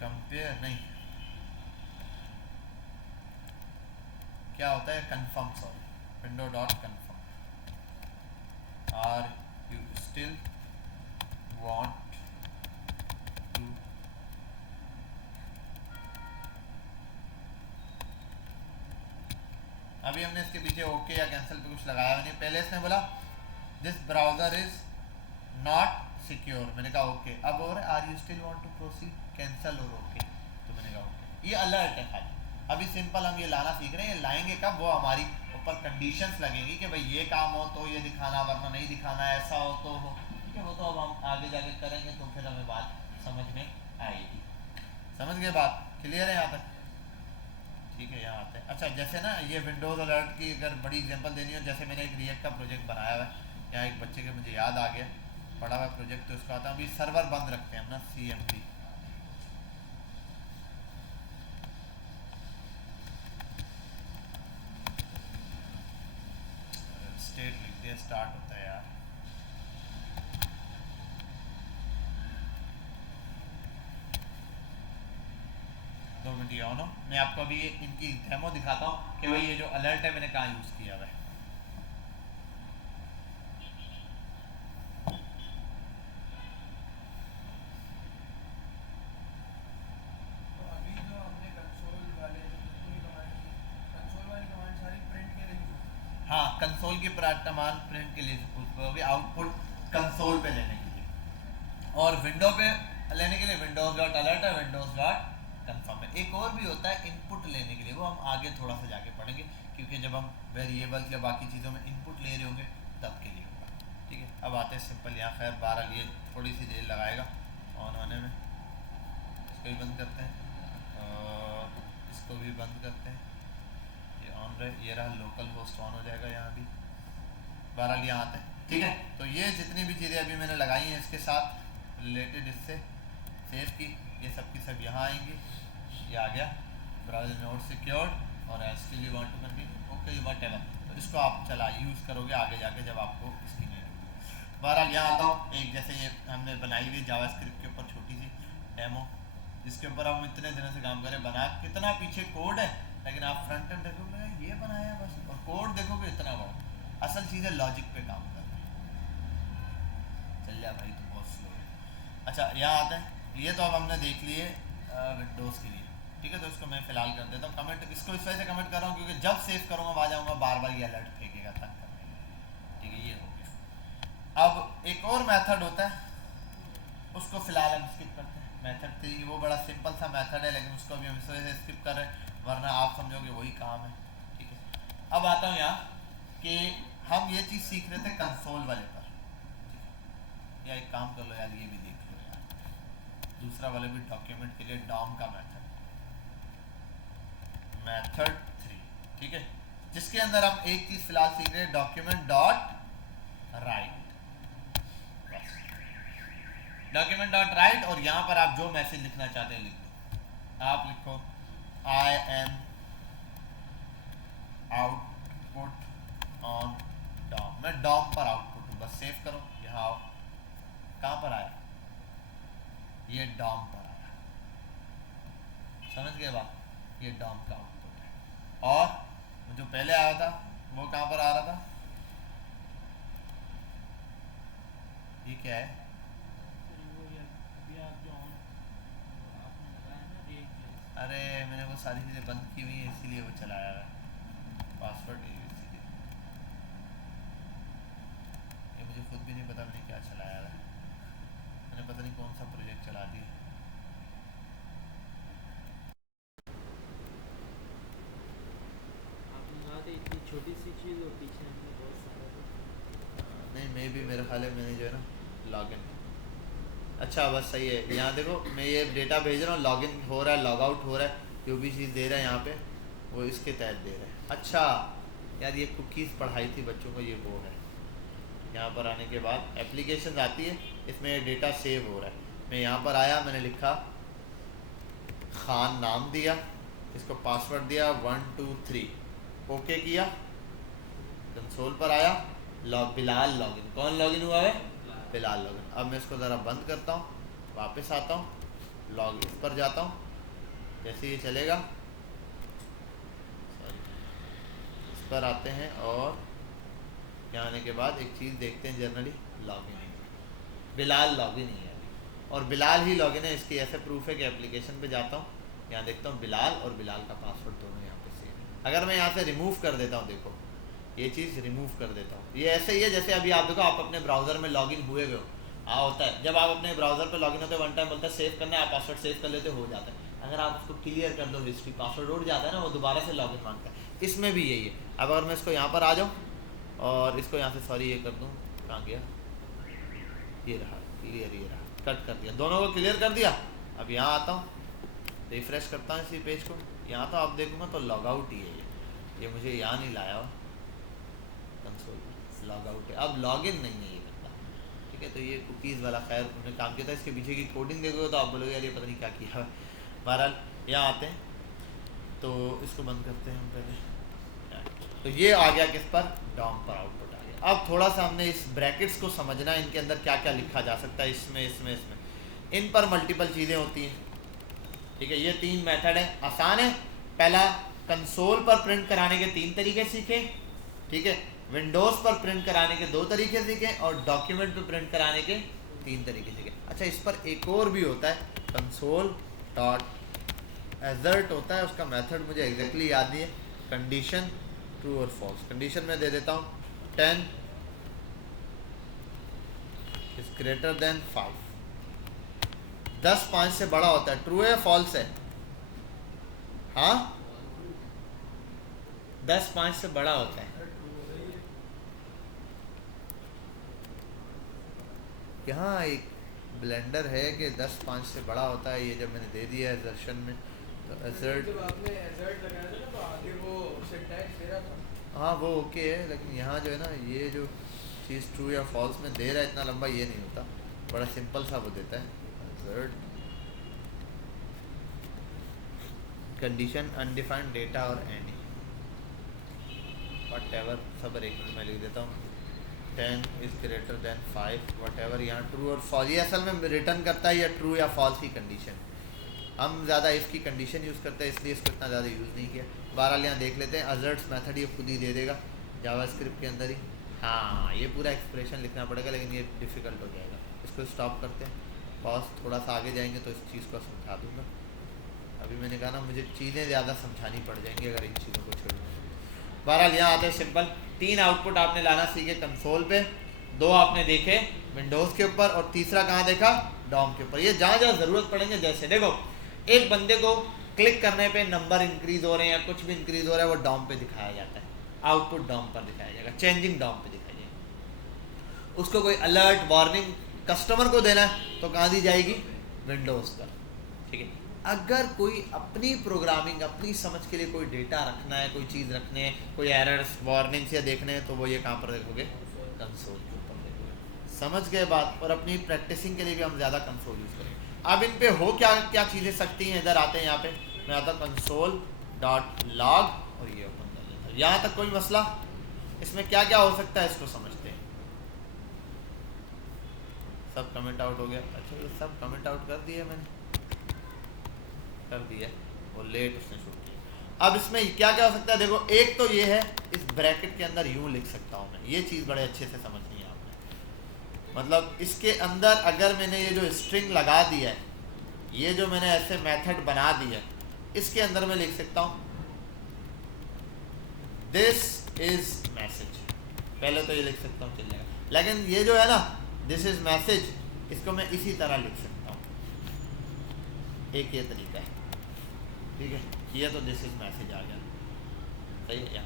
कंपेयर नहीं, क्या होता है, confirm, sorry, window dot confirm. Are you still want to, अभी हमने इसके पीछे ओके या कैंसिल पे कुछ लगाया नहीं, पहले इसने बोला this browser is not secure, मैंने कहा ओके। अब और are you still want to proceed, cancel और ओके, तो मैंने कहा ओके। ये अलर्ट है खाली, अभी सिंपल हम ये लाना सीख रहे हैं, ये लाएंगे कब, वो हमारी ऊपर कंडीशंस लगेंगी कि भाई ये काम हो तो ये दिखाना, वरना नहीं दिखाना, ऐसा हो तो हो, ठीक है। वो तो अब हम आगे जाके करेंगे तो फिर हमें बात समझ में आएगी। समझ गए बात, क्लियर है यहाँ तक, ठीक है। यहाँ आते हैं, अच्छा जैसे ना ये विंडोज़ अलर्ट की अगर बड़ी एग्जांपल देनी हो, जैसे मैंने एक रिएक्ट का प्रोजेक्ट बनाया हुआ है, यहाँ एक बच्चे के मुझे याद आ गया, पढ़ा हुआ प्रोजेक्ट, तो उसका आता है, अभी सर्वर बंद रखते हैं हम ना, CMD, स्टेट लिख दिया, स्टार्ट होता है यार, दो मिनट ये ऑन हो, मैं आपको अभी इनकी डेमो दिखाता हूँ कि भाई ये जो अलर्ट है मैंने कहाँ यूज़ किया हुआ है। हाँ, कंसोल की कमांड प्रिंट के लिए, आउटपुट कंसोल पे लेने के लिए, और विंडो पे लेने के लिए विंडोज डॉट अलर्ट है, विंडोज डॉट कंफर्म है। एक और भी होता है इनपुट लेने के लिए, वो हम आगे थोड़ा सा जाके पढ़ेंगे, क्योंकि जब हम वेरिएबल्स या बाकी चीज़ों में इनपुट ले रहे होंगे तब के लिए होगा, ठीक है। अब आते हैं सिंपल, यहाँ खैर 12 लिए थोड़ी सी देर लगाएगा ऑन होने में, इसको भी बंद करते हैं और इसको भी बंद करते हैं, ये ऑन रहे, ये रहा लोकल होस्ट ऑन हो जाएगा यहाँ भी। 12 यहाँ आते हैं, ठीक है। तो ये जितनी भी चीज़ें अभी मैंने लगाई हैं इसके साथ रिलेटेड, इससे सेव की, ये सब की सब यहाँ आएंगी, ये आ गया ब्राउज़र नोट सिक्योर्ड और STD want to continue, okay whatever, तो इसको आप चला यूज़ करोगे आगे जाके जब आपको इसकी नीड होगी। बहरहाल यहाँ आता हूँ, एक जैसे ये हमने बनाई हुई जावास्क्रिप्ट के ऊपर छोटी सी डेमो, जिसके ऊपर हम इतने दिनों से काम करें, बना कितना पीछे कोड है, लेकिन आप फ्रंट एंड देखोगे ये बनाया बस, और कोड देखोगे इतना बड़ा, असल चीज़ें लॉजिक पे काम कर रहे हैं। चल जा भाई, तो बहुत स्लो है। अच्छा यहाँ आते हैं, ये तो अब हमने देख लिए विंडोज़ के लिए, ठीक है। तो इसको मैं फ़िलहाल कर देता हूँ कमेंट, इसको इस वजह से कमेंट कर रहा हूँ क्योंकि जब सेव करूँगा वहाँ जाऊँगा बार बार ये अलर्ट फेंकेगा तंग करने, ठीक है। ये हो गया। अब एक और मेथड होता है, उसको फ़िलहाल हम स्किप करते हैं, मेथड 3, वो बड़ा सिंपल सा मेथड है, लेकिन उसको भी हम इस वजह से स्किप कर रहे हैं, वरना आप समझोगे वही काम है, ठीक है। अब आता हूँ यहाँ कि हम ये चीज सीख रहे थे कंसोल वाले पर। या एक काम कर लो यार, ये भी देख लो यार, दूसरा वाले भी डॉक्यूमेंट के लिए डॉम का मेथड 3, ठीक है, जिसके अंदर हम एक चीज फिलहाल सीख रहे हैं, document dot right. Document dot right, और यहां पर आप जो मैसेज लिखना चाहते हैं लिख दो। आप लिखो I am output on DOM. मैं डॉम पर आउटपुट हूँ, बस सेव करो। यहाँ आओ, कहाँ पर आया, ये डॉम पर आया, समझ गए बात, ये डॉम का आउटपुट है। और जो पहले आया था वो कहाँ पर आ रहा था, ये क्या है, अरे मैंने वो सारी चीज़ें बंद की हुई है इसीलिए वो चलाया है, पासवर्ड इसीलिए, ये मुझे खुद भी नहीं पता मैंने क्या चलाया है, मैंने पता नहीं कौन सा प्रोजेक्ट चला दिया। इतनी छोटी सी चीज़ और पीछे हमने बहुत सारा नहीं मे भी मेरे ख्याल है मैंने जो है ना लॉगिन, अच्छा बस सही है। यहाँ देखो मैं ये डेटा भेज रहा हूँ, लॉगिन हो रहा है, लॉग आउट हो रहा है, जो भी चीज़ दे रहा है यहाँ पे वो इसके तहत दे रहा है। अच्छा यार ये कुकीज़ पढ़ाई थी बच्चों को, ये वो है। यहाँ पर आने के बाद एप्लीकेशन आती है, इसमें डेटा सेव हो रहा है। मैं यहाँ पर आया, मैंने लिखा खान नाम दिया, इसको पासवर्ड दिया 1 2 3, ओके किया, कंसोल पर आया, बिलाल लॉगिन, कौन लॉगिन हुआ है, बिलाल लॉगिन। अब मैं इसको ज़रा बंद करता हूँ, वापस आता हूँ, लॉग इस पर जाता हूँ, जैसे ये चलेगा इस पर आते हैं, और यहाँ आने के बाद एक चीज़ देखते हैं, जनरली लॉगिन बिलाल लॉगिन ही है, और बिलाल ही लॉगिन है, इसकी ऐसे प्रूफ है कि एप्लीकेशन पे जाता हूँ, यहाँ देखता हूँ बिलाल और बिलाल का पासवर्ड दोनों यहाँ पे सेम है। अगर मैं यहाँ से रिमूव कर देता हूँ, देखो ये चीज़ रिमूव कर देता हूँ, ये ऐसे ही है जैसे अभी आप देखो आप अपने ब्राउज़र में लॉगिन हुए हो, होता है जब आप अपने ब्राउज़र पे लॉगिन होते हैं, वन टाइम बोलता है सेव करना है, आप पासवर्ड सेव कर लेते हो जाता है। अगर आप उसको क्लियर कर दो हिस्ट्री, पासवर्ड उड़ जाता है ना, वो दोबारा से लॉगिन मांगता है, इसमें भी यही है। अब अगर मैं इसको यहाँ पर आ जाऊँ और इसको यहाँ से सॉरी ये कर दूँ, कहाँ गया, ये रहा क्लियर, ये रहा, कट कर दिया, दोनों को क्लियर कर दिया। अब यहाँ आता हूँ, रिफ्रेश करता हूँ इसी पेज को, यहाँ तो आप देखूँगा तो लॉग आउट ही है, ये मुझे यहाँ नहीं लाया हुआ, कंसोल लॉग आउट है, अब लॉगिन नहीं है ये बंदा, ठीक है। तो ये कुकीज़ वाला खैर उन्होंने काम किया था, इसके पीछे की कोडिंग देखोगे तो आप बोलोगे यार ये पता नहीं क्या किया है। बहरहाल यहाँ आते हैं, तो इसको बंद करते हैं हम पहले। तो ये आ गया किस पर, डॉम पर आउटपुट आ गया। अब थोड़ा सा हमने इस ब्रैकेट्स को समझना है, इनके अंदर क्या क्या लिखा जा सकता है, इसमें इसमें इसमें इन पर मल्टीपल चीज़ें होती हैं, ठीक है। ये 3 मेथड है, आसान है। पहला कंसोल पर प्रिंट कराने के 3 तरीके सीखे, ठीक है। विंडोज़ पर प्रिंट कराने के 2 तरीके सीखे, और डॉक्यूमेंट पर प्रिंट कराने के 3 तरीके सीखे। अच्छा इस पर एक और भी होता है, कंसोल डॉट एजर्ट होता है, उसका मेथड मुझे एग्जैक्टली याद नहीं है, कंडीशन ट्रू और फॉल्स। कंडीशन में दे देता हूँ 10 इज ग्रेटर देन 5, 10 5 से बड़ा होता है, ट्रू है फॉल्स है, हाँ 10 5 से बड़ा होता है। यहाँ एक ब्लेंडर है कि 10 5 से बड़ा होता है, ये जब मैंने दे दिया है एजर्शन में, तो एजर्ट जब आपने एजर्ट लगाया था ना तो आगे वो सिंटैक्स दे रहा था, हाँ वो ओके है, लेकिन यहाँ जो है ना ये जो चीज़ ट्रू या फॉल्स में दे रहा है इतना लंबा ये नहीं होता, बड़ा सिंपल सा वो देता है, एजर्ट कंडीशन अनडिफाइंड डेटा और एनी वट एवर, सब एक मिनट में लिख देता हूँ, 10 is greater than 5 what ever, यहाँ ट्रू और फॉल्स, ये असल में रिटर्न करता है या ट्रू या फॉल्स की कंडीशन। हम ज़्यादा इसकी कंडीशन यूज़ करते हैं इसलिए इसको इतना ज़्यादा यूज़ नहीं किया। बहरहाल यहाँ देख लेते हैं, अजर्ट्स मेथड ये खुद ही दे देगा जावास्क्रिप्ट के अंदर ही, हाँ ये पूरा एक्सप्रेशन लिखना पड़ेगा लेकिन ये डिफ़िकल्ट हो जाएगा। इसको स्टॉप करते हैं, बॉस थोड़ा सा आगे जाएंगे तो इस चीज़ को समझा दूँगा। अभी मैंने कहा ना मुझे चीज़ें ज़्यादा समझानी पड़ जाएंगी अगर इन चीज़ों को छोड़ूँ। बहरहाल यहाँ आते हैं सिंपल, 3 आउटपुट आपने लाना सीखे कंसोल पे, 2 आपने देखे विंडोज़ के ऊपर, और तीसरा कहाँ देखा, डॉम के ऊपर। ये जहाँ जहाँ ज़रूरत पड़ेंगे, जैसे देखो एक बंदे को क्लिक करने पे नंबर इंक्रीज़ हो रहे हैं या कुछ भी इंक्रीज़ हो रहा है वो डॉम पे दिखाया जाता है, आउटपुट डॉम पर दिखाया जाएगा, चेंजिंग डॉम पे दिखाया जाएगा। उसको कोई अलर्ट वार्निंग कस्टमर को देना है तो कहाँ दी जाएगी, विंडोज पर, ठीक है। अगर कोई अपनी प्रोग्रामिंग अपनी समझ के लिए कोई डेटा रखना है, कोई चीज़ रखने है, कोई एरर्स वार्निंग्स या देखने हैं, तो वो ये कहाँ पर देखोगे, कंसोल के ऊपर देखोगे। समझ गए बात। और अपनी प्रैक्टिसिंग के लिए भी हम ज़्यादा कंसोल यूज़ करेंगे। अब इन पे हो क्या क्या चीज़ें सकती हैं, इधर आते हैं, यहाँ पे मैं आता कंसोल डॉट लॉग और ये ओपन कर लेता हूँ। यहाँ तक कोई मसला, इसमें क्या क्या हो सकता है इसको समझते हैं। सब कमेंट आउट हो गया, अच्छा ये सब कमेंट आउट कर दिया मैंने, कर दिया, वो लेट उसने शुरू किया। अब इसमें क्या क्या हो सकता है, देखो एक तो ये है, इस ब्रैकेट के अंदर यूँ लिख सकता हूँ मैं, ये चीज़ बड़े अच्छे से समझनी है आपने। मतलब इसके अंदर अगर मैंने ये जो स्ट्रिंग लगा दिया है, ये जो मैंने ऐसे मेथड बना दिया है, इसके अंदर मैं लिख सकता हूँ दिस इज मैसेज, पहले तो ये लिख सकता हूँ, चल जाएगा। लेकिन ये जो है ना दिस इज मैसेज, इसको मैं इसी तरह लिख सकता हूँ, एक ये तरीका है, ठीक है। ये तो दिस इज मैसेज आ गया, सही है क्या।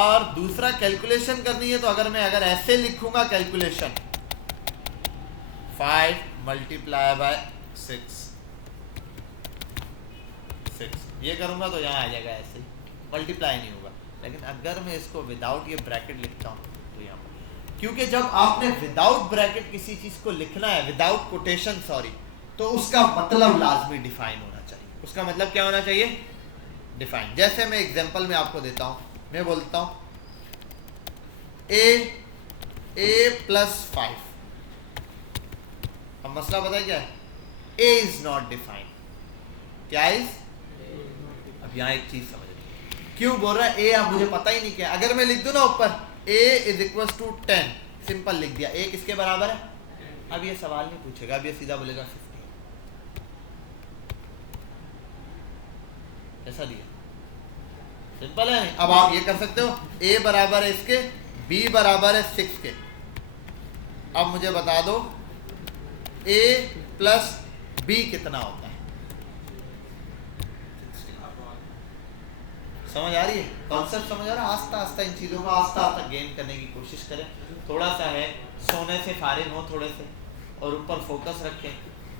और दूसरा कैलकुलेशन करनी है, तो अगर ऐसे लिखूंगा कैलकुलेशन 5 मल्टीप्लाई बाय 6 ये करूंगा तो यहाँ आ जाएगा, ऐसे मल्टीप्लाई नहीं होगा। लेकिन अगर मैं इसको विदाउट ये ब्रैकेट लिखता हूँ तो यहाँ पर, क्योंकि जब आपने विदाउट ब्रैकेट किसी चीज़ को लिखना है, विदाउट कोटेशन सॉरी, तो उसका मतलब लाजमी डिफाइन होना चाहिए। उसका मतलब क्या होना चाहिए, डिफाइन। जैसे मैं एग्जांपल में आपको देता हूँ, मैं बोलता हूँ a प्लस 5, अब मसला पता है क्या है, a इज नॉट डिफाइंड, क्या इज। अब यहाँ एक चीज समझ रही, क्यों बोल रहा है a, अब मुझे पता ही नहीं क्या। अगर मैं लिख दूं ना ऊपर a is equal to 10, simple लिख दिया, a किसके बराबर है। अब ये सवाल नहीं पूछेगा, अब ये सीधा बोलेगा 50, ऐसा दिया, सिंपल है। अब आप ये कर सकते हो, a बराबर है इसके, b बराबर है 6 के। अब मुझे बता दो a प्लस b कितना होता है, समझ आ रही है, कॉन्सेप्ट समझ आ रहा है। आस्ता आस्ता इन चीज़ों को आस्ता गेन करने की कोशिश करें। थोड़ा सा है, सोने से फारिग हो थोड़े से, और ऊपर फोकस रखें।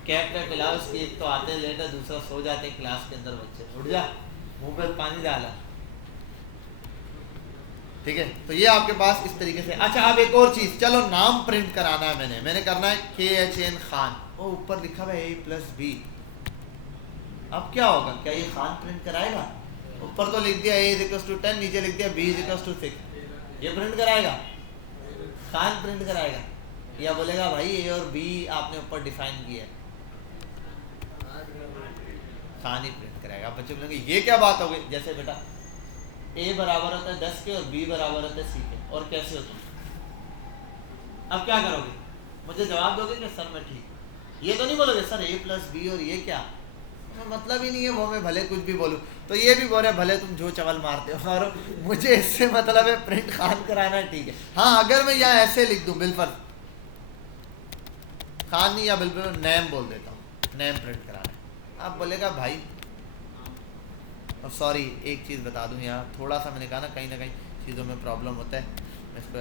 कैब का क्लास की, एक तो आते लेट है, दूसरा सो जाते हैं क्लास के अंदर बच्चे, उठ जा, मुंह पे पानी डाला, ठीक है। तो ये आपके पास इस तरीके से। अच्छा अब एक और चीज़, चलो नाम प्रिंट कराना है, मैंने करना है KHN खान, वो ऊपर लिखा हुआ है A प्लस B। अब क्या होगा, क्या ये खान प्रिंट कराएगा। ऊपर तो लिख दिया a इज इक्वल टू 10, नीचे लिख दिया b इज इक्वल टू 6, ये प्रिंट कराएगा, खान प्रिंट कराएगा, या बोलेगा भाई a और b आपने ऊपर डिफाइन किया है, खान ही प्रिंट कराएगा। अब बच्चे बोलेंगे ये क्या बात हो गई, जैसे बेटा a बराबर होता है 10 के और b बराबर होता है c के, और कैसे होता है। अब क्या करोगे, मुझे जवाब दोगे कि सर मैं ठीक, ये तो नहीं बोलोगे सर a प्लस b और ये क्या, मतलब ही नहीं है वो, मैं भले कुछ भी बोलूं। तो ये भी बोल रहे भले तुम जो चवल मारते हो, और मुझे इससे मतलब है प्रिंट खान कराना है, ठीक है। हाँ अगर मैं यहाँ ऐसे लिख दूं, बिल्कुल खान नहीं, या बिल्कुल नेम बोल देता हूँ, नेम प्रिंट कराना है। आप बोलेगा भाई, और सॉरी एक चीज़ बता दूं, यहाँ थोड़ा सा मैंने कहा ना कहीं चीज़ों में प्रॉब्लम होता है, मैं इसको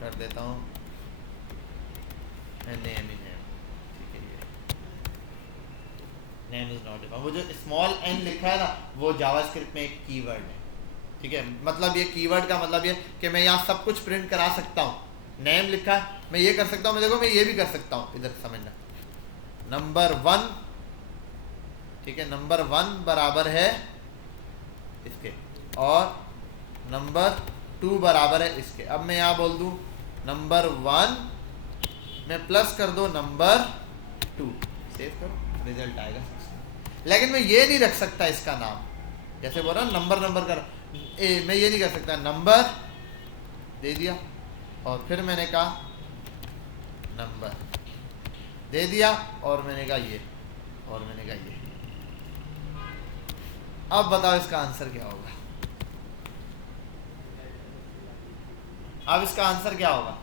कर देता हूँ नेम ही नेम, ठीक है। ये नेम इज नॉट डिफाइंड, वो जो स्मॉल n लिखा है ना, वो जावास्क्रिप्ट में एक कीवर्ड है, ठीक है। मतलब ये कीवर्ड का मतलब ये कि मैं यहाँ सब कुछ प्रिंट करा सकता हूँ। नेम लिखा है, मैं ये कर सकता हूँ, मैं देखो मैं ये भी कर सकता हूँ, इधर समझना, नंबर 1, ठीक है, नंबर 1 बराबर है इसके, और नंबर 2 बराबर है इसके। अब मैं यहाँ बोल दूँ नंबर 1 में प्लस कर दो नंबर 2, सेव करो, रिजल्ट आएगा। लेकिन मैं ये नहीं रख सकता इसका नाम, जैसे बोल रहा नंबर कर, मैं ये नहीं कर सकता, नंबर दे दिया और फिर मैंने कहा नंबर दे दिया, और मैंने कहा ये, और मैंने कहा ये। अब बताओ इसका आंसर क्या होगा, अब इसका आंसर क्या होगा।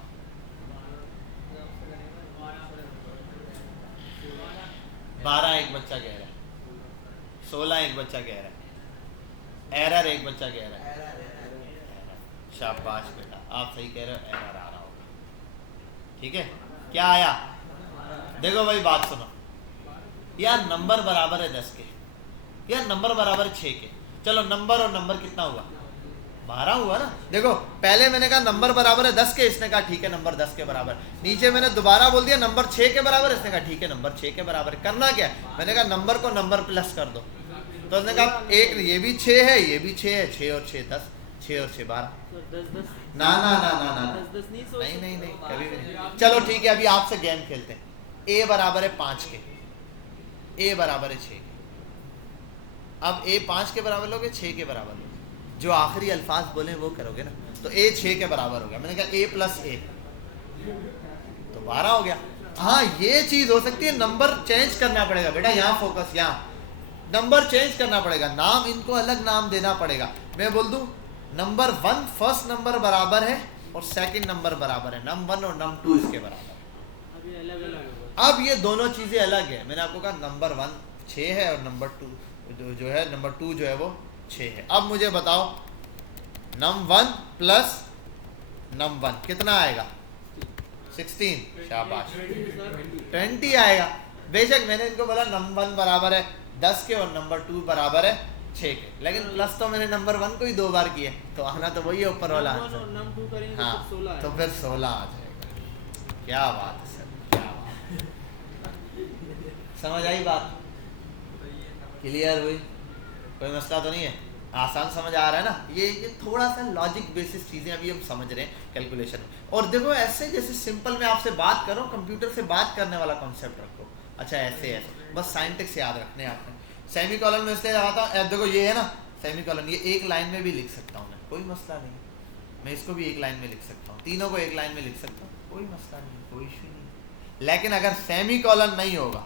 12 एक बच्चा कह रहा है, 16 एक बच्चा कह रहा है, एरर एक बच्चा कह रहा है, शाबाश बेटा, आप सही कह रहे हो, एरर आ रहा होगा। ठीक है, क्या आया? देखो भाई बात सुनो यार, नंबर बराबर है 10 के, यार नंबर बराबर है 6 के। चलो नंबर और नंबर कितना हुआ? 12 हुआ ना। देखो पहले मैंने कहा नंबर बराबर है 10 के, इसने कहा ठीक है नंबर 10 के बराबर। नीचे मैंने दोबारा बोल दिया नंबर 6 के बराबर, इसने कहा ठीक है नंबर 6 के बराबर। करना क्या? मैंने कहा नंबर को नंबर प्लस कर दो, तो उसने कहा एक ये भी 6 है, ये भी 6 है, 6 और 6 10, 6 और 6 12। ना ना ना ना ना नहीं नहीं नहीं, कभी भी नहीं। चलो ठीक है, अभी आपसे गेम खेलते हैं। ए बराबर है 5 के, ए बराबर है 6 के। अब ए 5 के बराबर लोगे, 6 के बराबर लोगे, जो आखिरी अल्फाज बोले वो करोगे ना। तो ए 6 के बराबर हो गया, मैंने कहा ए प्लस ए तो 12 हो गया। हाँ ये चीज हो सकती है, नंबर चेंज करना पड़ेगा बेटा, यहाँ फोकस, यहाँ नंबर चेंज करना पड़ेगा, नाम इनको अलग नाम देना पड़ेगा। मैं बोल दूं नंबर 1 फर्स्ट नंबर बराबर है और सेकंड नंबर बराबर है, नम 1 और नम 2 इसके बराबर। अभी अलग अलग अब ये दोनों चीजें अलग है। मैंने आपको कहा नंबर 1 6 है और नंबर 2 जो है, नंबर 2 जो है वो 6 है। अब मुझे बताओ नम 1 प्लस नम 1 कितना आएगा? 16। शाबाश, 20 आएगा। बेशक मैंने इनको बोला नंबर 1 बराबर है 10 के और नंबर 2 बराबर है 6 के, लेकिन प्लस तो मैंने नंबर 1 को ही 2 बार किया, तो आना तो वही है ऊपर वाला आंसर। हाँ तो फिर 16 आ जाएगा। क्या बात है सर, क्या बात। समझ आई बात? क्लियर हुई? कोई मसला तो नहीं है? आसान समझ आ रहा है ना? ये थोड़ा सा लॉजिक बेसिस चीज़ें अभी हम समझ रहे हैं कैलकुलेशन में। और देखो ऐसे जैसे सिंपल मैं आपसे बात कर रहा हूँ, कंप्यूटर से बात करने वाला कॉन्सेप्ट रखो। अच्छा ऐसे ऐसे बस साइंटिक्स याद रखने हैं आपने। सेमी कॉलन में इसलिए लगाता हूँ, देखो ये है ना सेमी कॉलन, ये एक लाइन में भी लिख सकता हूँ मैं, कोई मसला नहीं। मैं इसको भी एक लाइन में लिख सकता हूँ, तीनों को एक लाइन में लिख सकता हूँ, कोई मसला नहीं, कोई इशू नहीं। लेकिन अगर सेमी कॉलन नहीं होगा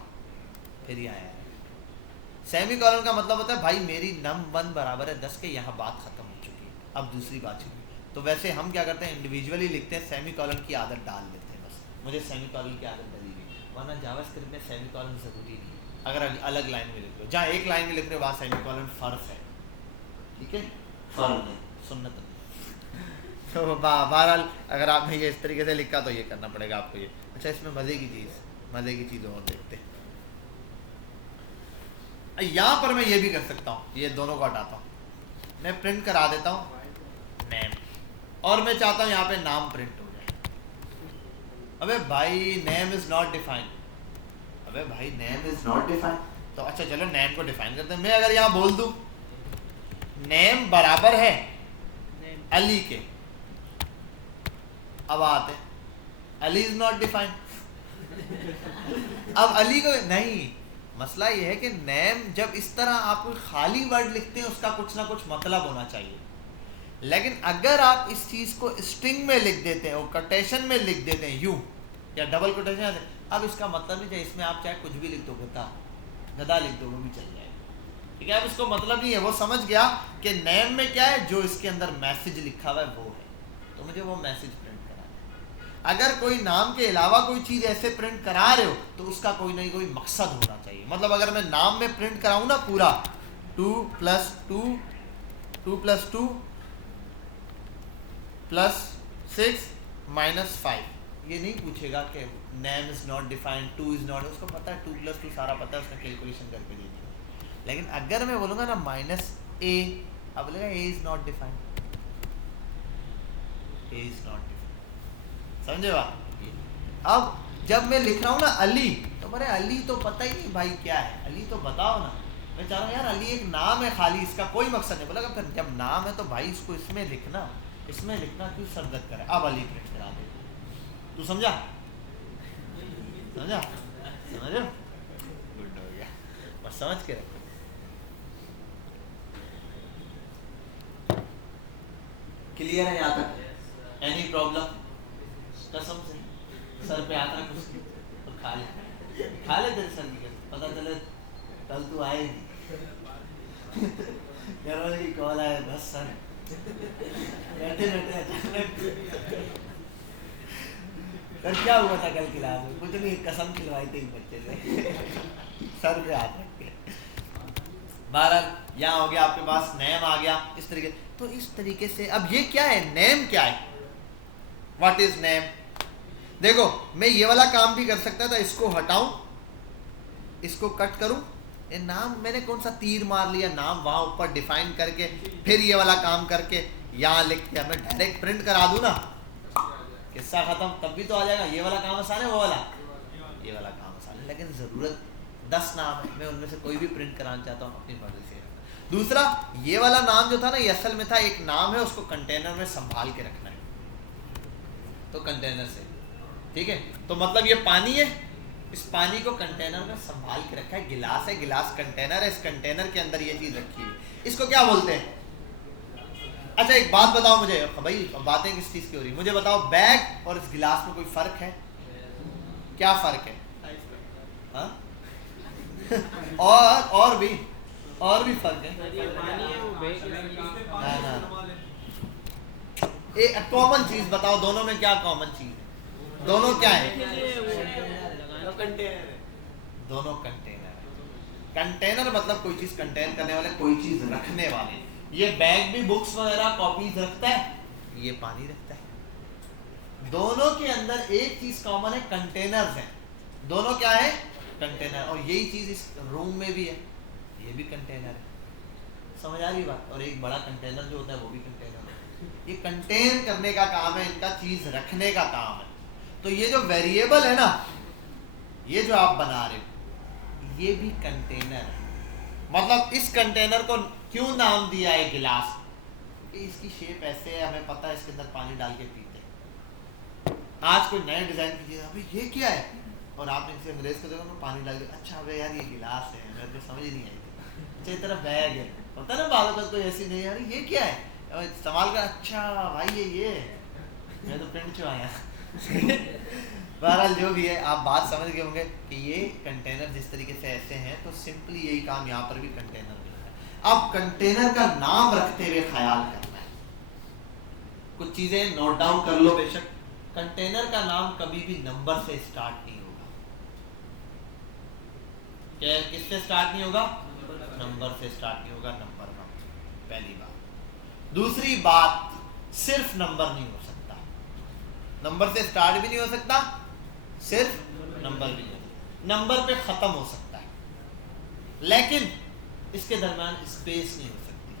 फिर यहाँ आया। सेमी कॉलन का मतलब होता है भाई मेरी नम 1 बराबर है 10 के, यहाँ बात खत्म हो चुकी है, अब दूसरी बात चुकी। तो वैसे हम क्या करते हैं, इंडिविजुअली लिखते हैं, सेमी कॉलन की आदत डाल देते हैं। बस मुझे सेमी कॉलन की आदत डली हुई, वरना जावास्क्रिप्ट में सेमी कॉलन ज़रूरी नहीं है। अगर अलग लाइन में लिख लो, जहाँ एक लाइन में लिख रहे हो वहाँ सेमी कॉलन फ़र्ज है, ठीक है, फ़र्ज है, सुन्नत नहीं। तो बहरहाल अगर आपने ये इस तरीके से लिखा तो ये करना पड़ेगा आपको ये। अच्छा इसमें मज़े की चीज़ और देखते हैं। यहाँ पर मैं ये भी कर सकता हूँ, ये दोनों को हटाता हूँ, मैं प्रिंट करा देता हूँ नेम, और मैं चाहता हूँ यहाँ पे नाम प्रिंट हो जाए। अबे भाई नेम इज नॉट डिफाइंड, अबे भाई नेम इज नॉट डिफाइंड, तो अच्छा चलो नेम को डिफाइन करते हैं। मैं अगर यहाँ बोल दूँ नेम बराबर है अली के, अब आते अली इज नॉट डिफाइंड। अब अली को नहीं, मसला ये है कि नेम जब इस तरह आप कोई खाली वर्ड लिखते हैं उसका कुछ ना कुछ मतलब होना चाहिए, लेकिन अगर आप इस चीज़ को स्ट्रिंग में लिख देते हैं और कोटेशन में लिख देते हैं यूं या डबल कोटेशन, अब इसका मतलब नहीं चाहिए, इसमें आप चाहे कुछ भी लिख दो, गधा लिख दो वो भी चल जाएगा, ठीक है। अब इसको मतलब नहीं है, वो समझ गया कि नेम में क्या है, जो इसके अंदर मैसेज लिखा हुआ है वो है, तो मुझे वो मैसेज प्रिंट करा है। अगर कोई नाम के अलावा कोई चीज़ ऐसे प्रिंट करा रहे हो तो उसका कोई ना कोई मकसद होना चाहिए। मतलब अगर मैं नाम में प्रिंट कराऊँ ना पूरा 2 + 2 2 + 2 + 6 - 5, ये नहीं पूछेगा कि name is not defined, 2 is not, उसको पता है 2 + 2 सारा पता है, उसने कैलकुलेशन करके दे दी। लेकिन अगर मैं बोलूँगा ना -a, अब बोलेगा a is not defined, a is not defined, समझे बात? अब जब मैं लिख रहा हूँ ना अली, तो मेरे अली तो पता ही नहीं भाई क्या है, अली तो बताओ ना। मैं चाह रहा हूँ यार अली एक नाम है खाली, इसका कोई मकसद नहीं। बोला फिर जब नाम है तो भाई इसको इसमें लिखना, इसमें लिखना क्यों सरदर्द करे। अब अली प्रिंट करा दे, तू समझा? समझा? समझो? गुड हो गया, बस समझ के रखो। क्लियर है यहाँ तक? Any problem? कसम से सर पे आता कुछ और खा ले तेरे सर की कसम, पता चले कल तू आए नहीं। घर वाले की कॉल आए, बस सर बैठे अचानक सर क्या हुआ था कल क्लास में? कुछ नहीं, कसम खिलवाई थी बच्चे से। सर पे हाथ रख के बहरहाल यहाँ हो गया आपके पास नेम आ गया इस तरीके। तो इस तरीके से अब ये क्या है, नेम क्या है, व्हाट इज नेम। देखो मैं ये वाला काम भी कर सकता था, इसको हटाऊं, इसको कट करूं, ये नाम मैंने कौन सा तीर मार लिया, नाम वहां ऊपर डिफाइन करके फिर ये वाला काम करके यहाँ लिख दिया, मैं डायरेक्ट प्रिंट करा दूं ना, किस्सा खत्म, तब भी तो आ जाएगा। ये वाला काम आसान है, वो वाला, ये वाला काम आसान है, लेकिन ज़रूरत 10 नाम है, मैं उनमें से कोई भी प्रिंट कराना चाहता हूँ अपनी मर्जी से। दूसरा, ये वाला नाम जो था ना, ये असल में था एक नाम है, उसको कंटेनर में संभाल के रखना है, तो कंटेनर से, ठीक है। तो मतलब ये पानी है, इस पानी को कंटेनर में संभाल के रखा है, गिलास है, गिलास कंटेनर है, इस कंटेनर के अंदर ये चीज़ रखी है, इसको क्या बोलते हैं। अच्छा एक बात बताओ मुझे, भाई बातें किस चीज़ की हो रही, मुझे बताओ बैग और इस गिलास में कोई फ़र्क है, क्या फ़र्क है, हाँ? और भी फर्क है, एक कॉमन चीज बताओ, दोनों में क्या कॉमन चीज है, दोनों क्या है, दोनों कंटेनर है। कंटेनर मतलब कोई चीज कंटेन करने वाले, कोई चीज रखने वाले। ये बैग भी बुक्स वगैरह कॉपीज रखता है, ये पानी रखता है। दोनों के अंदर एक चीज कॉमन है, कंटेनर्स हैं, दोनों क्या है, कंटेनर। और यही चीज इस रूम में भी है, ये भी कंटेनर है, समझ आ रही बात। और एक बड़ा कंटेनर जो होता है वो भी कंटेनर है, ये कंटेन करने का काम है, इनका चीज रखने का काम है। तो ये जो वेरिएबल है ना, ये जो आप बना रहे हो, ये भी कंटेनर है। मतलब इस कंटेनर को क्यों नाम दिया है गिलास, इसकी शेप ऐसे है, हमें पता है इसके अंदर पानी डाल के पीते हैं। आज कोई नए डिजाइन की चीज, अभी ये क्या है, और आपने इसे अंग्रेज को देखो, पानी डाल के, अच्छा अबे यार ये गिलास है, मेरे को समझ नहीं आई थी, अच्छा इस तरह बैग है, होता ना बालों का कोई ऐसी नहीं, यार ये क्या है, और इस्तेमाल का, अच्छा भाई ये मैं तो प्रिंट चुराया। बहरहाल जो भी है, आप बात समझ गए होंगे कि ये कंटेनर जिस तरीके से ऐसे हैं, तो सिंपली यही काम यहाँ पर भी कंटेनर में है। अब कंटेनर का नाम रखते हुए ख्याल करना है, कुछ चीजें नोट डाउन कर लो बेशक। कंटेनर का नाम कभी भी नंबर से स्टार्ट नहीं होगा, क्या किससे स्टार्ट नहीं होगा, नंबर से स्टार्ट नहीं होगा, नंबर 1 पहली बात। दूसरी बात, सिर्फ नंबर नहीं हो सकता, नंबर से स्टार्ट भी नहीं हो सकता, सिर्फ नंबर भी नहीं, नंबर पे खत्म हो सकता है, लेकिन इसके दरम्यान स्पेस नहीं हो सकती।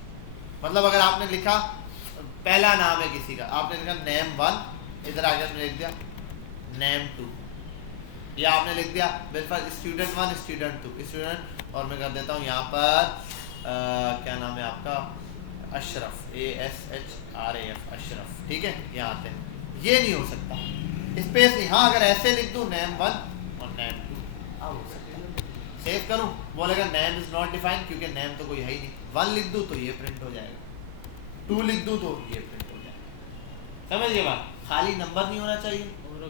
मतलब अगर आपने लिखा, पहला नाम है किसी का, आपने लिखा नेम 1, इधर आगे आपने लिख दिया नेम 2, या आपने लिख दिया स्टूडेंट 1 स्टूडेंट 2 स्टूडेंट, और मैं कर देता हूँ यहाँ पर क्या नाम है आपका, अशरफ, ASHRAF अशरफ, ठीक है, यहाँ आते हैं, ये नहीं हो सकता, स्पेस नहीं। हाँ अगर ऐसे लिख दूँ नेम 1 और नेम 2, अब हो सकता है। सेव करूँ, बोलेगा नेम इज नॉट डिफाइंड, क्योंकि नेम तो कोई है ही नहीं। 1 लिख दूँ तो ये प्रिंट हो जाएगा, 2 लिख दूँ तो ये प्रिंट हो जाएगा। समझिए बात, खाली नंबर नहीं होना चाहिए,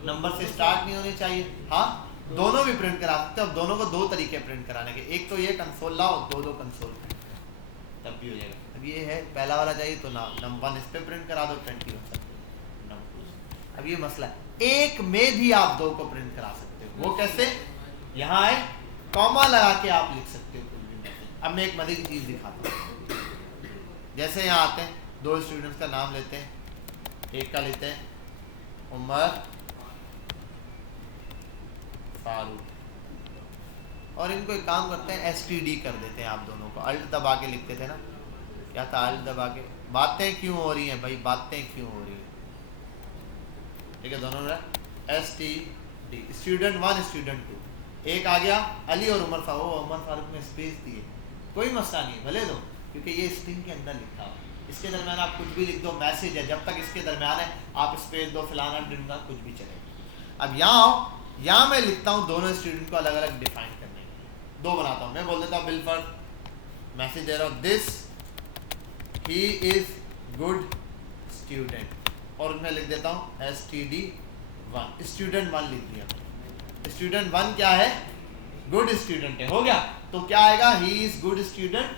नंबर से स्टार्ट नहीं होनी चाहिए। हाँ दोनों भी प्रिंट करा सकते हैं। अब दोनों को 2 तरीके प्रिंट कराने के, एक तो ये कंसोल लाओ, 2 कंसोल प्रिंट तब भी हो जाएगा। अब ये है पहला वाला चाहिए तो नंबर 1 इस पे प्रिंट करा दो, 21 नंबर। अब ये मसला है, एक में भी आप 2 को प्रिंट करा सकते हो, वो कैसे, यहाँ है कॉमा लगा के आप लिख सकते हो कुछ भी मैसेज। अब मैं एक मजे की चीज़ दिखाता हूँ, जैसे यहाँ आते हैं, 2 स्टूडेंट्स का नाम लेते हैं, एक का लेते हैं उमर फारूक, और इनको एक काम करते हैं STD कर देते हैं। आप दोनों को अल्ट दबा के लिखते थे ना, क्या था, अल्ट दबा के, बातें क्यों हो रही हैं भाई, बातें क्यों हो रही हैं, ठीक है, दोनों में STD, स्टूडेंट 1 स्टूडेंट 2, एक आ गया अली और उमर फारूक, उमर फारूक में स्पेस दिए, कोई मसला नहीं, भले दो, क्योंकि ये स्ट्रिंग के अंदर लिखा हो, इसके दरमियान आप कुछ भी लिख दो, मैसेज है, जब तक इसके दरमियान है आप स्पेस दो, फलाना ढिंगा कुछ भी चलेगा। अब यहाँ आओ, यहाँ मैं लिखता हूँ दोनों स्टूडेंट को अलग अलग डिफाइन करने के लिए, 2 बनाता हूँ। मैं बोल देता हूँ बिलफर्ड, मैसेज दे रहा हूँ this he is good student, और मैं लिख देता हूँ STD1, स्टूडेंट 1 लिख दिया। स्टूडेंट 1 क्या है, गुड स्टूडेंट है, हो गया। तो क्या आएगा, ही इज गुड स्टूडेंट,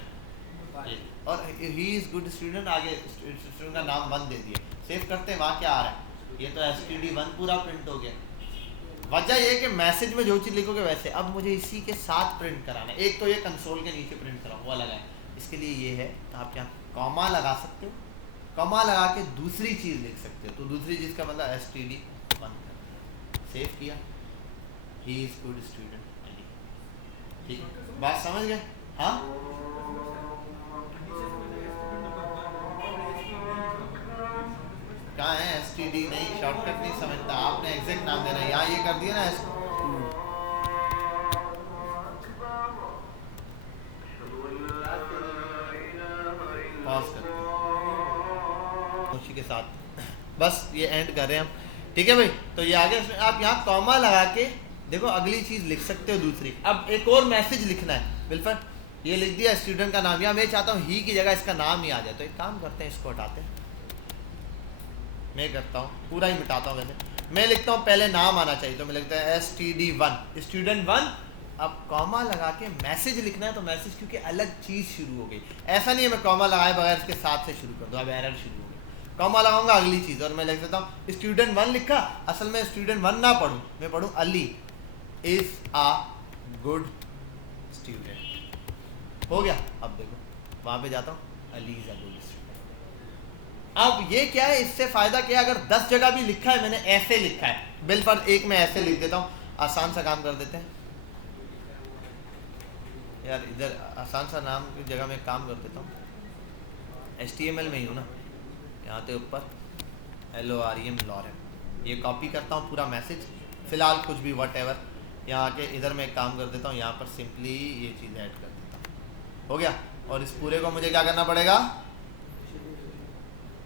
और ही इज गुड स्टूडेंट, आगे स्टूडेंट का नाम 1 दे दिया। सेव करते हैं, वहाँ क्या आ रहा है, ये तो STD1 पूरा प्रिंट हो गया। वजह ये कि मैसेज में जो चीज़ लिखोगे वैसे, अब मुझे इसी के साथ प्रिंट कराना है। एक तो ये कंसोल के नीचे प्रिंट कराओ, वो अलग है, इसके लिए ये है, आप यहाँ कॉमा लगा सकते हो, कॉमा लगा के दूसरी चीज़ लिख सकते हो। तो दूसरी चीज़ का मतलब std 1 कर दिया, सेव किया, he is good student Ali. ठीक है, बात समझ गए? हाँ, कहाँ है std? नहीं, शॉर्टकट नहीं समझता, आपने एग्जैक्ट नाम देना है। यहाँ ये कर दिया ना पॉज कर खुशी के साथ, बस ये एंड कर रहे हैं हम। ठीक है भाई, तो ये आगे आप यहाँ कॉमा लगा के देखो अगली चीज़ लिख सकते हो दूसरी। अब एक और मैसेज लिखना है, बिल्कुल ये लिख दिया स्टूडेंट का नाम, या मैं चाहता हूँ ही की जगह इसका नाम ही आ जाए, तो एक काम करते हैं, इसको हटाते हैं, मैं करता हूँ पूरा ही मिटाता हूँ। वैसे मैं लिखता हूँ पहले नाम आना चाहिए, तो मैं लिखता है std1 स्टूडेंट 1। अब कॉमा लगा के मैसेज लिखना है, तो मैसेज क्योंकि अलग चीज़ शुरू हो गई, ऐसा नहीं है मैं कॉमा लगाए बगैर इसके साथ से शुरू कर दूँ, अब एरर शुरू हो गई। कॉमा लगाऊंगा अगली चीज़, और मैं लिख देता हूँ स्टूडेंट 1 लिखा, असल में स्टूडेंट 1 ना पढ़ूँ, मैं पढ़ूँ Ali is a good student, हो गया। अब देखो वहाँ पे जाता हूँ, Ali is a good student. अब ये क्या है, इससे फ़ायदा क्या है, अगर 10 जगह भी लिखा है मैंने ऐसे लिखा है, बिल पर एक में ऐसे लिख देता हूँ, आसान सा काम कर देते हैं यार, इधर आसान सा नाम की जगह में काम कर देता हूँ, HTML में ही हूँ ना, यहाँ पे ऊपर LOREM लॉरेम, ये कॉपी करता हूँ पूरा मैसेज, फ़िलहाल कुछ भी वट एवर, यहाँ आके इधर मैं एक काम कर देता हूँ, यहाँ पर सिंपली ये चीज़ ऐड कर देता हूँ, हो गया। और इस पूरे को मुझे क्या करना पड़ेगा,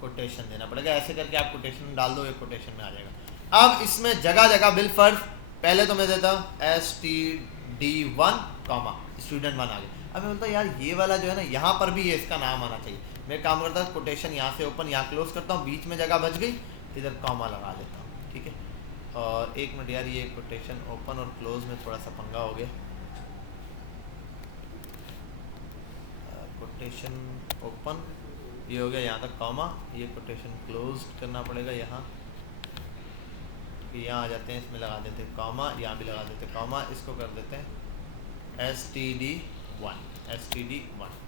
कोटेशन देना पड़ेगा, ऐसे करके आप कोटेशन डाल दो, ये कोटेशन में आ जाएगा। अब इसमें जगह जगह बिल फर्ज, पहले तो मैं देता हूँ std1 कॉमा स्टूडेंट 1 आ गया। अब मैं बोलता हूँ यार ये वाला जो है ना, यहाँ पर भी ये इसका नाम आना चाहिए, मैं काम करता हूँ कोटेशन यहाँ से ओपन, यहाँ क्लोज करता हूँ, बीच में जगह बच गई, इधर कॉमा लगा देता हूँ। ठीक है, और एक मिनट यार, ये कोटेशन ओपन और क्लोज में थोड़ा सा पंगा हो गया, कोटेशन ओपन ये हो गया, यहाँ तक कॉमा, ये कोटेशन क्लोज करना पड़ेगा यहाँ, यहाँ आ जाते हैं, इसमें लगा देते हैं कॉमा, यहाँ भी लगा देते हैं कॉमा, इसको कर देते हैं std1,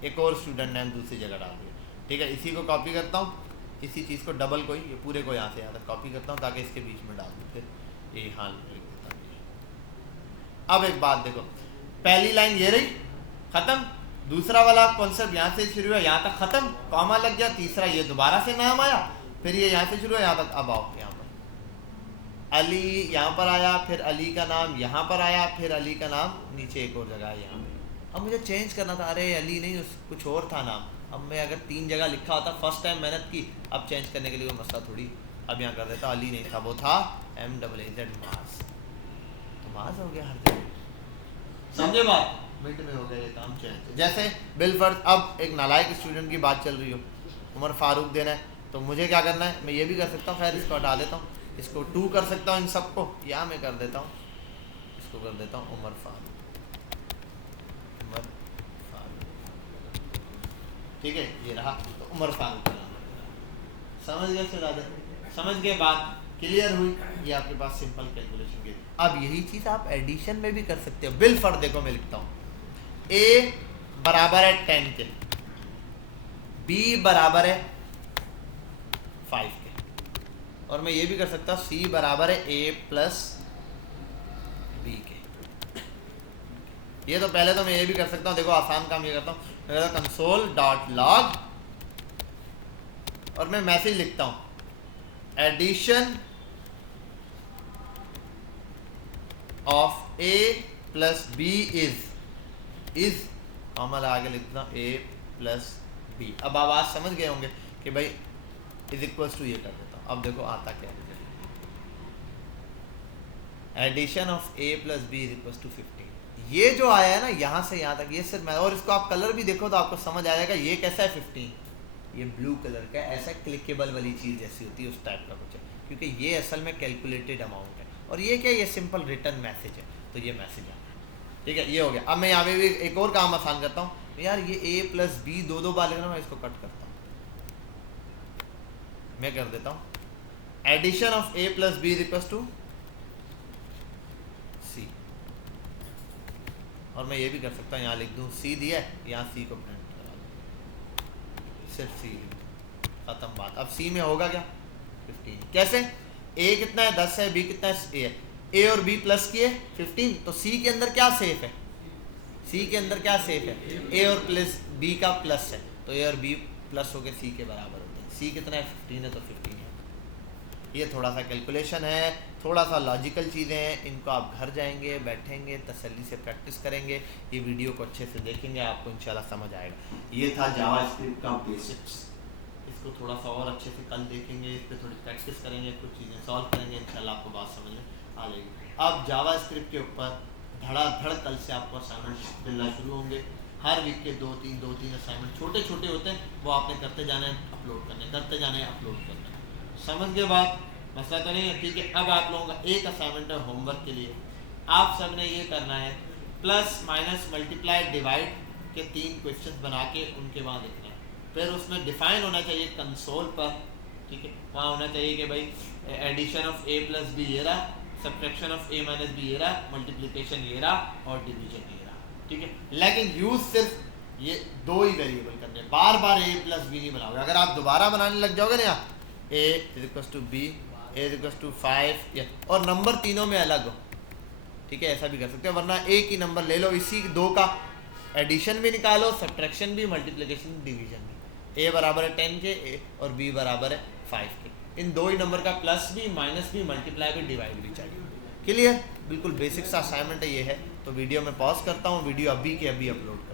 एक और स्टूडेंट नेम दूसरी जगह डाल दिया। ठीक है, इसी को कॉपी करता हूँ, इसी चीज़ को डबल को ही, ये पूरे को यहाँ से यहाँ तक कॉपी करता हूँ ताकि इसके बीच में डाल दूँ, फिर ये हाल लिख देता हूँ। अब एक बात देखो, पहली लाइन ये रही ख़त्म, दूसरा वाला कॉन्सेप्ट यहाँ से शुरू है यहाँ तक ख़त्म, कॉमा लग गया, तीसरा ये दोबारा से नाम आया, फिर ये यहाँ से शुरू है यहाँ तक, अब आओ यहाँ पर अली यहाँ पर आया, फिर अली का नाम यहाँ पर आया, फिर अली का नाम नीचे एक और जगह है यहाँ पे। अब मुझे चेंज करना था, अरे अली नहीं कुछ और था नाम, अब मैं अगर 3 जगह लिखा होता, फर्स्ट टाइम मेहनत की, अब चेंज करने के लिए कोई मसला थोड़ी, अब यहाँ कर देता, अली नहीं था वो था MAAZ मास, तो मास हो गया हर जगह, समझे बात, मिनट में हो गया ये काम चेंज। जैसे बिल फर्ज, अब एक नालायक स्टूडेंट की बात चल रही हो, उमर फारूक देना है, तो मुझे क्या करना है, मैं ये भी कर सकता हूँ, खैर इसको हटा देता हूँ, इसको 2 कर सकता हूँ इन सबको, या मैं कर देता हूँ इसको कर देता हूँ उमर फारूक, ठीक है, ये रहा, तो उमर फारूक का नाम, समझ गए सर, समझ गए बात क्लियर हुई, ये आपके पास सिंपल कैलकुलेशन की। अब यही चीज़ आप एडिशन में भी कर सकते हो, बिल फर्ज देखो मैं लिखता हूँ a बराबर है 10 के, b बराबर है 5 के, और मैं ये भी कर सकता हूँ c बराबर है a प्लस b के। ये तो पहले तो मैं ये भी कर सकता हूँ, देखो आसान काम ये करता हूँ, मैं कहता हूँ कंसोल डॉट लॉग, और मैं मैसेज लिखता हूँ addition of a plus b is comma आगे लिखता हूँ a प्लस b। अब आवाज समझ गए होंगे कि भाई इज इक्वल्स टू, ये कर देता हूँ, अब देखो आता क्या है, addition of a plus b is equals to 15। ये जो आया है ना यहाँ से यहाँ तक, ये सिर्फ मैं, और इसको आप कलर भी देखो तो आपको समझ आ जाएगा ये कैसा है 15, ये ब्लू कलर का, ऐसा क्लिकेबल वाली चीज़ जैसी होती है उस टाइप का कुछ है, क्योंकि ये असल में कैलकुलेटेड अमाउंट है, और ये क्या, ये सिंपल रिटर्न मैसेज है, तो ये मैसेज आता है। ठीक है, ये हो गया। अब मैं यहाँ पे भी एक और काम आसान करता हूँ, यार ये a प्लस b 2 बार लिखना, मैं इसको कट करता हूँ, मैं कर देता हूँ addition of a plus b is equal to c, और मैं ये भी कर सकता हूँ, यहाँ लिख दूँ c दिया है, यहाँ c को प्रिंट करा दूँ, सिर्फ सी ख़त्म बात। अब सी में होगा क्या 15। कैसे? ए कितना है 10 है, बी कितना है ए है, ए और बी प्लस किए 15, तो सी के अंदर क्या सेफ है? सी के अंदर क्या सेफ है? ए और प्लस बी का प्लस है, तो ए और बी प्लस होकर सी के बराबर होते हैं। सी कितना है 15 है, तो 15 है। ये थोड़ा सा कैलकुलेशन है, थोड़ा सा लॉजिकल चीज़ें हैं, इनको आप घर जाएंगे, बैठेंगे, तसल्ली से प्रैक्टिस करेंगे, ये वीडियो को अच्छे से देखेंगे, आपको इंशाल्लाह समझ आएगा। ये था जावास्क्रिप्ट का बेसिक्स, इसको थोड़ा सा और अच्छे से कल देखेंगे, इस पर थोड़ी प्रैक्टिस करेंगे, कुछ चीज़ें सॉल्व करेंगे, इंशाल्लाह आपको बात समझ में आ जाएगी। अब जावास्क्रिप्ट के ऊपर धड़ाधड़ कल से आपको असाइनमेंट मिलना शुरू होंगे। हर वीक के दो तीन असाइनमेंट छोटे छोटे होते हैं, वो आपने करते जाना है, अपलोड करने, करते जाना है, अपलोड करना है। समझ गए बात? मसला तो नहीं है, ठीक है। अब आप लोगों का एक असाइनमेंट है होमवर्क के लिए, आप सब ने ये करना है प्लस माइनस मल्टीप्लाई डिवाइड के 3 क्वेश्चन बना के उनके वहाँ लिखना है। फिर उसमें डिफाइन होना चाहिए कंसोल पर, ठीक है, वहाँ होना चाहिए कि भाई addition of a plus b ये रहा, subtraction of a minus b ये रहा, मल्टीप्लिकेशन ये रहा और डिवीजन ये रहा, ठीक है। लेकिन यूज सिर्फ ये 2 ही वेरिएबल करने, बार बार ए प्लस बी नहीं बनाओगे। अगर आप दोबारा बनाने लग जाओगे ना, A is equal to B, A is equal to 5 और नंबर तीनों में अलग हो, ठीक है, ऐसा भी कर सकते हो। वरना एक ही नंबर ले लो, इसी 2 का एडिशन भी निकालो, सब्ट्रैक्शन भी, मल्टीप्लिकेशन, डिवीजन भी। ए बराबर है 10 के और बी बराबर है 5 के, इन 2 ही नंबर का प्लस भी, माइनस भी, मल्टीप्लाई भी, डिवाइड भी चाहिए। क्लियर? बिल्कुल बेसिक सा असाइनमेंट है ये है। तो वीडियो में पॉज करता हूँ, वीडियो अभी के अभी अपलोड